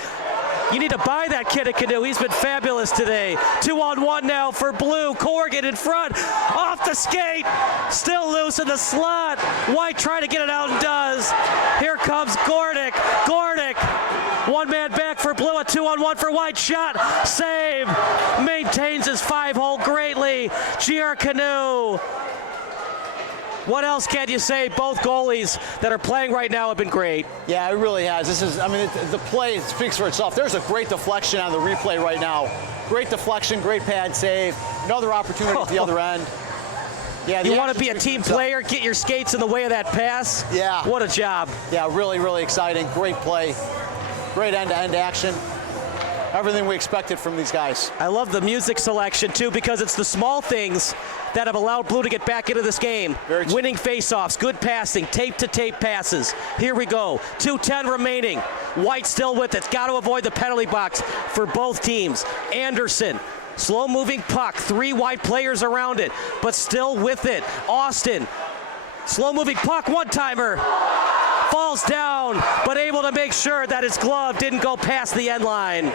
You need to buy that kid at Canoe. He's been fabulous today. 2-on-1 now for Blue. Corrigan in front. Off the skate. Still loose in the slot. White trying to get it out and does. Here comes Gornick. Gornick. One man back for Blue. A 2-on-1 for White. Shot. Save. Maintains his 5-hole greatly. G.R. Canoe. What else can you say? Both goalies that are playing right now have been great. Yeah, it really has. This is, I mean, the play speaks for itself. There's a great deflection on the replay right now. Great deflection, great pad save. Another opportunity at the other end. Yeah, you want to be a team player, get your skates in the way of that pass? Yeah. What a job. Yeah, really, really exciting. Great play. Great end-to-end action. Everything we expected from these guys. I love the music selection, too, because it's the small things that have allowed Blue to get back into this game. Winning faceoffs, good passing, tape-to-tape passes. Here we go. 2:10 remaining. White still with it. Got to avoid the penalty box for both teams. Anderson, slow-moving puck. 3 White players around it, but still with it. Austin, slow-moving puck, one-timer. Falls down, but able to make sure that his glove didn't go past the end line.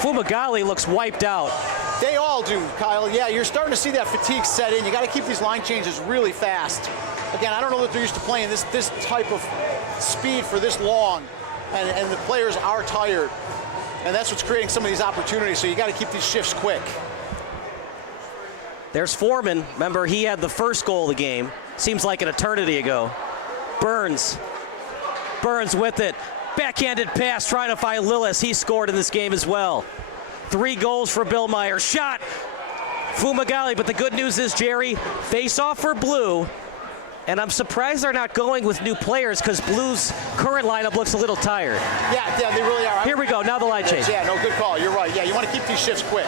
Fumagalli looks wiped out. They all do, Kyle. Yeah, you're starting to see that fatigue set in. You got to keep these line changes really fast. Again, I don't know that they're used to playing this type of speed for this long, and the players are tired. And that's what's creating some of these opportunities, so you got to keep these shifts quick. There's Foreman. Remember, he had the first goal of the game. Seems like an eternity ago. Burns with it. Backhanded pass, trying to find Lillis. He scored in this game as well. 3 goals for Bill Meyer. Shot, Fumagalli, but the good news is, Jerry, face off for Blue. And I'm surprised they're not going with new players because Blue's current lineup looks a little tired. Yeah, they really are. Here we go, now the line change. Yeah, no, good call. You're right. Yeah, you want to keep these shifts quick.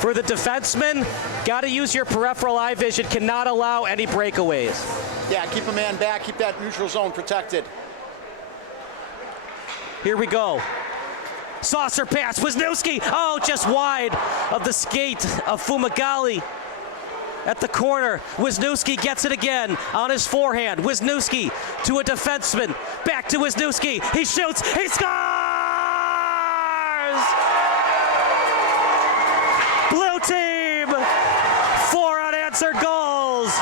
For the defenseman, got to use your peripheral eye vision, cannot allow any breakaways. Yeah, keep a man back, keep that neutral zone protected. Here we go. Saucer pass, Wisniewski, oh, just wide of the skate of Fumagalli. At the corner, Wisniewski gets it again on his forehand. Wisniewski to a defenseman, back to Wisniewski, he shoots, he scores! Blue team, 4 unanswered goals,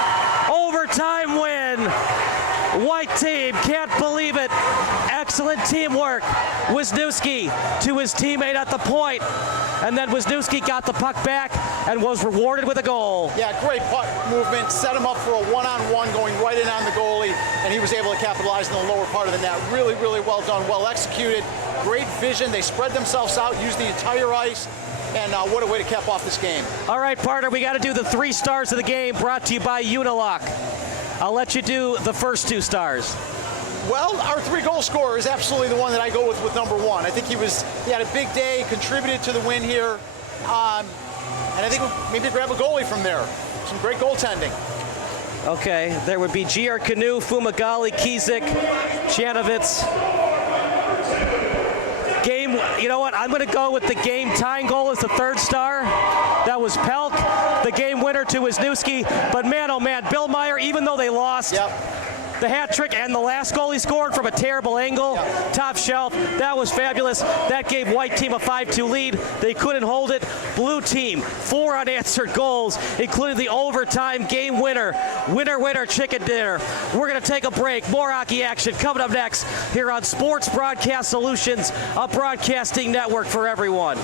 overtime win. White team can't believe it. Excellent teamwork. Wisniewski to his teammate at the point, and then Wisniewski got the puck back and was rewarded with a goal. Yeah, great puck movement, set him up for a one-on-one going right in on the goalie, and he was able to capitalize in the lower part of the net. Really, really well done, well executed, great vision. They spread themselves out, used the entire ice, and what a way to cap off this game. All right, partner, we got to do the 3 stars of the game, brought to you by Unilock. I'll let you do the first 2 stars. Well, our 3-goal scorer is absolutely the one that I go with number 1. I think he had a big day, contributed to the win here, and I think maybe grab a goalie from there. Some great goaltending. Okay, there would be G.R. Canoe, Fumagalli, Kizik, Chanovitz. Game, you know what? I'm going to go with the game-tying goal as the 3rd star. That was Pelk, the game winner to Wisniewski. But man, oh man, Bill Meyer, even though they lost, the hat trick and the last goal he scored from a terrible angle, top shelf, that was fabulous. That gave white team a 5-2 lead. They couldn't hold it. Blue team, 4 unanswered goals, including the overtime game winner. Winner, chicken dinner. We're going to take a break. More hockey action coming up next here on Sports Broadcast Solutions, a broadcasting network for everyone.